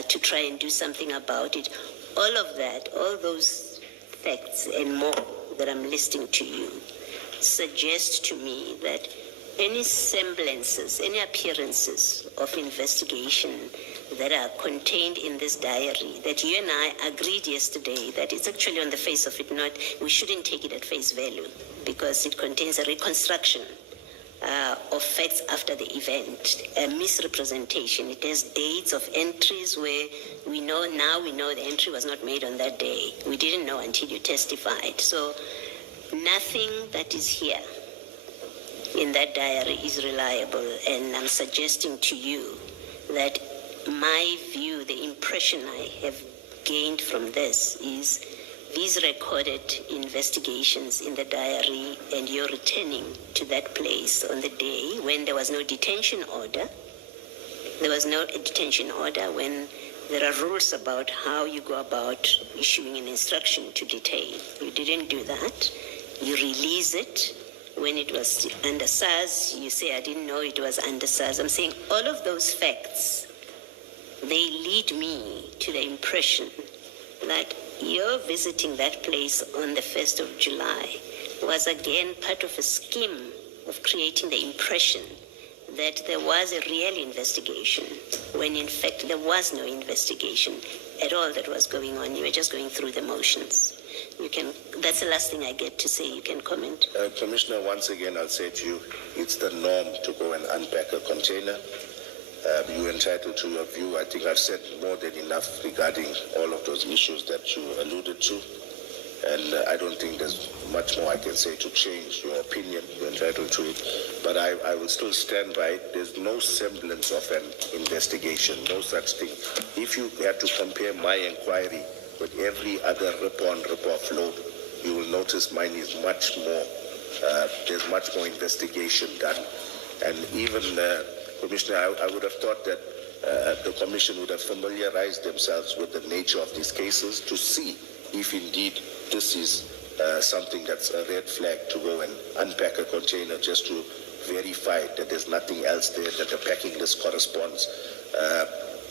to try and do something about it. All of that, all those facts and more that I'm listing to you suggest to me that any semblances, any appearances of investigation that are contained in this diary, that you and I agreed yesterday that it's actually on the face of it, not, we shouldn't take it at face value because it contains a reconstruction of facts after the event, a misrepresentation. It has dates of entries where we know the entry was not made on that day. We didn't know until you testified. So nothing that is here in that diary is reliable, and I'm suggesting to you that my view, the impression I have gained from this is these recorded investigations in the diary, and you're returning to that place on the day when there was no detention order. There was no detention order when there are rules about how you go about issuing an instruction to detain. You didn't do that. You release it. When it was under SARS, you say, I didn't know it was under SARS. I'm saying all of those facts, they lead me to the impression that your visiting that place on the 1st of July was again part of a scheme of creating the impression that there was a real investigation, when in fact there was no investigation at all that was going on. You were just going through the motions. That's the last thing I get to say. You can comment. Commissioner, once again, I'll say to you, it's the norm to go and unpack a container. You're entitled to your view. I think I've said more than enough regarding all of those issues that you alluded to. And I don't think there's much more I can say to change your opinion. You're entitled to it. But I will still stand by it. There's no semblance of an investigation, no such thing. If you had to compare my inquiry with every other rip-on, rip-off load, you will notice mine is much more, there's much more investigation done. And even, Commissioner, I would have thought that the Commission would have familiarized themselves with the nature of these cases to see if indeed this is something that's a red flag, to go and unpack a container just to verify that there's nothing else there, that the packing list corresponds.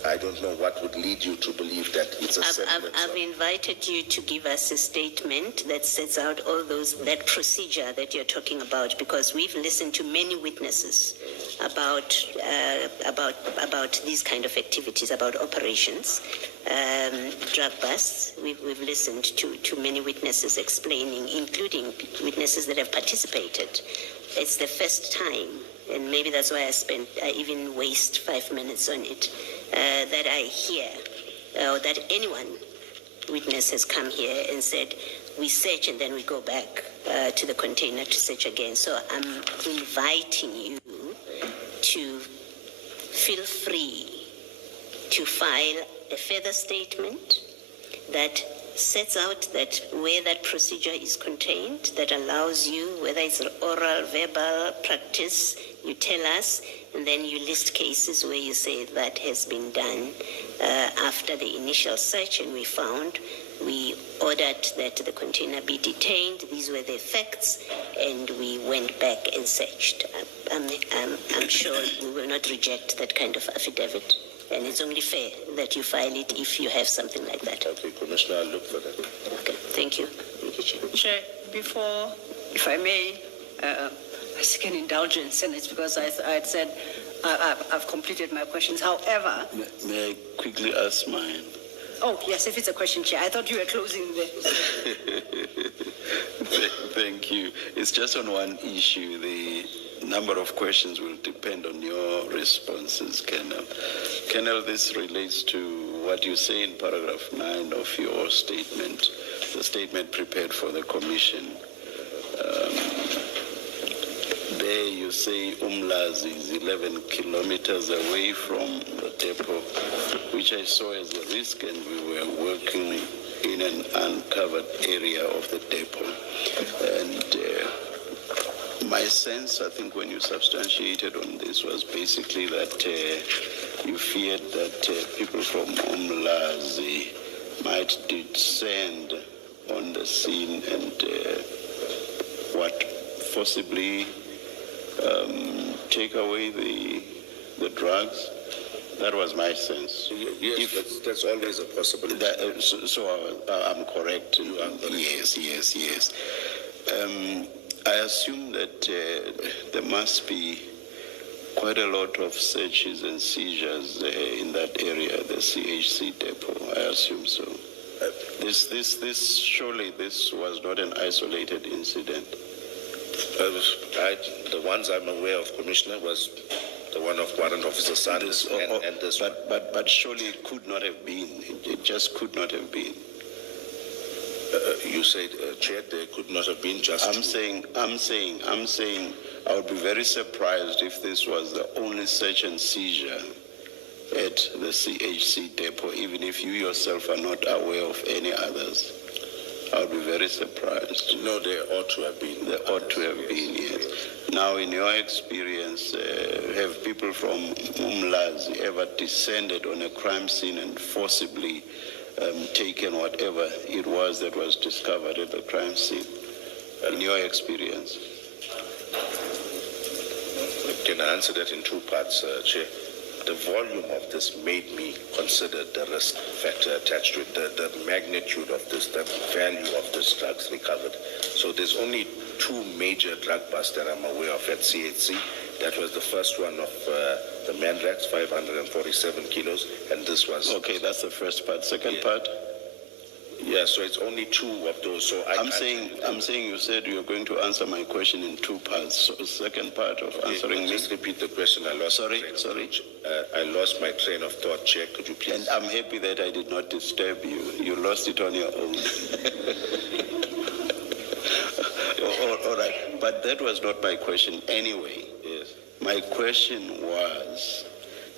I don't know what would lead you to believe that it's a semblance I've invited you to give us a statement that sets out all that procedure that you're talking about, because we've listened to many witnesses about these kind of activities, about operations, drug busts. We've listened to many witnesses explaining, including witnesses that have participated. It's the first time, and maybe that's why I even waste 5 minutes on it, that I hear that witness has come here and said, we search and then we go back to the container to search again. So I'm inviting you to feel free to file a further statement that sets out that where that procedure is contained, that allows you, whether it's oral, verbal, practice, you tell us, and then you list cases where you say that has been done after the initial search, and we ordered that the container be detained. These were the facts, and we went back and searched. I'm sure we will not reject that kind of affidavit, and it's only fair that you file it if you have something like that. Okay, Commissioner, I'll look for that. Okay, thank you. Thank you, Chair. Chair, before, if I may, I seek an indulgence, and it's because I had said I've completed my questions. However... May I quickly ask mine? Oh, yes, if it's a question, Chair. I thought you were closing the... Thank you. It's just on one issue. The number of questions will depend on your responses, Colonel. Colonel, this relates to what you say in paragraph 9 of your statement, the statement prepared for the commission. There you say Umlazi is 11 kilometers away from the depot, which I saw as a risk, and we were working in an uncovered area of the depot. And my sense, I think, when you substantiated on this was basically that you feared that people from Umlazi might descend on the scene and forcibly take away the drugs. That was my sense. Yes, that's always a possibility. I'm correct. You are correct. Yes. I assume that there must be quite a lot of searches and seizures in that area, the CHC depot. I assume so. Surely this was not an isolated incident. The ones I'm aware of, Commissioner, was the one of Warrant Officer Sanders and this one. But surely it could not have been. It just could not have been. You said, Chair, there could not have been just I'm saying I would be very surprised if this was the only search and seizure at the CHC depot, even if you yourself are not aware of any others. I would be very surprised. No, there ought to have been. There ought to have been, yes. Now, in your experience, have people from Umlazi ever descended on a crime scene and forcibly taken whatever it was that was discovered at the crime scene? In your experience? Can I answer that in two parts, Chair? The volume of this made me consider the risk factor attached to it, the magnitude of this, the value of this drugs recovered. So there's only two major drug busts that I'm aware of at CHC. That was the first one of the Mandrax, 547 kilos, and this was... Okay, that's the first part. Second part? Yeah, so it's only two of those. So I'm saying you said you were going to answer my question in two parts. So the second part of answering me. Just repeat the question. I lost. Sorry. I lost my train of thought, Chair. Could you please? And I'm happy that I did not disturb you. You lost it on your own. All right, but that was not my question anyway. Yes. My question was,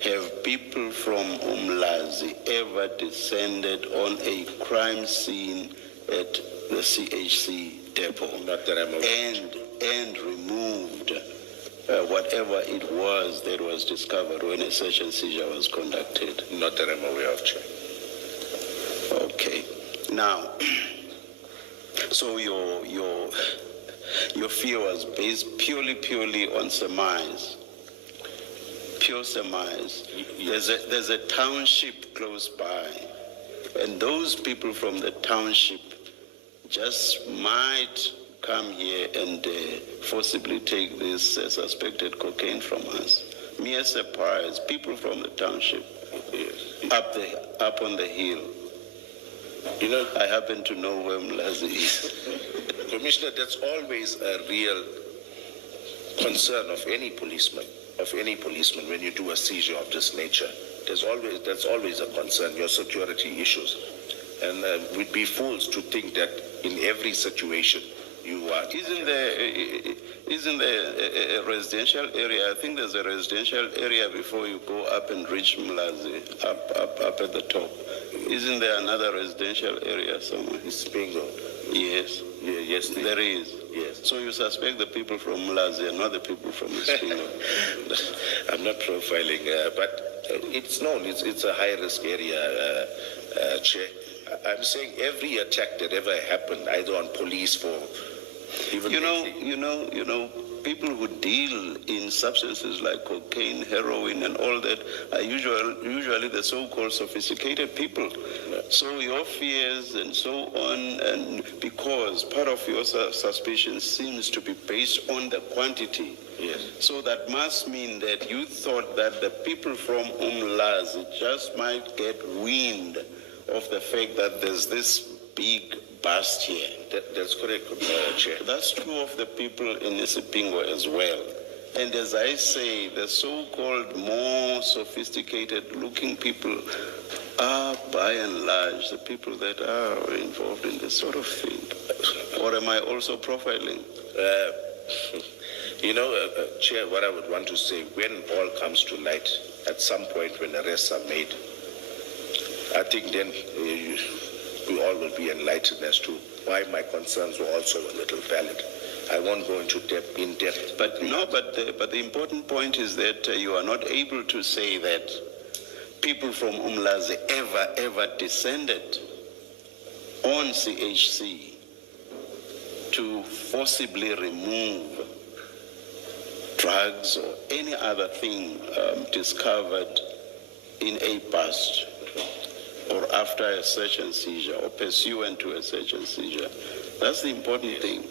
have people from Umlazi ever descended on a crime scene at the CHC depot? Not that I'm aware. And removed whatever it was that was discovered when a search and seizure was conducted? Not that I'm aware of, Chair. Okay. Now, so your fear was based purely on surmise. pure surmise. There's a township close by, and those people from the township just might come here and forcibly take this suspected cocaine from us. Mere surprise, people from the township, up on the hill. You know, I happen to know where Mlazi is. Commissioner, that's always a real concern of any policeman when you do a seizure of this nature. That's always a concern, your security issues. And we'd be fools to think that in every situation you are. Isn't there a residential area? I think there's a residential area before you go up and reach Mlazi, up at the top. Isn't there another residential area somewhere? It's bingo. Yes. Yeah, yes, there is. Yes. So you suspect the people from Mlazi and not the people from Ispingo? I'm not profiling, but it's known. It's a high-risk area, Chair. I'm saying every attack that ever happened, either on police for even people who deal in substances like cocaine, heroin, and all that are usually the so-called sophisticated people. So your fears and so on, and because part of your suspicion seems to be based on the quantity. Yes. So that must mean that you thought that the people from Umlazi just might get wind of the fact that there's this big bust here. That's correct, Chair. That's true of the people in Isipingo as well. And as I say, the so-called more sophisticated-looking people are, by and large, the people that are involved in this sort of thing. Or am I also profiling? Chair, what I would want to say, when all comes to light, at some point when arrests are made, I think then we all will be enlightened as to why my concerns were also a little valid. I won't go into depth. But the important point is that you are not able to say that people from Umlazi ever descended on CHC to forcibly remove drugs or any other thing discovered in a bust, or after a search and seizure, or pursuant to a search and seizure. That's the important thing.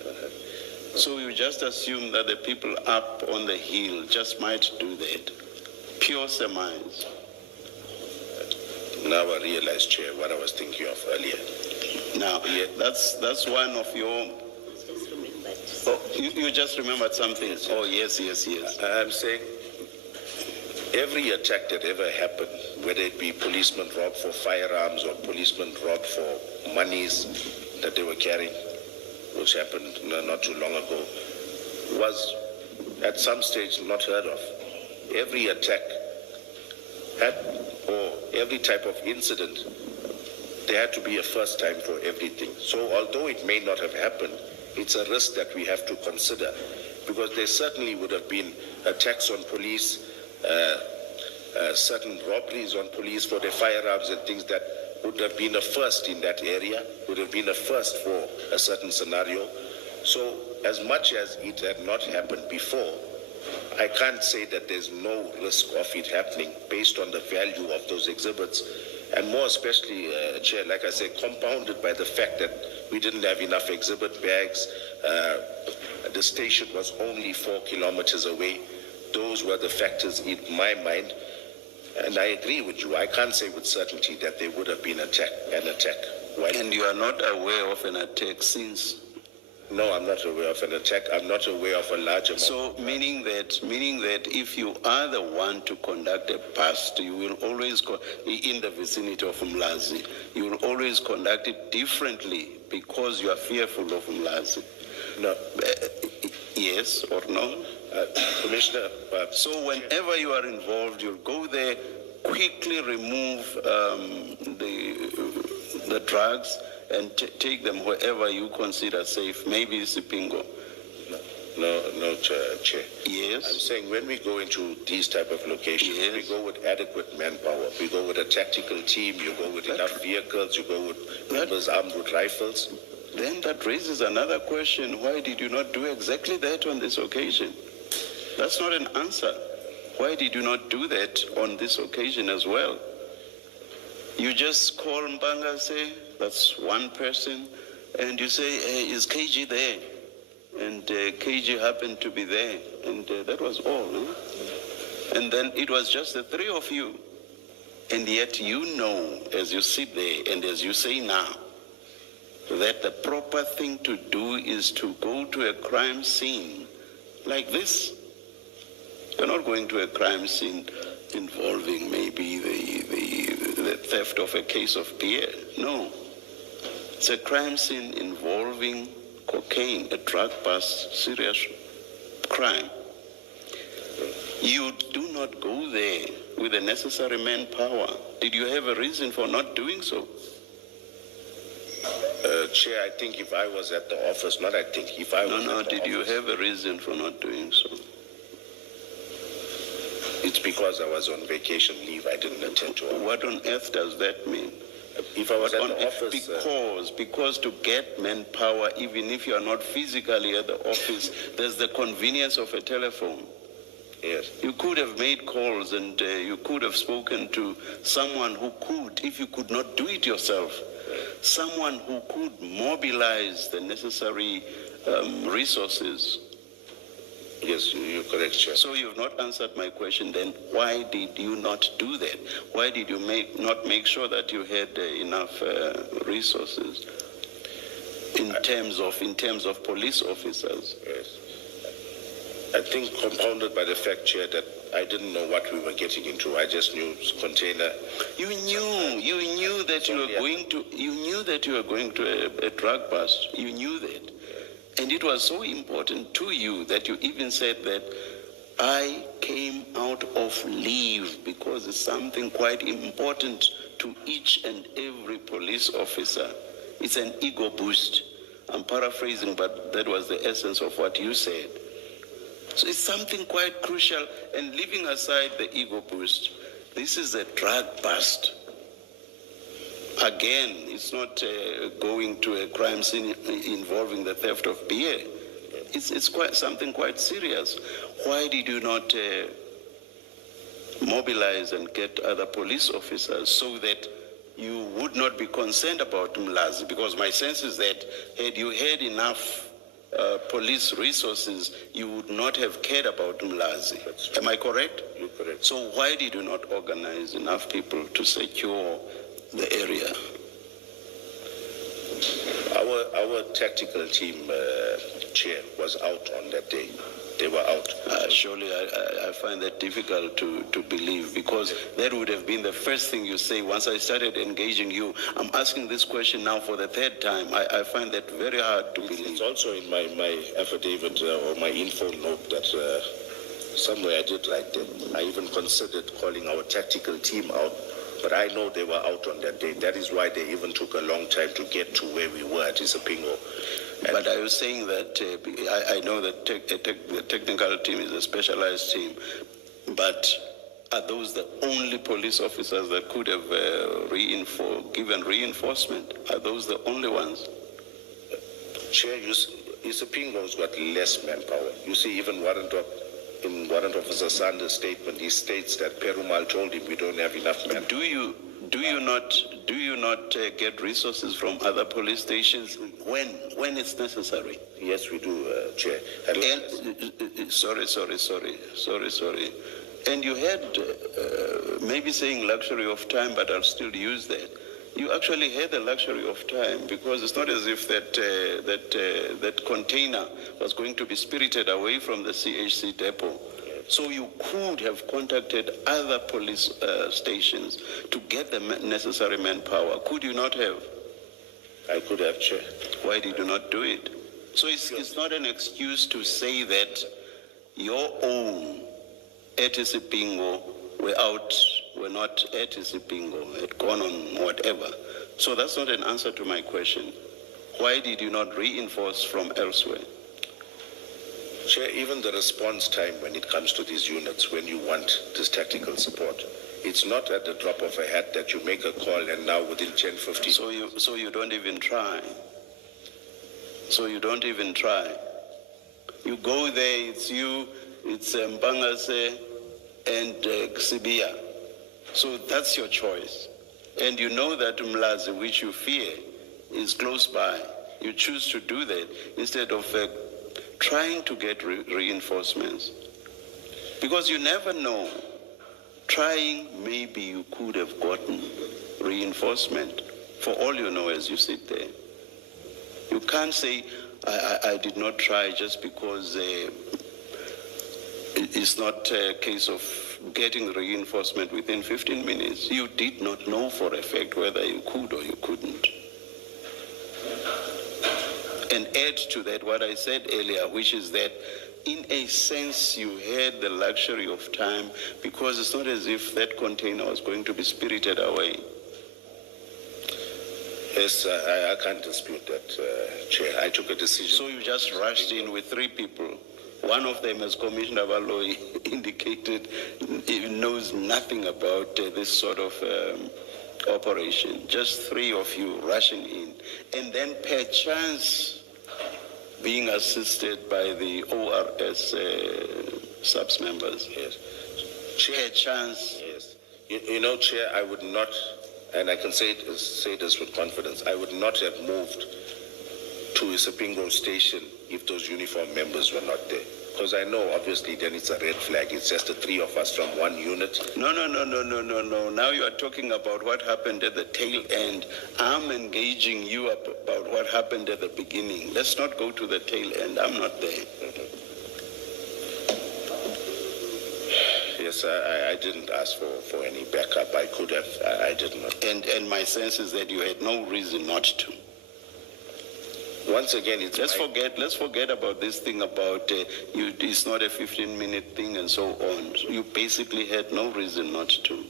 So you just assume that the people up on the hill just might do that. Pure surmise. Now I realize, Chair, what I was thinking of earlier. Now, that's one of your... Oh, you just remembered something. Yes. Oh, yes. I'm saying every attack that ever happened, whether it be policemen robbed for firearms or policemen robbed for monies that they were carrying, which happened not too long ago, was at some stage not heard of. Every attack or every type of incident, there had to be a first time for everything. So although it may not have happened, it's a risk that we have to consider, because there certainly would have been attacks on police, certain robberies on police for their firearms and things that would have been a first in that area, would have been a first for a certain scenario. So as much as it had not happened before, I can't say that there's no risk of it happening based on the value of those exhibits, and more especially, Chair, like I say, compounded by the fact that we didn't have enough exhibit bags. The station was only 4 kilometers away. Those were the factors in my mind. And I agree with you. I can't say with certainty that there would have been an attack. Why? And you are not aware of an attack since? No, I'm not aware of an attack. I'm not aware of a large amount. So meaning that if you are the one to conduct a bust, you will always, in the vicinity of Umlazi, you will always conduct it differently because you are fearful of Umlazi. No. Yes or no? Commissioner. So whenever you are involved, you'll go there, quickly remove the drugs and take them wherever you consider safe. Maybe Sipingo. No, Chair. Yes. I'm saying when we go into these type of locations, yes, we go with adequate manpower. We go with a tactical team. You go with enough vehicles. You go with members armed with rifles. Then that raises another question. Why did you not do exactly that on this occasion? That's not an answer. Why did you not do that on this occasion as well? You just call Mbangase, that's one person, and you say, hey, is KG there? And KG happened to be there, and that was all. And then it was just the three of you. And yet you know, as you sit there and as you say now, that the proper thing to do is to go to a crime scene like this. You're not going to a crime scene involving maybe the theft of a case of beer. No. It's a crime scene involving cocaine, a drug bust, serious crime. You do not go there with the necessary manpower. Did you have a reason for not doing so? Chair, I think if I was at the office, not I think, if I was at the office... Did you have a reason for not doing so? It's because I was on vacation leave, I didn't attend to it. What on earth does that mean? If I was at the office... Because to get manpower, even if you are not physically at the office, there's the convenience of a telephone. Yes. You could have made calls and you could have spoken to someone who could, if you could not do it yourself, someone who could mobilize the necessary resources. Yes, you're correct, Chair. So you've not answered my question then. Why did you not do that? Why did you not make sure that you had enough resources in terms of police officers? Yes. I think compounded by the fact, Chair, that I didn't know what we were getting into. I just knew container. You knew that you were going to a drug bust. You knew that. And it was so important to you that you even said that I came out of leave because it's something quite important to each and every police officer. It's an ego boost. I'm paraphrasing, but that was the essence of what you said. So it's something quite crucial, and leaving aside the ego boost, this is a drug bust. Again, it's not going to a crime scene involving the theft of beer. It's quite something quite serious. Why did you not mobilize and get other police officers so that you would not be concerned about Mlazi? Because my sense is that had you had enough police resources, you would not have cared about Mlazi. Am I correct? You're correct. So why did you not organize enough people to secure the area? Our tactical team, Chair, was out on that day. They were out. Surely I find that difficult to believe, because that would have been the first thing you say once I started engaging you. I'm asking this question now for the third time. I find that very hard to believe. It's also in my affidavit or my info note that somewhere I did write them. I even considered calling our tactical team out, but I know they were out on that day. That is why they even took a long time to get to where we were at Isipingo. But are you saying that, I know that the technical team is a specialized team, but are those the only police officers that could have given reinforcement? Are those the only ones? Chair, Isipingo's got less manpower. You see, even in Warrant Officer Sanders' statement, he states that Perumal told him we don't have enough manpower. Do you not get resources from other police stations when it's necessary? Yes, we do, Chair. Sorry. And you had maybe saying luxury of time, but I'll still use that. You actually had the luxury of time, because it's not as if that container was going to be spirited away from the CHC depot. So you could have contacted other police stations to get the necessary manpower. Could you not have? I could have, Chair. Why did you not do it? So it's not an excuse to say that your own at Isipingo were not at Isipingo, had gone on whatever. So that's not an answer to my question. Why did you not reinforce from elsewhere? Chair, even the response time when it comes to these units, when you want this tactical support, it's not at the drop of a hat that you make a call and now within 10, 15... So you don't even try. You go there, it's you, it's Mbangase, and Sibia. So that's your choice. And you know that Umlazi, which you fear, is close by. You choose to do that instead of trying to get reinforcements. Because you never know. Trying, maybe you could have gotten reinforcement, for all you know as you sit there. You can't say, I did not try just because it's not a case of getting reinforcement within 15 minutes. You did not know for a fact whether you could or you couldn't. And add to that what I said earlier, which is that in a sense you had the luxury of time, because it's not as if that container was going to be spirited away. Yes, I can't dispute that, Chair. I took a decision. So you just rushed in with 3 people. One of them, as Commissioner Valoy indicated, knows nothing about this sort of operation. Just 3 of you rushing in. And then perchance being assisted by the ORS subs members. Yes. Chair, chance. Yes. You know, Chair, I would not, and I can say this with confidence, I would not have moved to Isipingo station if those uniformed members were not there. Because I know, obviously, then it's a red flag. It's just the 3 of us from one unit. No. Now you are talking about what happened at the tail end. I'm engaging you about what happened at the beginning. Let's not go to the tail end. I'm not there. Mm-hmm. Yes, I didn't ask for any backup. I could have. I did not. And my sense is that you had no reason not to. Once again, let's forget about this thing about it's not a 15-minute thing and so on. You basically had no reason not to.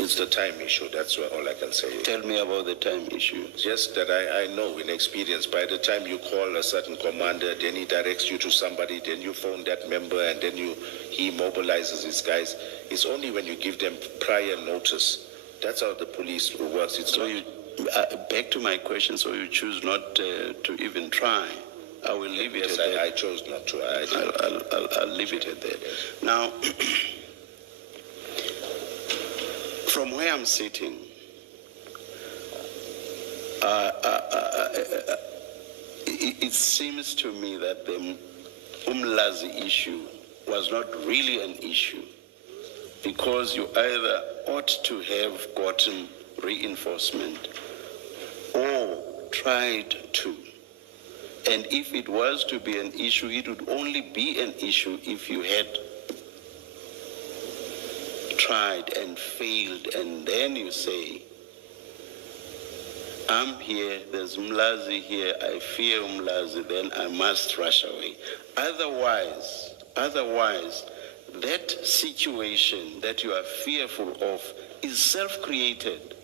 It's the time issue. That's all I can say. Tell me about the time issue. Just that I know in experience, by the time you call a certain commander, then he directs you to somebody, then you phone that member, and then he mobilizes his guys. It's only when you give them prior notice. That's how the police works. It's so you, back to my question, so you choose not to even try. I will leave it at that. I chose not to. I'll leave it at that. Now, from where I'm sitting, it seems to me that the Umlazi issue was not really an issue, because you either ought to have gotten reinforcement or tried to. And if it was to be an issue, it would only be an issue if you had tried and failed, and then you say, I'm here, there's Umlazi here, I fear Umlazi, then I must rush away. Otherwise, that situation that you are fearful of is self-created.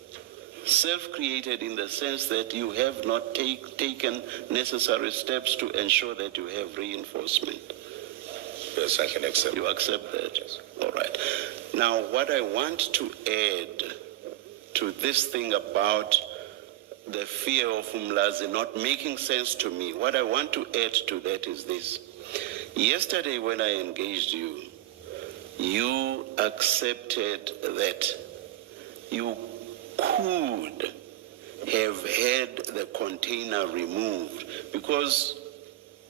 Self-created in the sense that you have not taken necessary steps to ensure that you have reinforcement. Yes, I can accept. You accept that? Yes. All right. Now, what I want to add to this thing about the fear of Umlazi not making sense to me, what I want to add to that is this. Yesterday when I engaged you, you accepted that you could have had the container removed, because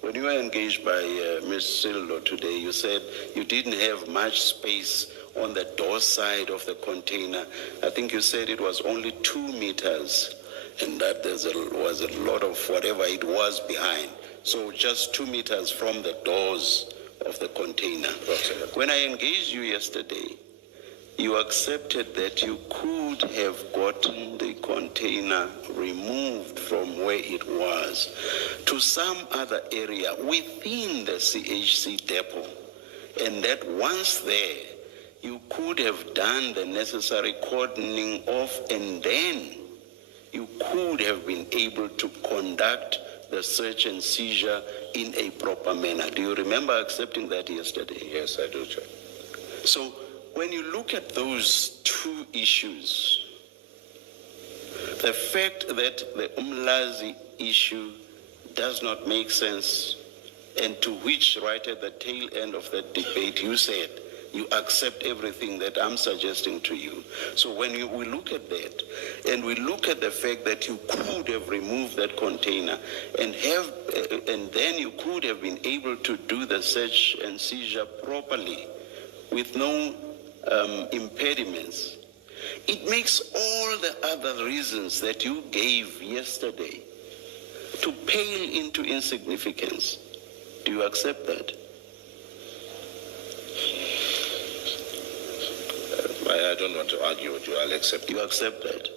when you were engaged by Ms. Sildo today, you said you didn't have much space on the door side of the container. I think you said it was only 2 meters, and that was a lot of whatever it was behind. So just 2 meters from the doors of the container. When I engaged you yesterday, you accepted that you could have gotten the container removed from where it was to some other area within the CHC depot, and that once there, you could have done the necessary cordoning off, and then you could have been able to conduct the search and seizure in a proper manner. Do you remember accepting that yesterday? Yes, I do, Chair. So when you look at those 2 issues, the fact that the Umlazi issue does not make sense, and to which right at the tail end of that debate you said you accept everything that I'm suggesting to you. So when we look at that, and we look at the fact that you could have removed that container and then you could have been able to do the search and seizure properly with no impediments, it makes all the other reasons that you gave yesterday to pale into insignificance. Do you accept that? I don't want to argue with you. I'll accept. You accept that?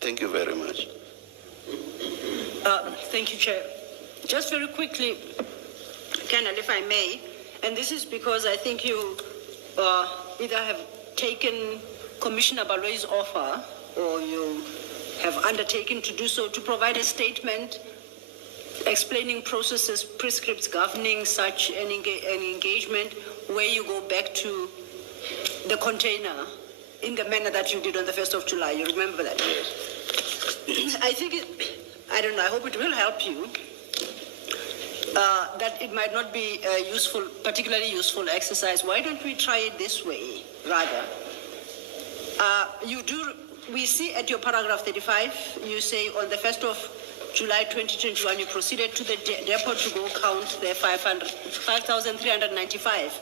Thank you very much. Thank you, Chair. Just very quickly, Colonel, if I may, and this is because I think you either have taken Commissioner Baloi's offer or you have undertaken to do so, to provide a statement explaining processes, prescripts governing such an engagement where you go back to the container in the manner that you did on the 1st of July. You remember that? Yes. I think, I don't know, I hope it will help you, that it might not be a particularly useful exercise. Why don't we try it this way, rather? We see at your paragraph 35, you say on the 1st of July 2021, you proceeded to the depot to go count the 5,395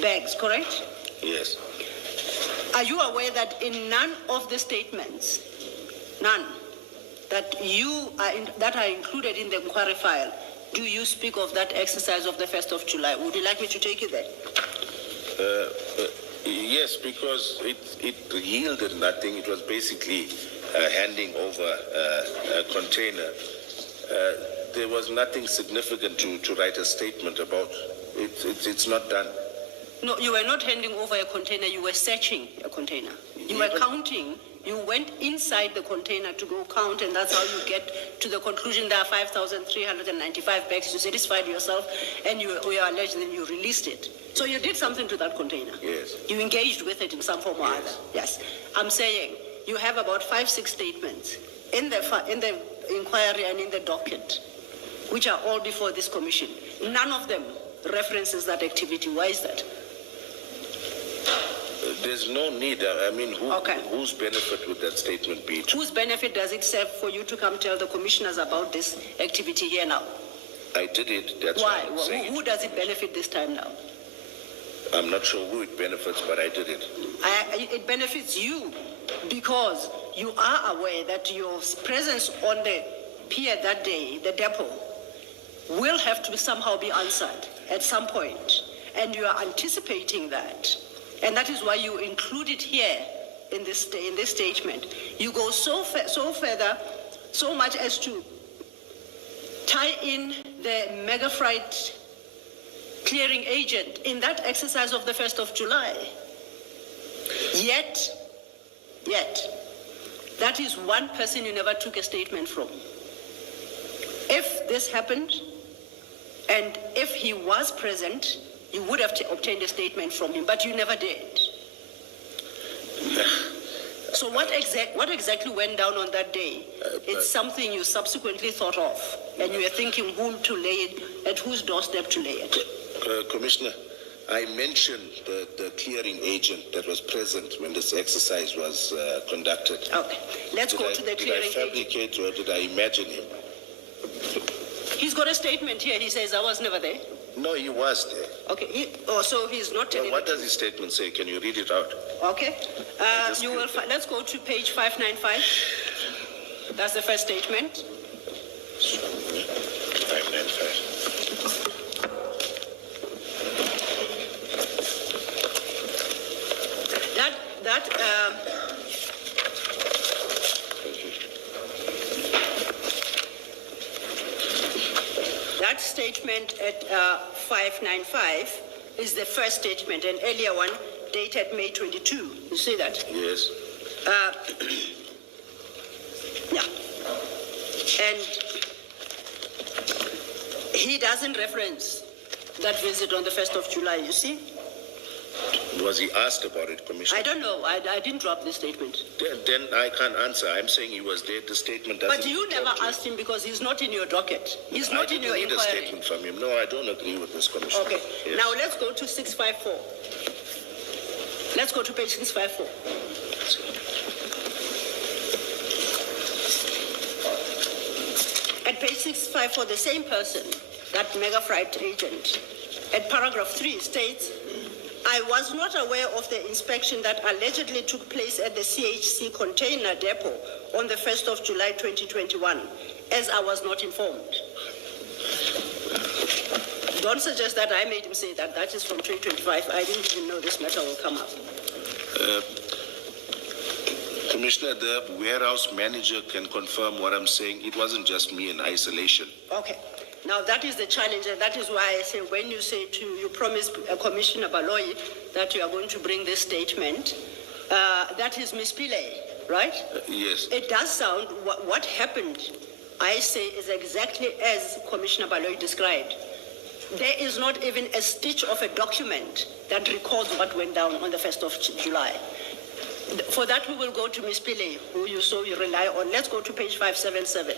bags, correct? Yes. Are you aware that in none of the statements, none, that that are included in the inquiry file, do you speak of that exercise of the 1st of July? Would you like me to take you there? Yes, because it yielded nothing. It was basically handing over a container. There was nothing significant to write a statement about. It's not done. No, you were not handing over a container. You were searching a container. You were counting. You went inside the container to go count, and that's how you get to the conclusion there are 5,395 bags. You satisfied yourself, and you are alleged, and you released it. So you did something to that container. Yes. You engaged with it in some form or other. Yes. I'm saying you have about 5-6 statements in the inquiry and in the docket, which are all before this commission. None of them references that activity. Why is that? There's no need. I mean, whose benefit would that statement be to? Whose benefit does it serve for you to come tell the commissioners about this activity here now? I did it. That's why. I'm saying Who does it benefit this time now? I'm not sure who it benefits, but I did it. It benefits you because you are aware that your presence on the pier that day, the depot, will have to somehow be answered at some point, and you are anticipating that. And that is why you include it here in this statement. You go so further, so much as to tie in the mega freight clearing agent in that exercise of the 1st of July. Yet, that is one person you never took a statement from. If this happened, and if he was present, you would have obtained a statement from him, but you never did. So what exactly went down on that day? It's something you subsequently thought of, and you were thinking whom to lay it, at whose doorstep to lay it. Commissioner, I mentioned the clearing agent that was present when this exercise was conducted. Okay, let's go to the clearing agent. Did I fabricate or did I imagine him? He's got a statement here. He says, I was never there. No, he was there. Okay, so he's not telling What does his statement say? Can you read it out? Okay, let's go to page 595. That's the first statement. 595. That statement at 595 is the first statement, an earlier one dated May 22. You see that? Yes. Yeah. And he doesn't reference that visit on the 1st of July, you see? Was he asked about it, Commissioner? I don't know. I didn't drop this statement. Then I can't answer. I'm saying he was there. The statement doesn't. But you never talk to asked him because he's not in your docket. He's I not in your didn't need a inquiry. statement from him. No, I don't agree with this, Commissioner. Okay. Yes. Now let's go to 654. Let's go to page 654. At page 654, the same person, that mega freight agent, at paragraph 3 states, I was not aware of the inspection that allegedly took place at the CHC container depot on the 1st of July 2021, as I was not informed. Don't suggest that I made him say that. That is from 2025. I didn't even know this matter will come up. Commissioner, the warehouse manager can confirm what I'm saying. It wasn't just me in isolation. Okay. Now that is the challenge, and that is why I say when you say you promise Commissioner Baloyi that you are going to bring this statement, that is Ms. Pillay, right? Yes. It does sound, what happened, I say, is exactly as Commissioner Baloyi described. There is not even a stitch of a document that records what went down on the 1st of July. For that, we will go to Ms. Pillay, who you rely on. Let's go to page 577.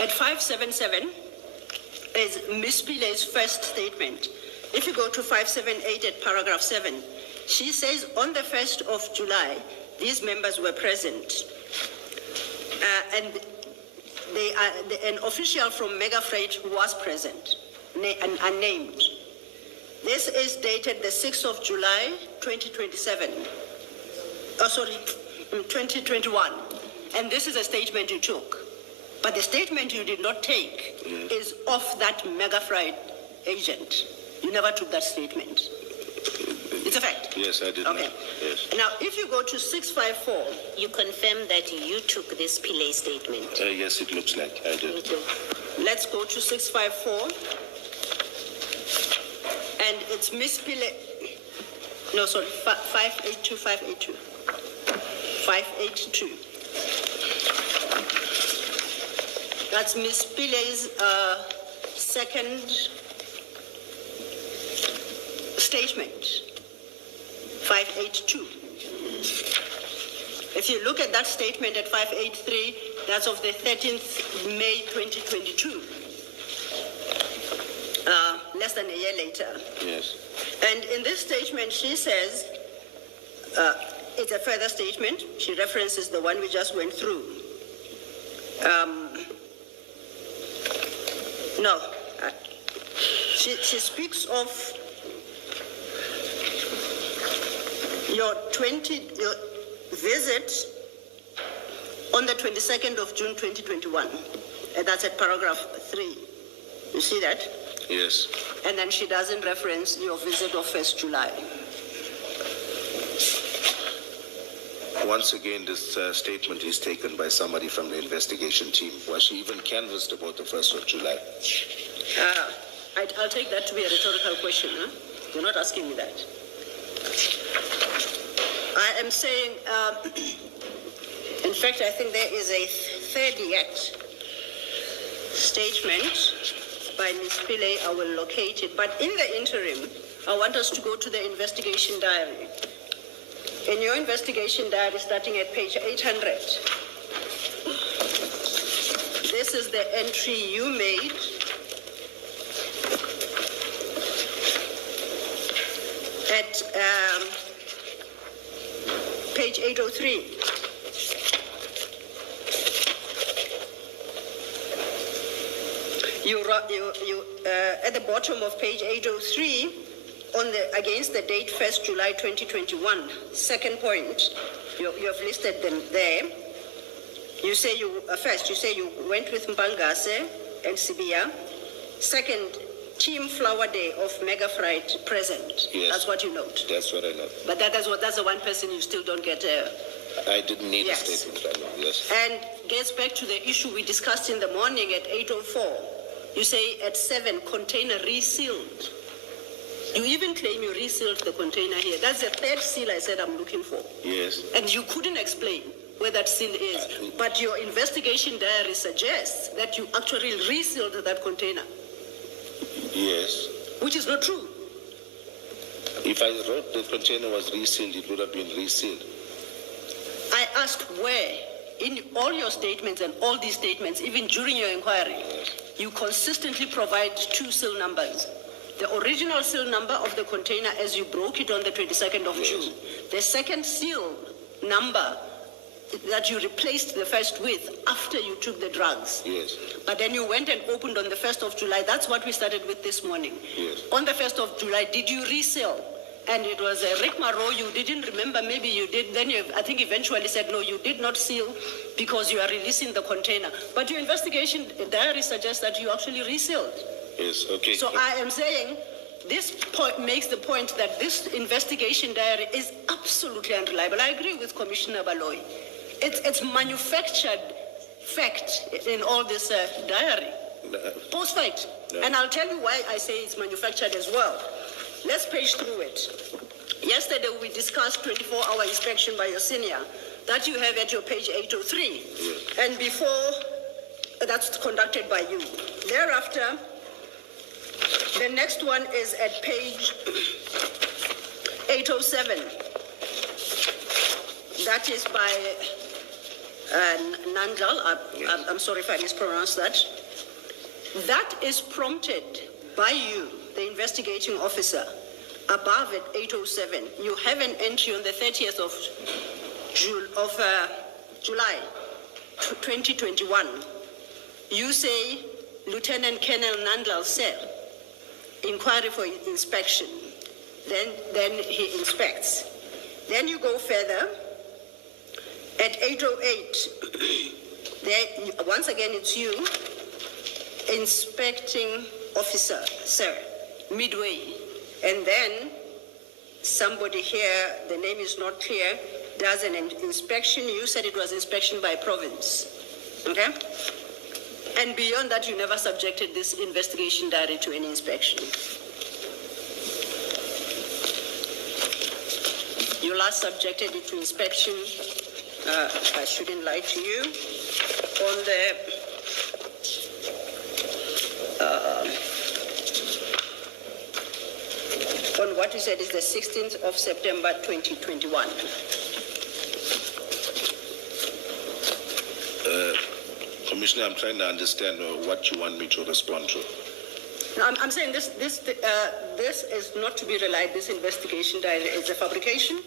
At 577 is Ms. Pillay's first statement. If you go to 578 at paragraph 7, she says on the 1st of July, these members were present. And an official from Mega Freight was present, and unnamed. This is dated the 6th of July, 2021. And this is a statement you took. But the statement you did not take is of that Mega Freight agent. You never took that statement. It's a fact. Yes, I did. Okay. Not. Yes. Now, if you go to 654. You confirm that you took this Pillay statement? Yes, it looks like I did. Okay. Let's go to 654. And it's Miss Pillay. No, sorry, 582, 582. 582. That's Miss Pillay's second statement. 582. If you look at that statement at 583, that's of the 13th May 2022. Less than a year later. Yes. And in this statement, she says, it's a further statement. She references the one we just went through. She speaks of your visit on the 22nd of June 2021. And that's at paragraph 3. You see that? Yes. And then she doesn't reference your visit of 1st July. Once again, this statement is taken by somebody from the investigation team. Was she even canvassed about the 1st of July? I'll take that to be a rhetorical question. Huh? You're not asking me that. I am saying, in fact, I think there is a third yet statement by Ms. Pillay. I will locate it. But in the interim, I want us to go to the investigation diary. In your investigation diary, starting at page 800, this is the entry you made at page 803. You at the bottom of page 803, against the date 1st July 2021, second point, you have listed them there. You say first, you say you went with Mbangase and Sibia. Second, Team Flower Day of Mega Freight present. Yes. That's what you note. That's what I know. But that's the one person you still don't get. I didn't need Yes. a statement from him, yes. And gets back to the issue we discussed in the morning at 8:04. You say at 7, container resealed. You even claim you resealed the container here. That's the third seal I said I'm looking for. Yes. And you couldn't explain where that seal is. But your investigation diary suggests that you actually resealed that container. Yes. Which is not true. If I wrote the container was resealed, it would have been resealed. I ask where, in all your statements and all these statements, even during your inquiry, you consistently provide two seal numbers. The original seal number of the container as you broke it on the 22nd of June. The second seal number that you replaced the first with after you took the drugs. Yes. But then you went and opened on the 1st of July. That's what we started with this morning. Yes. On the 1st of July, did you reseal? And it was Rick Marrow, you didn't remember, maybe you did. Then you, I think, eventually said, no, you did not seal because you are releasing the container. But your investigation diary suggests that you actually resealed. Yes, okay. So I am saying this point makes the point that this investigation diary is absolutely unreliable. I agree with Commissioner Baloy. It's manufactured fact in all this diary, post-fact. No. And I'll tell you why I say it's manufactured as well. Let's page through it. Yesterday we discussed 24-hour inspection by your senior that you have at your page 803. And before, that's conducted by you. Thereafter, the next one is at page 807. That is by Nandal. I'm sorry if I mispronounced that. That is prompted by you, the investigating officer. Above it, 807. You have an entry on the 30th of July 2021. You say, Lieutenant Colonel Nandal said, inquiry for inspection. Then he inspects. Then you go further. At 808, there, once again it's you, inspecting officer, sir, midway. And then somebody here, the name is not clear, does an inspection. You said it was inspection by province. Okay? And beyond that, you never subjected this investigation diary to any inspection. You last subjected it to inspection, I shouldn't lie to you, on the on what you said is the 16th of September 2021. Commissioner, I'm trying to understand what you want me to respond to. No, I'm saying this is not to be relied. This investigation diary is a fabrication.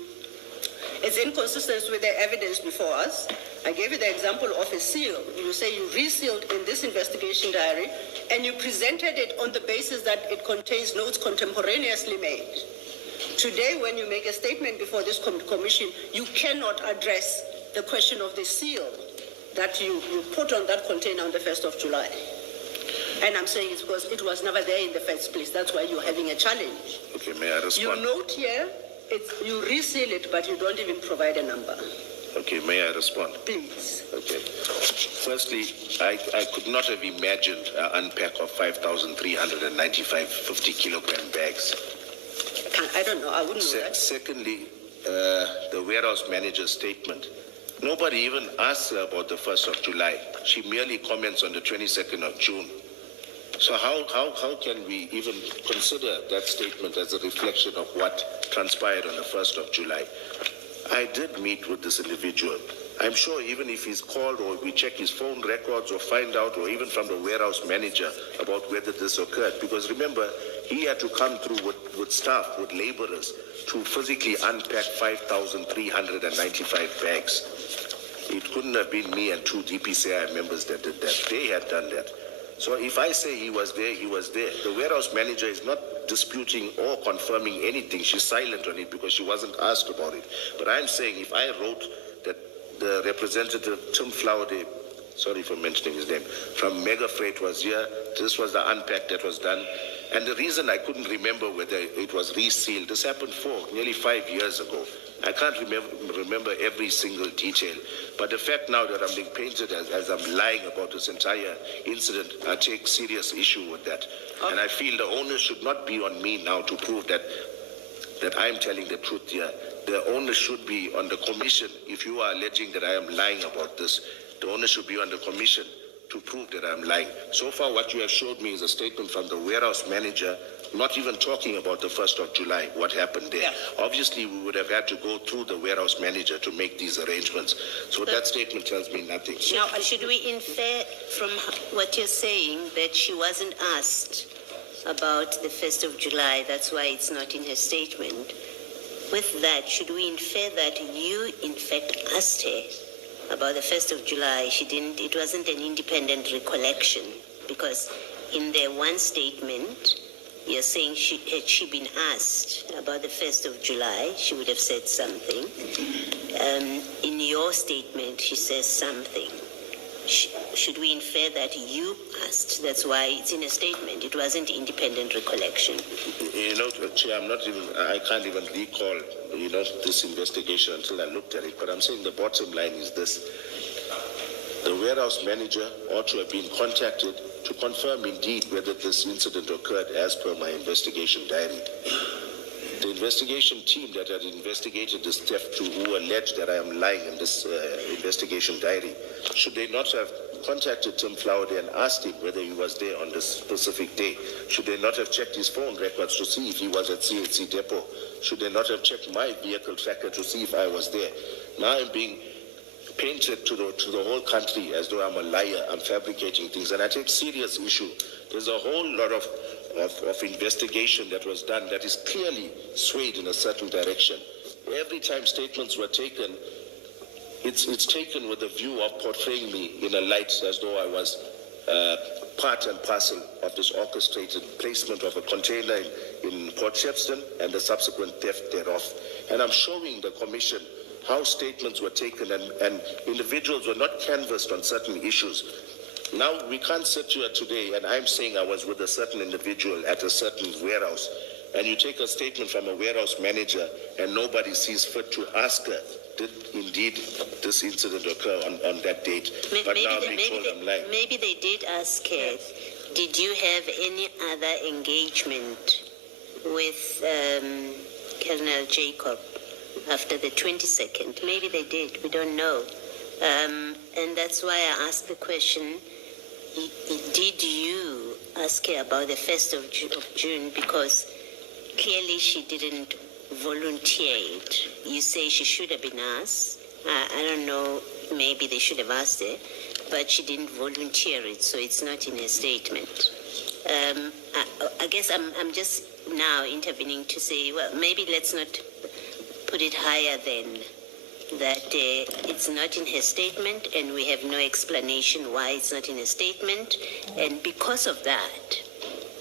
It's inconsistent with the evidence before us. I gave you the example of a seal. You say you resealed in this investigation diary, and you presented it on the basis that it contains notes contemporaneously made. Today, when you make a statement before this commission, you cannot address the question of the seal that you put on that container on the 1st of July. And I'm saying it's because it was never there in the first place. That's why you're having a challenge. Okay, may I respond? You note here, you reseal it, but you don't even provide a number. Okay, may I respond? Please. Okay. Firstly, I could not have imagined an unpack of 5,395 50-kilogram bags. I don't know. I wouldn't know that. Secondly, the warehouse manager's statement. Nobody even asked her about the 1st of July. She merely comments on the 22nd of June. So how can we even consider that statement as a reflection of what transpired on the 1st of July? I did meet with this individual. I'm sure even if he's called or we check his phone records or find out, or even from the warehouse manager about whether this occurred, because remember, he had to come through with staff, with laborers, to physically unpack 5,395 bags. It couldn't have been me and two DPCI members that did that. They had done that. So if I say he was there, he was there. The warehouse manager is not disputing or confirming anything. She's silent on it because she wasn't asked about it. But I'm saying if I wrote that the representative, Tim Flaude, sorry for mentioning his name, from Mega Freight was here, this was the unpack that was done, And the reason I couldn't remember whether it was resealed, this happened nearly 5 years ago. I can't remember every single detail. But the fact now that I'm being painted as I'm lying about this entire incident, I take serious issue with that. And I feel the onus should not be on me now to prove that I'm telling the truth here. The onus should be on the commission. If you are alleging that I am lying about this, the onus should be on the commission to prove that I'm lying. So far, what you have showed me is a statement from the warehouse manager, not even talking about the 1st of July, what happened there. Yeah. Obviously, we would have had to go through the warehouse manager to make these arrangements. So that statement tells me nothing. Now, should we infer from what you're saying that she wasn't asked about the 1st of July, that's why it's not in her statement? With that, should we infer that you, in fact, asked her about the 1st of July? It wasn't an independent recollection, because in their one statement, you're saying had she been asked about the 1st of July, she would have said something. In your statement, she says something. Should we infer that you asked? That's why it's in a statement. It wasn't independent recollection. You know, Chair, I can't even recall, this investigation until I looked at it. But I'm saying the bottom line is this. The warehouse manager ought to have been contacted to confirm indeed whether this incident occurred as per my investigation diary. The investigation team that had investigated this theft, who alleged that I am lying in this investigation diary, should they not have contacted Tim Flowerday and asked him whether he was there on this specific day? Should they not have checked his phone records to see if he was at CHC depot? Should they not have checked my vehicle tracker to see if I was there? Now I'm being painted to the whole country as though I'm a liar, I'm fabricating things, and I take serious issue. There's a whole lot of investigation that was done that is clearly swayed in a certain direction. Every time statements were taken, it's taken with a view of portraying me in a light as though I was part and parcel of this orchestrated placement of a container in Port Shepstone and the subsequent theft thereof. And I'm showing the commission how statements were taken and individuals were not canvassed on certain issues. Now, we can't sit here today and I'm saying I was with a certain individual at a certain warehouse, and you take a statement from a warehouse manager and nobody sees fit to ask her, did indeed this incident occur on that date? But now I'm being told I'm lying. Maybe they did ask her, did you have any other engagement with Colonel Jacob after the 22nd? Maybe they did, we don't know. And that's why I asked the question, did you ask her about the 1st of June? Because clearly she didn't volunteer it. You say she should have been asked. I don't know, maybe they should have asked her, but she didn't volunteer it, so it's not in her statement. I guess I'm just now intervening to say, well, maybe let's not put it higher than that it's not in her statement, and we have no explanation why it's not in her statement. And because of that,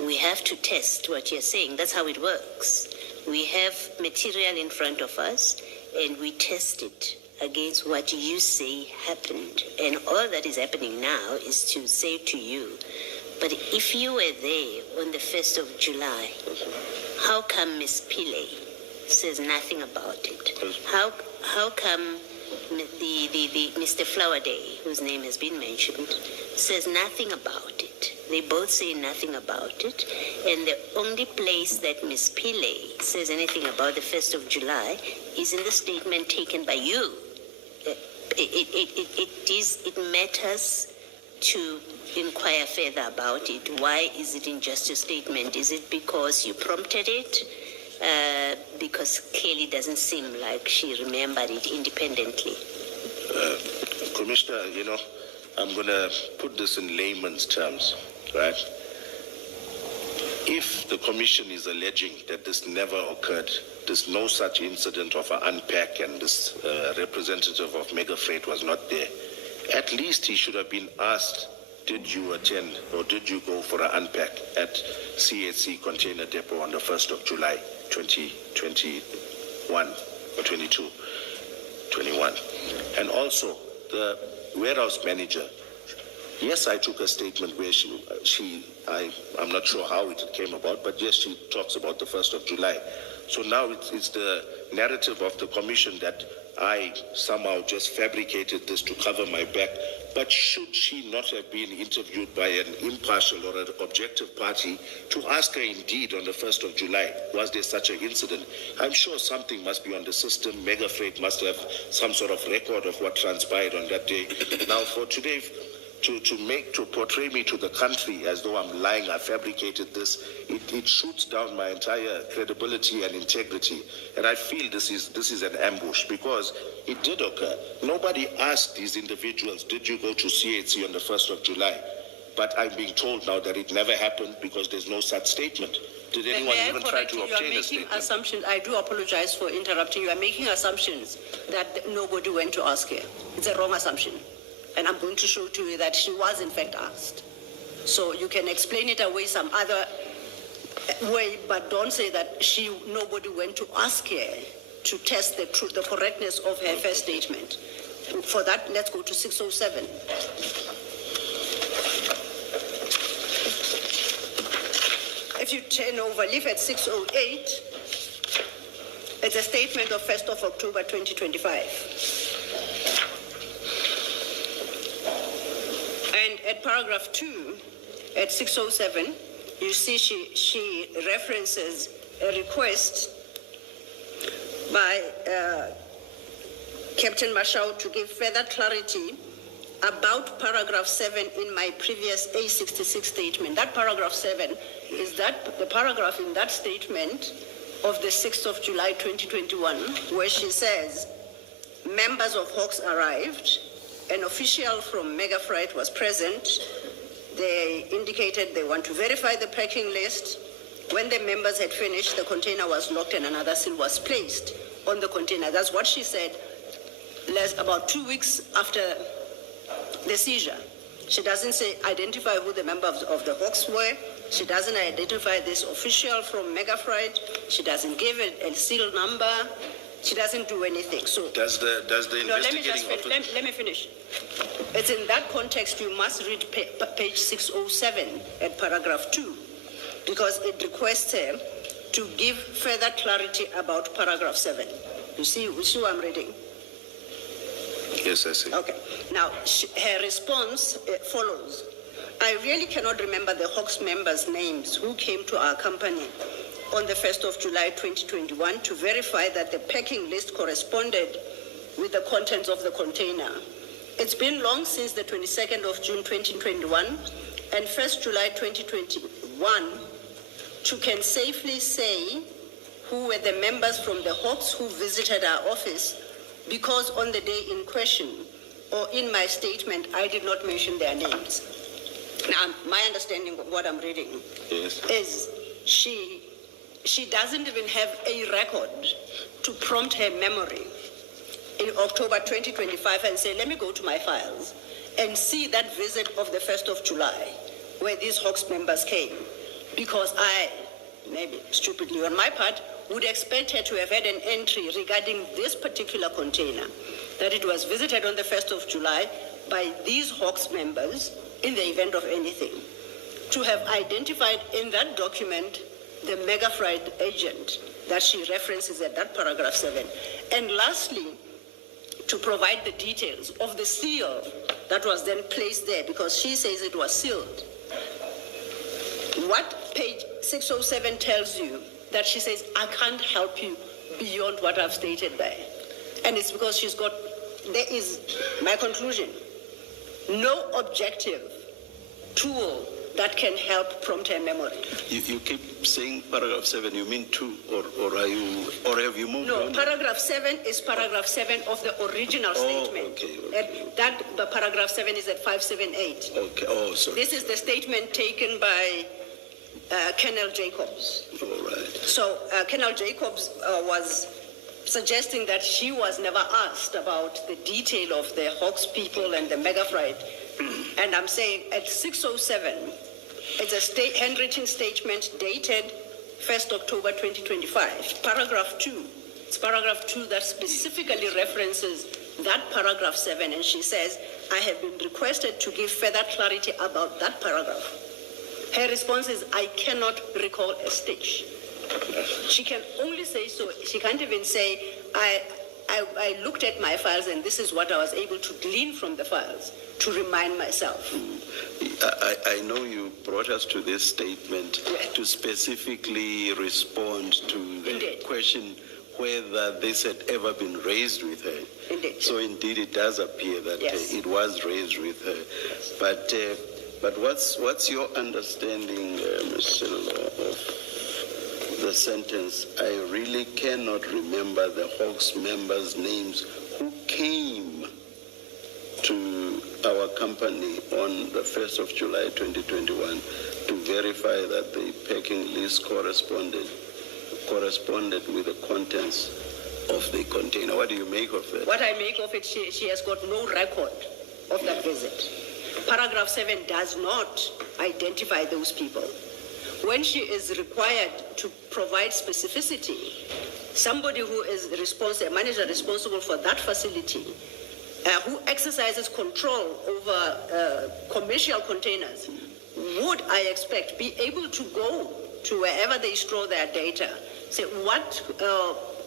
we have to test what you're saying. That's how it works. We have material in front of us, and we test it against what you say happened. And all that is happening now is to say to you, but if you were there on the 1st of July, how come Ms. Pillay says nothing about it? How come the Mr. Flowerday, whose name has been mentioned, says nothing about it? They both say nothing about it, and the only place that Ms. Pillay says anything about the 1st of July is in the statement taken by you. It matters to inquire further about it. Why is it in just a statement? Is it because you prompted it? Because clearly it doesn't seem like she remembered it independently. Commissioner, I'm going to put this in layman's terms, right? If the commission is alleging that this never occurred, there's no such incident of an unpack and this representative of Mega Freight was not there, at least he should have been asked, did you attend or did you go for an unpack at CHC Container Depot on the 1st of July, 2021 or 21? And also, the warehouse manager Yes, I took a statement where I'm not sure how it came about, but yes, she talks about the 1st of July. So now it's the narrative of the commission that I somehow just fabricated this to cover my back. But should she not have been interviewed by an impartial or an objective party to ask her indeed on the 1st of July, was there such an incident? I'm sure something must be on the system. Mega Freight must have some sort of record of what transpired on that day. Now for today, to portray me to the country as though I'm lying, I fabricated this, it shoots down my entire credibility and integrity. And I feel this is an ambush because it did occur. Nobody asked these individuals, did you go to CHC on the 1st of July? But I'm being told now that it never happened because there's no such statement. Did anyone even try to obtain a statement? Assumptions. I do apologize for interrupting you. You are making assumptions that nobody went to ask her. It's a wrong assumption. And I'm going to show to you that she was in fact asked. So you can explain it away some other way, but don't say that nobody went to ask her to test the truth, the correctness of her first statement. For that, let's go to 607. If you turn over, leave at 608, it's a statement of 1st of October 2025. And at paragraph 2, at 607, you see she references a request by Captain Mashau to give further clarity about paragraph 7 in my previous A66 statement. That paragraph 7 is the paragraph in that statement of the 6th of July 2021, where she says, members of Hawks arrived. An official from Mega Freight was present. They indicated they want to verify the packing list. When the members had finished, the container was locked and another seal was placed on the container. That's what she said about 2 weeks after the seizure. She doesn't identify who the members of the Hawks were. She doesn't identify this official from Mega Freight. She doesn't give a seal number. She doesn't do anything. So does the investigating officer... Let me finish. It's in that context you must read page 607 at paragraph 2, because it requests her to give further clarity about paragraph 7. You see what I'm reading? Yes, I see. Okay. Now, her response follows. I really cannot remember the Hawks members' names who came to our company on the 1st of July 2021 to verify that the packing list corresponded with the contents of the container. It's been long since the 22nd of June 2021 and 1st July 2021 to can safely say who were the members from the Hawks who visited our office, because on the day in question or in my statement, I did not mention their names. Now, my understanding of what I'm reading is she doesn't even have a record to prompt her memory in October 2025 and say, let me go to my files and see that visit of the 1st of July where these Hawks members came. Because I, maybe stupidly on my part, would expect her to have had an entry regarding this particular container, that it was visited on the 1st of July by these Hawks members in the event of anything. To have identified in that document the Mega Freight agent that she references at that paragraph 7. And lastly, to provide the details of the seal that was then placed there, because she says it was sealed. What page 607 tells you that she says, I can't help you beyond what I've stated there. And it's because there is, my conclusion, no objective tool that can help prompt her memory. You keep saying paragraph 7, you mean 2, or have you moved on? No, paragraph 7 is paragraph 7 of the original statement. Okay. The paragraph 7 is at 578. Okay, sorry. This is the statement taken by Colonel Jacobs. All right. So Colonel Jacobs was suggesting that she was never asked about the detail of the Hawks people and the Mega Freight. And I'm saying at 607, it's a handwritten statement dated 1st October 2025. Paragraph 2. It's paragraph 2 that specifically references that paragraph 7, and she says, I have been requested to give further clarity about that paragraph. Her response is, I cannot recall a stitch. She can only say so. She can't even say, I looked at my files and this is what I was able to glean from the files to remind myself. I know you brought us to this statement to specifically respond to the Indeed. question whether this had ever been raised with her. Indeed. So indeed it does appear that Yes. it was raised with her. But what's your understanding, Ms. Silva, of the sentence, I really cannot remember the Hawks members' names who came to our company on the 1st of July 2021 to verify that the packing list corresponded with the contents of the container. What do you make of that? What I make of it, she has got no record of that visit. Paragraph 7 does not identify those people. When she is required to provide specificity, somebody who is a manager responsible for that facility, who exercises control over commercial containers, would, I expect, be able to go to wherever they store their data, say, what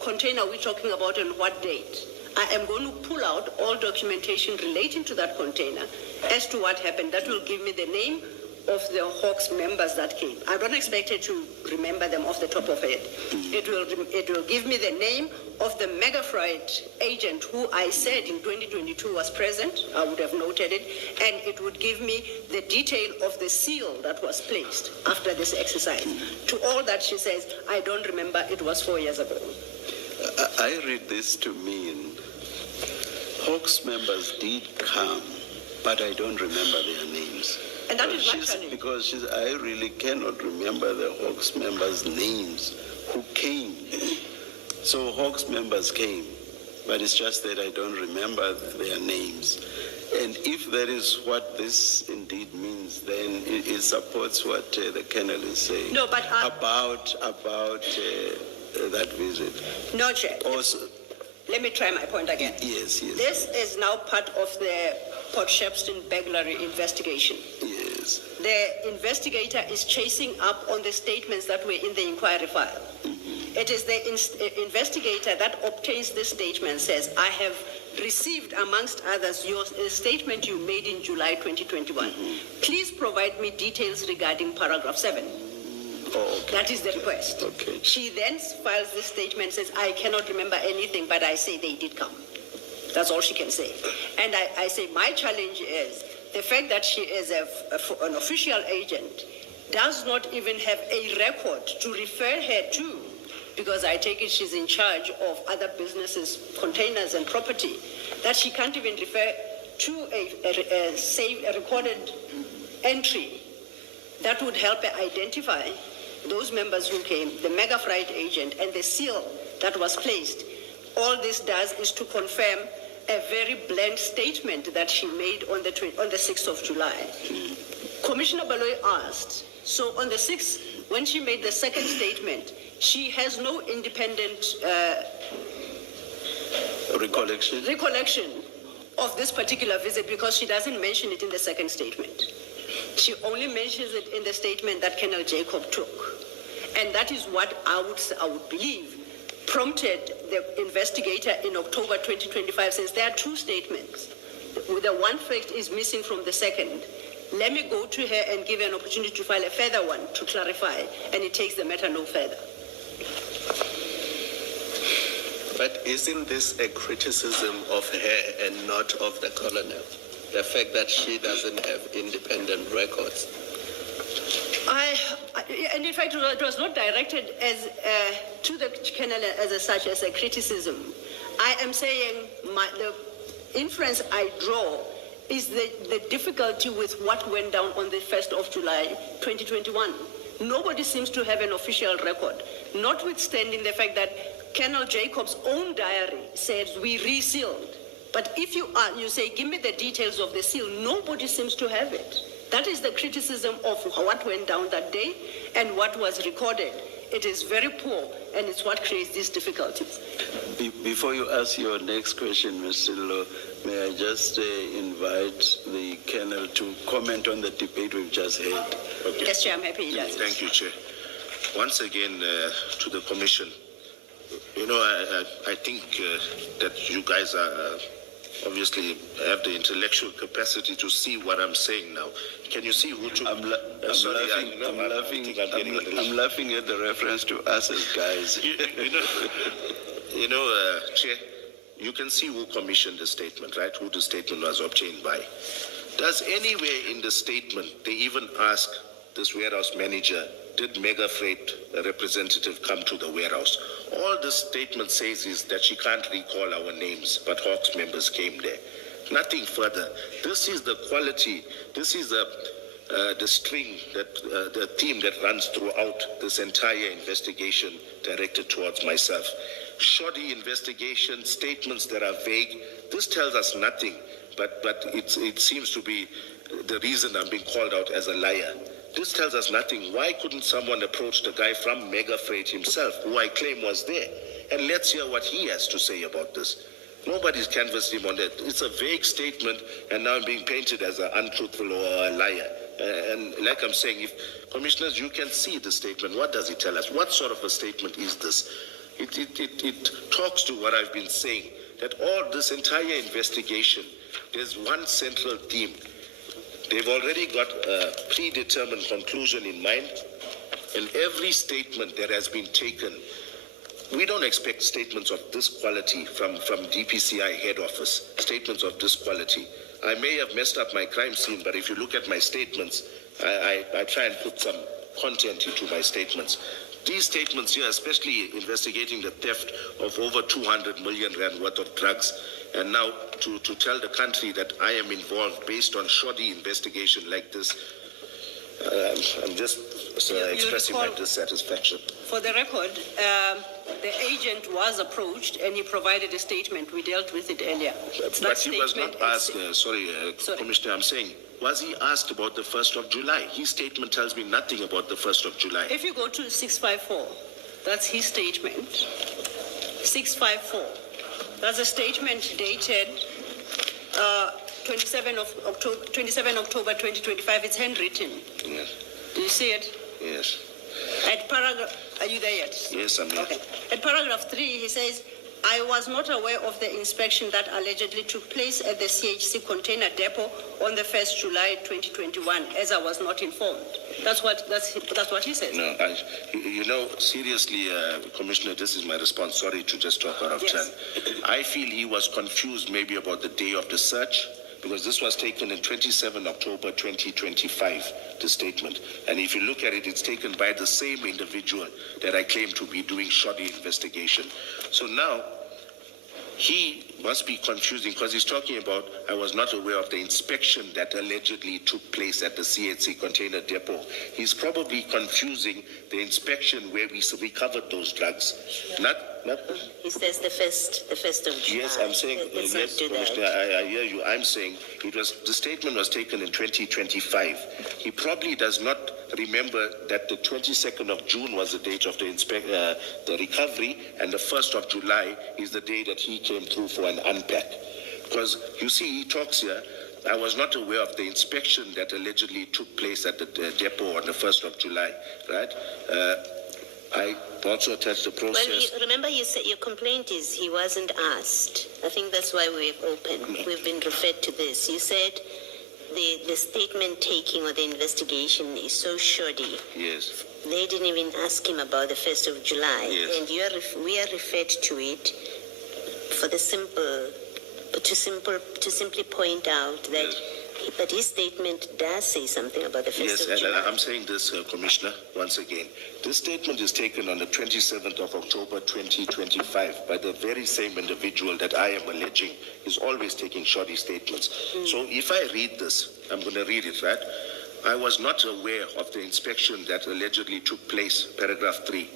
container are we talking about and what date? I am going to pull out all documentation relating to that container as to what happened. That will give me the name of the Hawks members that came. I don't expect her to remember them off the top of her head. It will give me the name of the Megafreight agent who I said in 2022 was present. I would have noted it. And it would give me the detail of the seal that was placed after this exercise. To all that she says, I don't remember, it was 4 years ago. I read this to mean Hawks members did come, but I don't remember their names. And that is my challenge. Because I really cannot remember the Hawks members' names who came. So Hawks members came, but it's just that I don't remember their names. And if that is what this indeed means, then it supports what the Colonel is saying. No, but about that visit. No, Chair. Also, Let me try my point again. yes. This is now part of the Port Shepstone burglary investigation. Yes. The investigator is chasing up on the statements that were in the inquiry file. It is the investigator that obtains this statement, says, I have received, amongst others, your statement you made in July 2021. Please provide me details regarding paragraph 7. Oh, okay. That is the request. Okay. She then files this statement, says, I cannot remember anything, but I say they did come. That's all she can say. And I say my challenge is the fact that she is an official agent does not even have a record to refer her to, because I take it she's in charge of other businesses, containers and property, that she can't even refer to a recorded entry that would help her identify those members who came, the Megafreight agent, and the seal that was placed. All this does is to confirm a very blunt statement that she made on the 6th of July. Commissioner Baloyi asked, so on the 6th, when she made the second statement, she has no independent recollection of this particular visit because she doesn't mention it in the second statement. She only mentions it in the statement that Colonel Jacob took. And that is what I would believe prompted the investigator in October 2025, since there are two statements. The one fact is missing from the second. Let me go to her and give her an opportunity to file a further one to clarify, and it takes the matter no further. But isn't this a criticism of her and not of the colonel? The fact that she doesn't have independent records. And in fact, it was not directed as to the colonel as such as a criticism. I am saying the inference I draw is the difficulty with what went down on the 1st of July 2021. Nobody seems to have an official record, notwithstanding the fact that Colonel Jacob's own diary says we resealed. But if you say, give me the details of the seal, nobody seems to have it. That is the criticism of what went down that day and what was recorded it is very poor, and it's what creates these difficulties. Before you ask your next question, Mr. Lo, may I just invite the Colonel to comment on the debate we've just had? Okay. Yes, Chair, I'm happy he does. Thank you, Chair. Once again, to the Commission, I think that you guys are obviously have the intellectual capacity to see what I'm saying now. Can you see who took... I'm laughing at the reference to us as guys. Chair, you can see who commissioned the statement, right? Who the statement was obtained by. Does anywhere in the statement they even ask this warehouse manager, did Mega Freight representative come to the warehouse? All the statement says is that she can't recall our names, but Hawks members came there. Nothing further. This is the quality, this is the string, the theme that runs throughout this entire investigation directed towards myself. Shoddy investigation, statements that are vague. This tells us nothing, but it seems to be the reason I'm being called out as a liar. This tells us nothing. Why couldn't someone approach the guy from Mega Freight himself, who I claim was there? And let's hear what he has to say about this. Nobody's canvassed him on that. It's a vague statement, and now I'm being painted as an untruthful or a liar. And like I'm saying, if commissioners, you can see the statement. What does it tell us? What sort of a statement is this? It talks to what I've been saying, that all this entire investigation, there's one central theme. They've already got a predetermined conclusion in mind, and every statement that has been taken, we don't expect statements of this quality from DPCI head office, statements of this quality. I may have messed up my crime scene, but if you look at my statements, I try and put some content into my statements. These statements here, especially investigating the theft of over 200 million rand worth of drugs, and now to tell the country that I am involved based on shoddy investigation like this, I'm just expressing my dissatisfaction. For the record, the agent was approached and he provided a statement. We dealt with it earlier. But he was not asked, sorry, Commissioner, I'm saying, was he asked about the 1st of July? His statement tells me nothing about the 1st of July. If you go to 654, that's his statement. 654. That's a statement dated 27 October 2025. It's handwritten. Yes. Do you see it? Yes. At paragraph, are you there yet? Yes, I'm here. Okay. At paragraph 3, he says, I was not aware of the inspection that allegedly took place at the CHC container depot on the 1st July 2021, as I was not informed. That's what he says. No, seriously, Commissioner, this is my response. Sorry to just talk out of turn. I feel he was confused maybe about the day of the search, because this was taken in 27 October 2025, the statement. And if you look at it, it's taken by the same individual that I claim to be doing shoddy investigation. So now, he must be confusing, because he's talking about, I was not aware of the inspection that allegedly took place at the CHC container depot. He's probably confusing the inspection where we recovered those drugs. Not. He says the first of July. Yes, I'm saying, yes, Commissioner, I hear you. I'm saying the statement was taken in 2025. He probably does not remember that the 22nd of June was the date of the recovery, and the 1st of July is the day that he came through for an unpack. Because you see, he talks here, I was not aware of the inspection that allegedly took place at the depot on the 1st of July, right? I also attached the process. Well, remember you said your complaint is he wasn't asked. I think that's why we've opened. We've been referred to this. You said the statement taking or the investigation is so shoddy. Yes. They didn't even ask him about the 1st of July. Yes. And we are referred to it for the to simply point out that Yes. But his statement does say something about the 1st of July. Yes, and I'm saying this, Commissioner, once again. This statement is taken on the 27th of October 2025 by the very same individual that I am alleging is always taking shoddy statements. So if I read this, I'm going to read it, right? I was not aware of the inspection that allegedly took place, paragraph 3,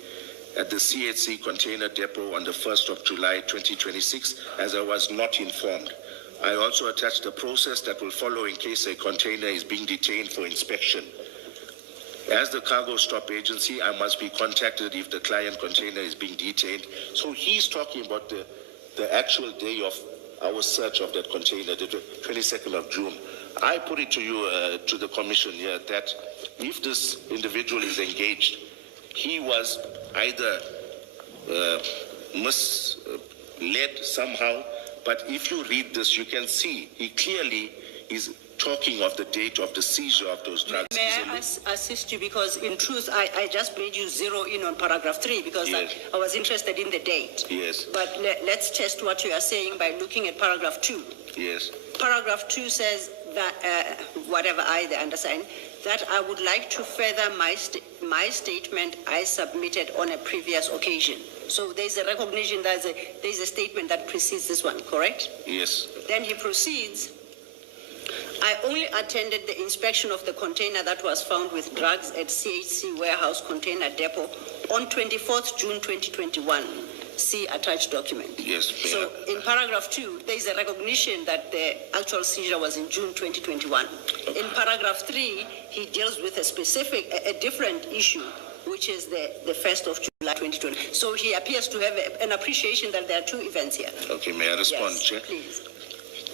at the CHC container depot on the 1st of July 2026, as I was not informed. I also attached the process that will follow in case a container is being detained for inspection. As the cargo stop agency, I must be contacted if the client container is being detained. So he's talking about the actual day of our search of that container, the 22nd of June. I put it to you, to the commission here, that if this individual is engaged, he was either misled somehow, but if you read this, you can see he clearly is talking of the date of the seizure of those drugs. May I assist you, because in truth, I just made you zero in on paragraph 3 because Yes. I was interested in the date. Yes. But let's test what you are saying by looking at paragraph 2. Yes. Paragraph 2 says that, whatever I understand, that I would like to further my statement I submitted on a previous occasion. So there's a recognition that there's a statement that precedes this one, correct? Yes. Then he proceeds, I only attended the inspection of the container that was found with drugs at CHC Warehouse Container Depot on 24th June 2021. See attached document. Yes. So in paragraph 2, there is a recognition that the actual seizure was in June 2021. In paragraph 3, he deals with a different issue, which is the 1st of July 2020. So he appears to have an appreciation that there are two events here. Okay, may I respond, Yes, Chair? please.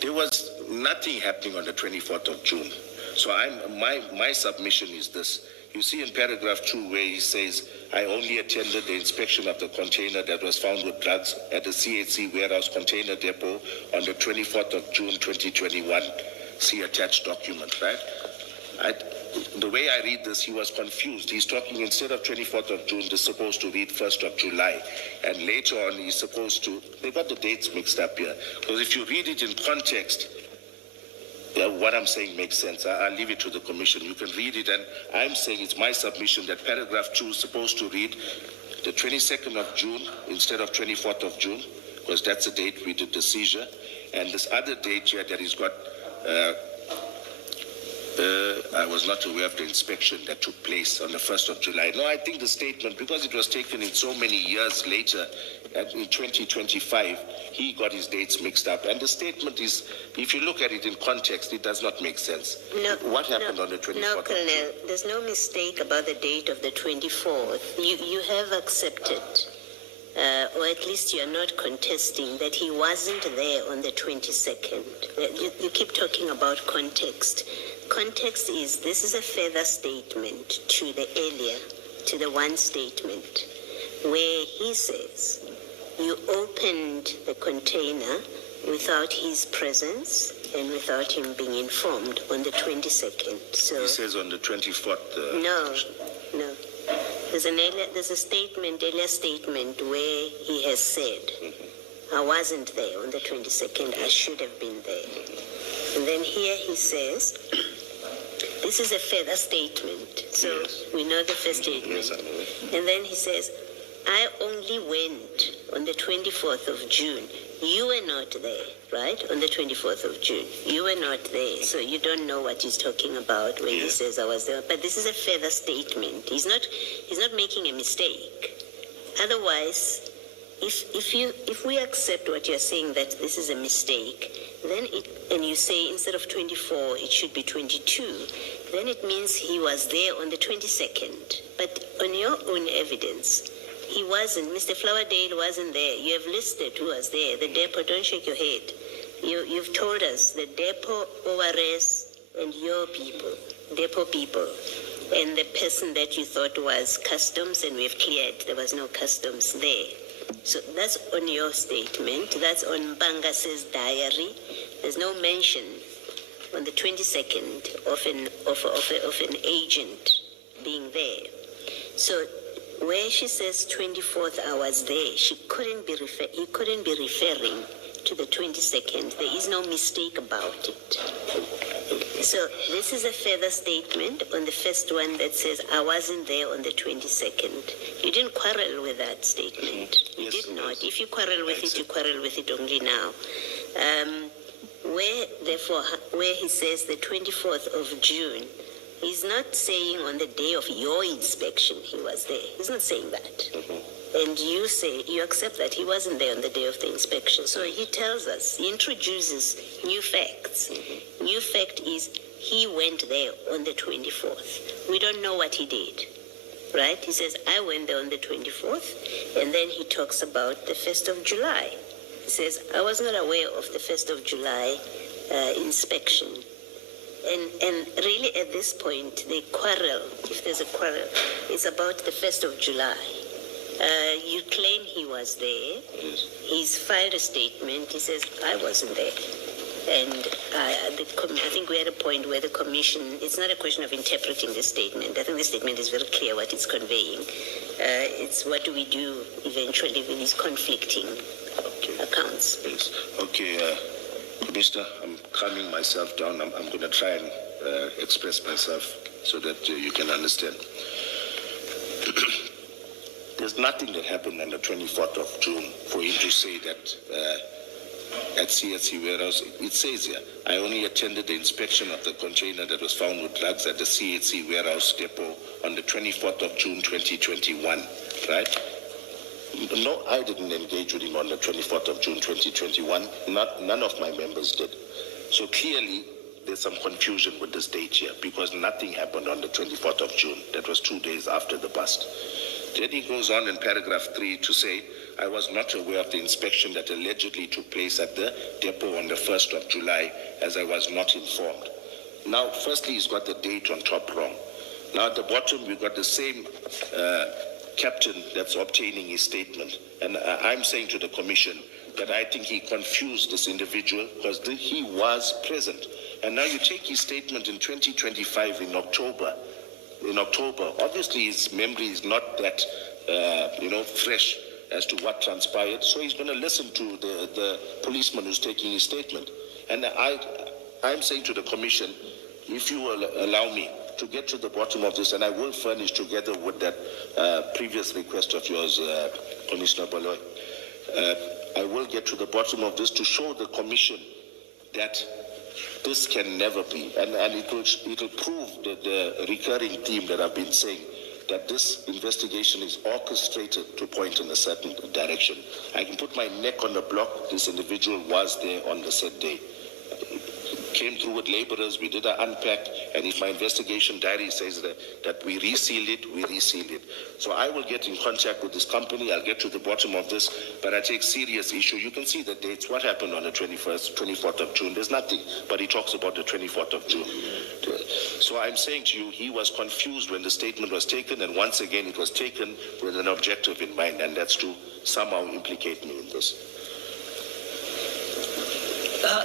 There was nothing happening on the 24th of June. So my submission is this. You see in paragraph 2 where he says, I only attended the inspection of the container that was found with drugs at the CHC Warehouse Container Depot on the 24th of June 2021. See attached document, right? The way I read this, he was confused. He's talking, instead of 24th of June, they're supposed to read 1st of July. And later on, he's supposed to, they got the dates mixed up here. Because if you read it in context, what I'm saying makes sense. I'll leave it to the commission. You can read it, and I'm saying it's my submission that paragraph 2 is supposed to read the 22nd of June instead of 24th of June, because that's the date we did the seizure. And this other date here that he's got, I was not aware of the inspection that took place on the 1st of July. No, I think the statement, because it was taken in so many years later, in 2025, he got his dates mixed up. And the statement is, if you look at it in context, it does not make sense. No, what happened on the 24th? No, Colonel, there's no mistake about the date of the 24th. You have accepted, or at least you're not contesting, that he wasn't there on the 22nd. You keep talking about context. Context is, this is a further statement to the earlier, to the one statement, where he says, you opened the container without his presence and without him being informed on the 22nd. So he says on the 24th. No. There's a statement, earlier statement, where he has said, I wasn't there on the 22nd, I should have been there. And then here he says, this is a further statement. So Yes. we know the first statement. Yes, I know. And then he says, I only went on the 24th of June. You were not there, right? On the 24th of June. You were not there. So you don't know what he's talking about when he says I was there. But this is a further statement. He's not making a mistake. Otherwise, if we accept what you're saying, that this is a mistake, then and you say instead of 24, it should be 22, then it means he was there on the 22nd. But on your own evidence, he wasn't. Mr. Flowerdale wasn't there. You have listed who was there. The depot, don't shake your head. You've told us the depot, ORS, and your people, depot people, and the person that you thought was customs, and we've cleared there was no customs there. So that's on your statement. That's on Bangas's diary. There's no mention on the 22nd of an agent being there. So where she says 24th I was there, he couldn't be referring to the 22nd. There is no mistake about it. So this is a further statement on the first one that says I wasn't there on the 22nd. You didn't quarrel with that statement. You did not. If you quarrel with it, you quarrel with it only now. Where he says the 24th of June, he's not saying on the day of your inspection he was there. He's not saying that. And you say, you accept that he wasn't there on the day of the inspection. So he tells us, he introduces new facts. New fact is he went there on the 24th. We don't know what he did, right? He says, I went there on the 24th, and then he talks about the 1st of July. He says, I was not aware of the 1st of July inspection. And really at this point, the quarrel, if there's a quarrel, is about the 1st of July. You claim he was there. Yes. He's filed a statement. He says, I wasn't there. And I think we're at a point where the commission, it's not a question of interpreting the statement. I think the statement is very clear what it's conveying. It's what do we do eventually with these conflicting accounts. Yes. Okay, Commissioner, I'm calming myself down. I'm going to try and express myself so that you can understand. There's nothing that happened on the 24th of June for him to say that at CSC warehouse. It says here, I only attended the inspection of the container that was found with drugs at the CHC warehouse depot on the 24th of June 2021, right? No, I didn't engage with him on the 24th of June 2021. None of my members did. So clearly, there's some confusion with this date here because nothing happened on the 24th of June. That was 2 days after the bust. Then he goes on in paragraph 3 to say, I was not aware of the inspection that allegedly took place at the depot on the 1st of July as I was not informed. Now, firstly, he's got the date on top wrong. Now, at the bottom, we've got the same captain that's obtaining his statement. And I'm saying to the commission that I think he confused this individual because he was present. And now you take his statement in 2025 in October. Obviously his memory is not that, fresh as to what transpired. So he's going to listen to the policeman who's taking his statement. And I'm saying to the commission, if you will allow me to get to the bottom of this, and I will furnish together with that previous request of yours, Commissioner Baloy, I will get to the bottom of this to show the commission that this can never be, and it will prove the recurring theme that I've been saying, that this investigation is orchestrated to point in a certain direction. I can put my neck on the block. This individual was there on the said day. Came through with laborers, we did an unpack, and if my investigation diary says that we resealed it, we resealed it. So I will get in contact with this company, I'll get to the bottom of this, but I take serious issue. You can see the dates, what happened on the 24th of June, there's nothing, but he talks about the 24th of June. So I'm saying to you, he was confused when the statement was taken, and once again it was taken with an objective in mind, and that's to somehow implicate me in this.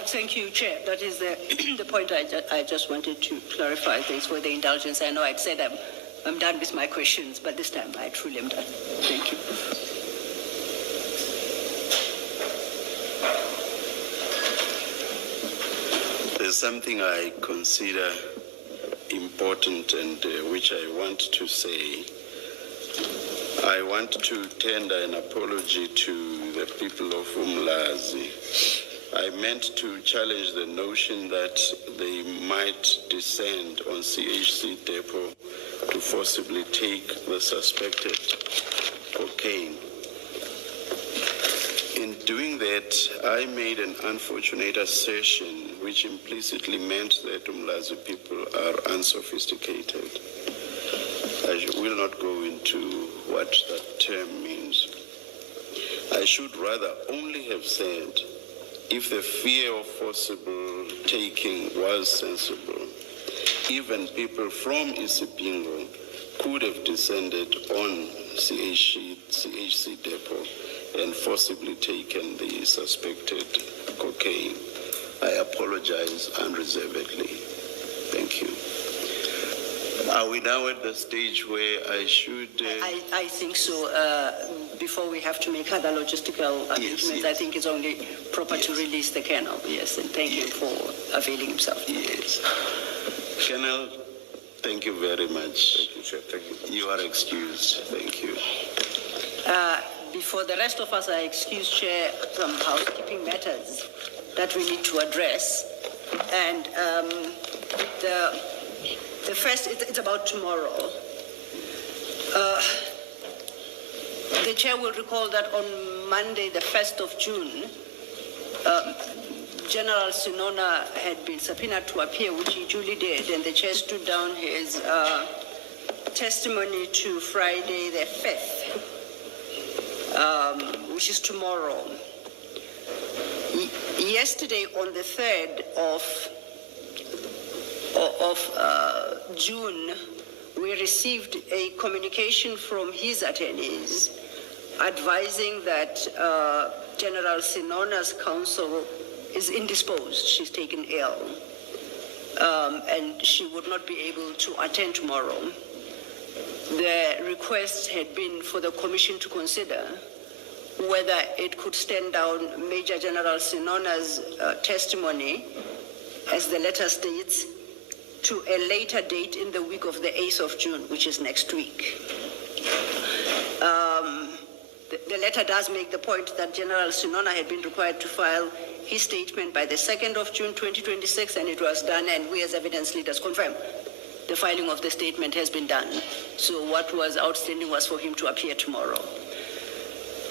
Thank you, Chair. That is the point I just wanted to clarify. Thanks for the indulgence. I know I'd said I'm done with my questions, but this time I truly am done. Thank you. There's something I consider important and which I want to say. I want to tender an apology to the people of Umlazi. I meant to challenge the notion that they might descend on CHC depot to forcibly take the suspected cocaine. In doing that, I made an unfortunate assertion which implicitly meant that Umlazi people are unsophisticated. I will not go into what that term means. I should rather only have said, if the fear of forcible taking was sensible, even people from Isipingo could have descended on CHC depot and forcibly taken the suspected cocaine. I apologize unreservedly. Thank you. Are we now at the stage where I should... I think so. Before we have to make other logistical arrangements, yes. I think it's only proper to release the colonel. Yes, and thank you for availing himself. Yes. Colonel, thank you very much. Thank you, Chair. Thank you. You are excused. Thank you. Before the rest of us are excused, Chair, some housekeeping matters that we need to address. And the first, it's about tomorrow. The Chair will recall that on Monday, the 1st of June, General Sinona had been subpoenaed to appear, which he duly did, and the chair stood down his testimony to Friday the 5th, which is tomorrow. Yesterday, on the 3rd of June, we received a communication from his attorneys advising that General Sinona's counsel is indisposed. She's taken ill, and she would not be able to attend tomorrow. The request had been for the commission to consider whether it could stand down Major General Sinona's testimony, as the letter states, to a later date in the week of the 8th of June, which is next week. The letter does make the point that General Sinona had been required to file his statement by the 2nd of June 2026, and it was done, and we as evidence leaders confirm the filing of the statement has been done. So what was outstanding was for him to appear tomorrow.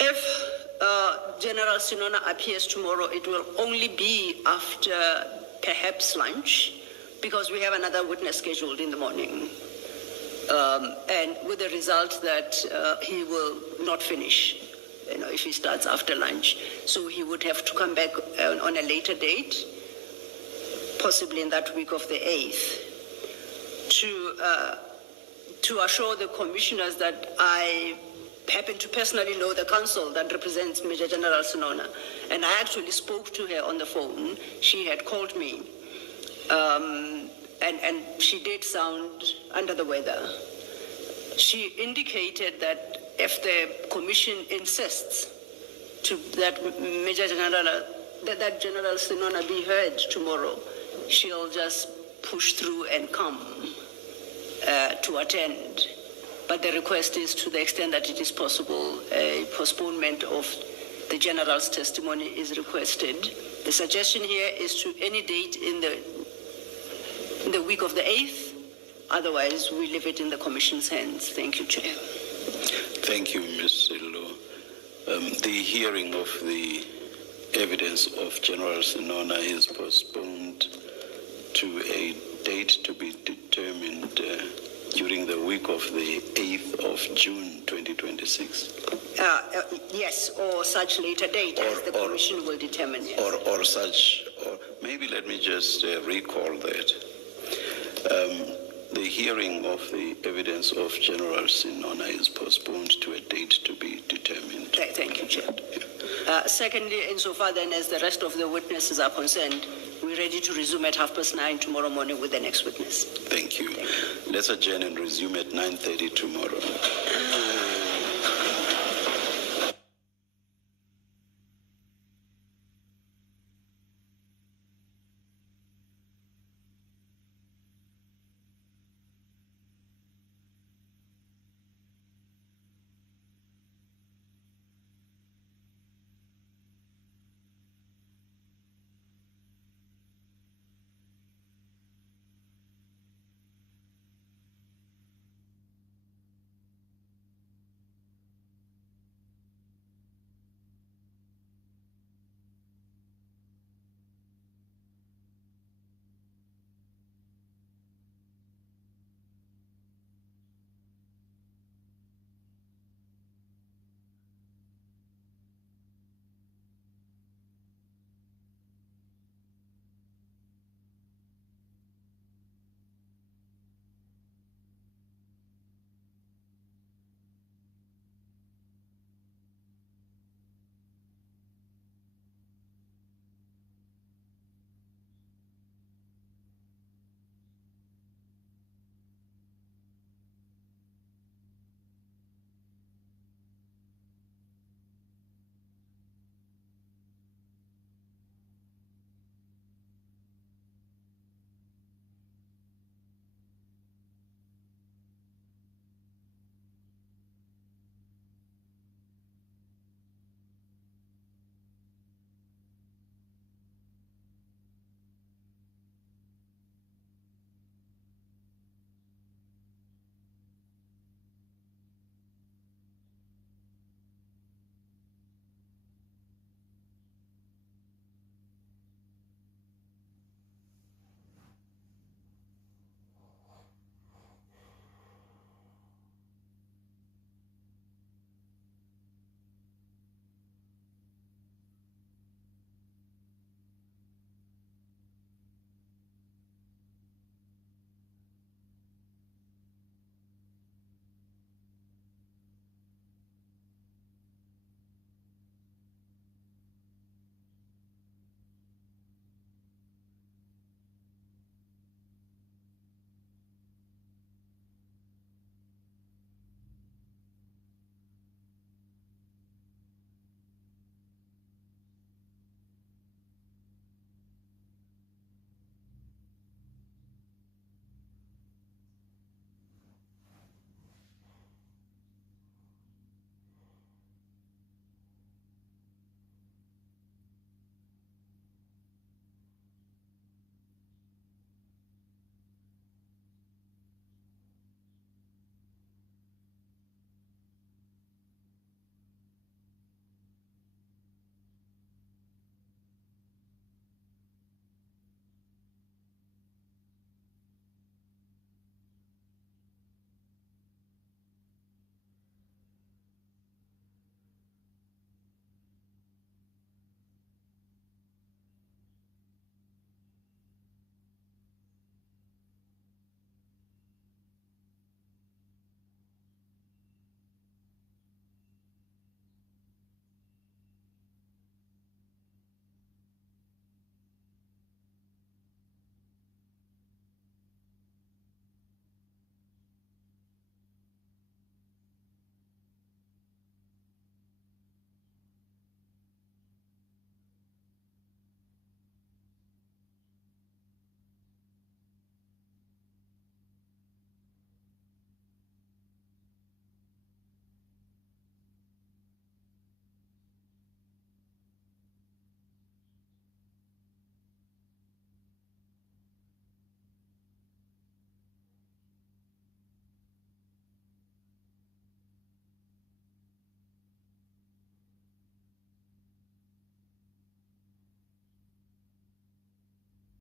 If General Sinona appears tomorrow, it will only be after perhaps lunch, because we have another witness scheduled in the morning. And with the result that he will not finish, if he starts after lunch. So he would have to come back on a later date, possibly in that week of the 8th, to assure the commissioners that I happen to personally know the counsel that represents Major General Sinona. And I actually spoke to her on the phone. She had called me. And she did sound under the weather. She indicated that if the commission insists that General Sinona be heard tomorrow, she'll just push through and come to attend. But the request is, to the extent that it is possible, a postponement of the general's testimony is requested. The suggestion here is to any date in the week of the 8th. Otherwise, we leave it in the Commission's hands. Thank you, Chair. Thank you, Ms. Silo. The hearing of the evidence of General Sinona is postponed to a date to be determined during the week of the 8th of June 2026. Yes, or such later date as the Commission will determine. Yes. Or maybe let me just recall that. The hearing of the evidence of General Sinona is postponed to a date to be determined. Thank you, Chair. Secondly, insofar then as the rest of the witnesses are concerned, we're ready to resume at 9:30 tomorrow morning with the next witness. Thank you. Let's adjourn and resume at 9:30 tomorrow.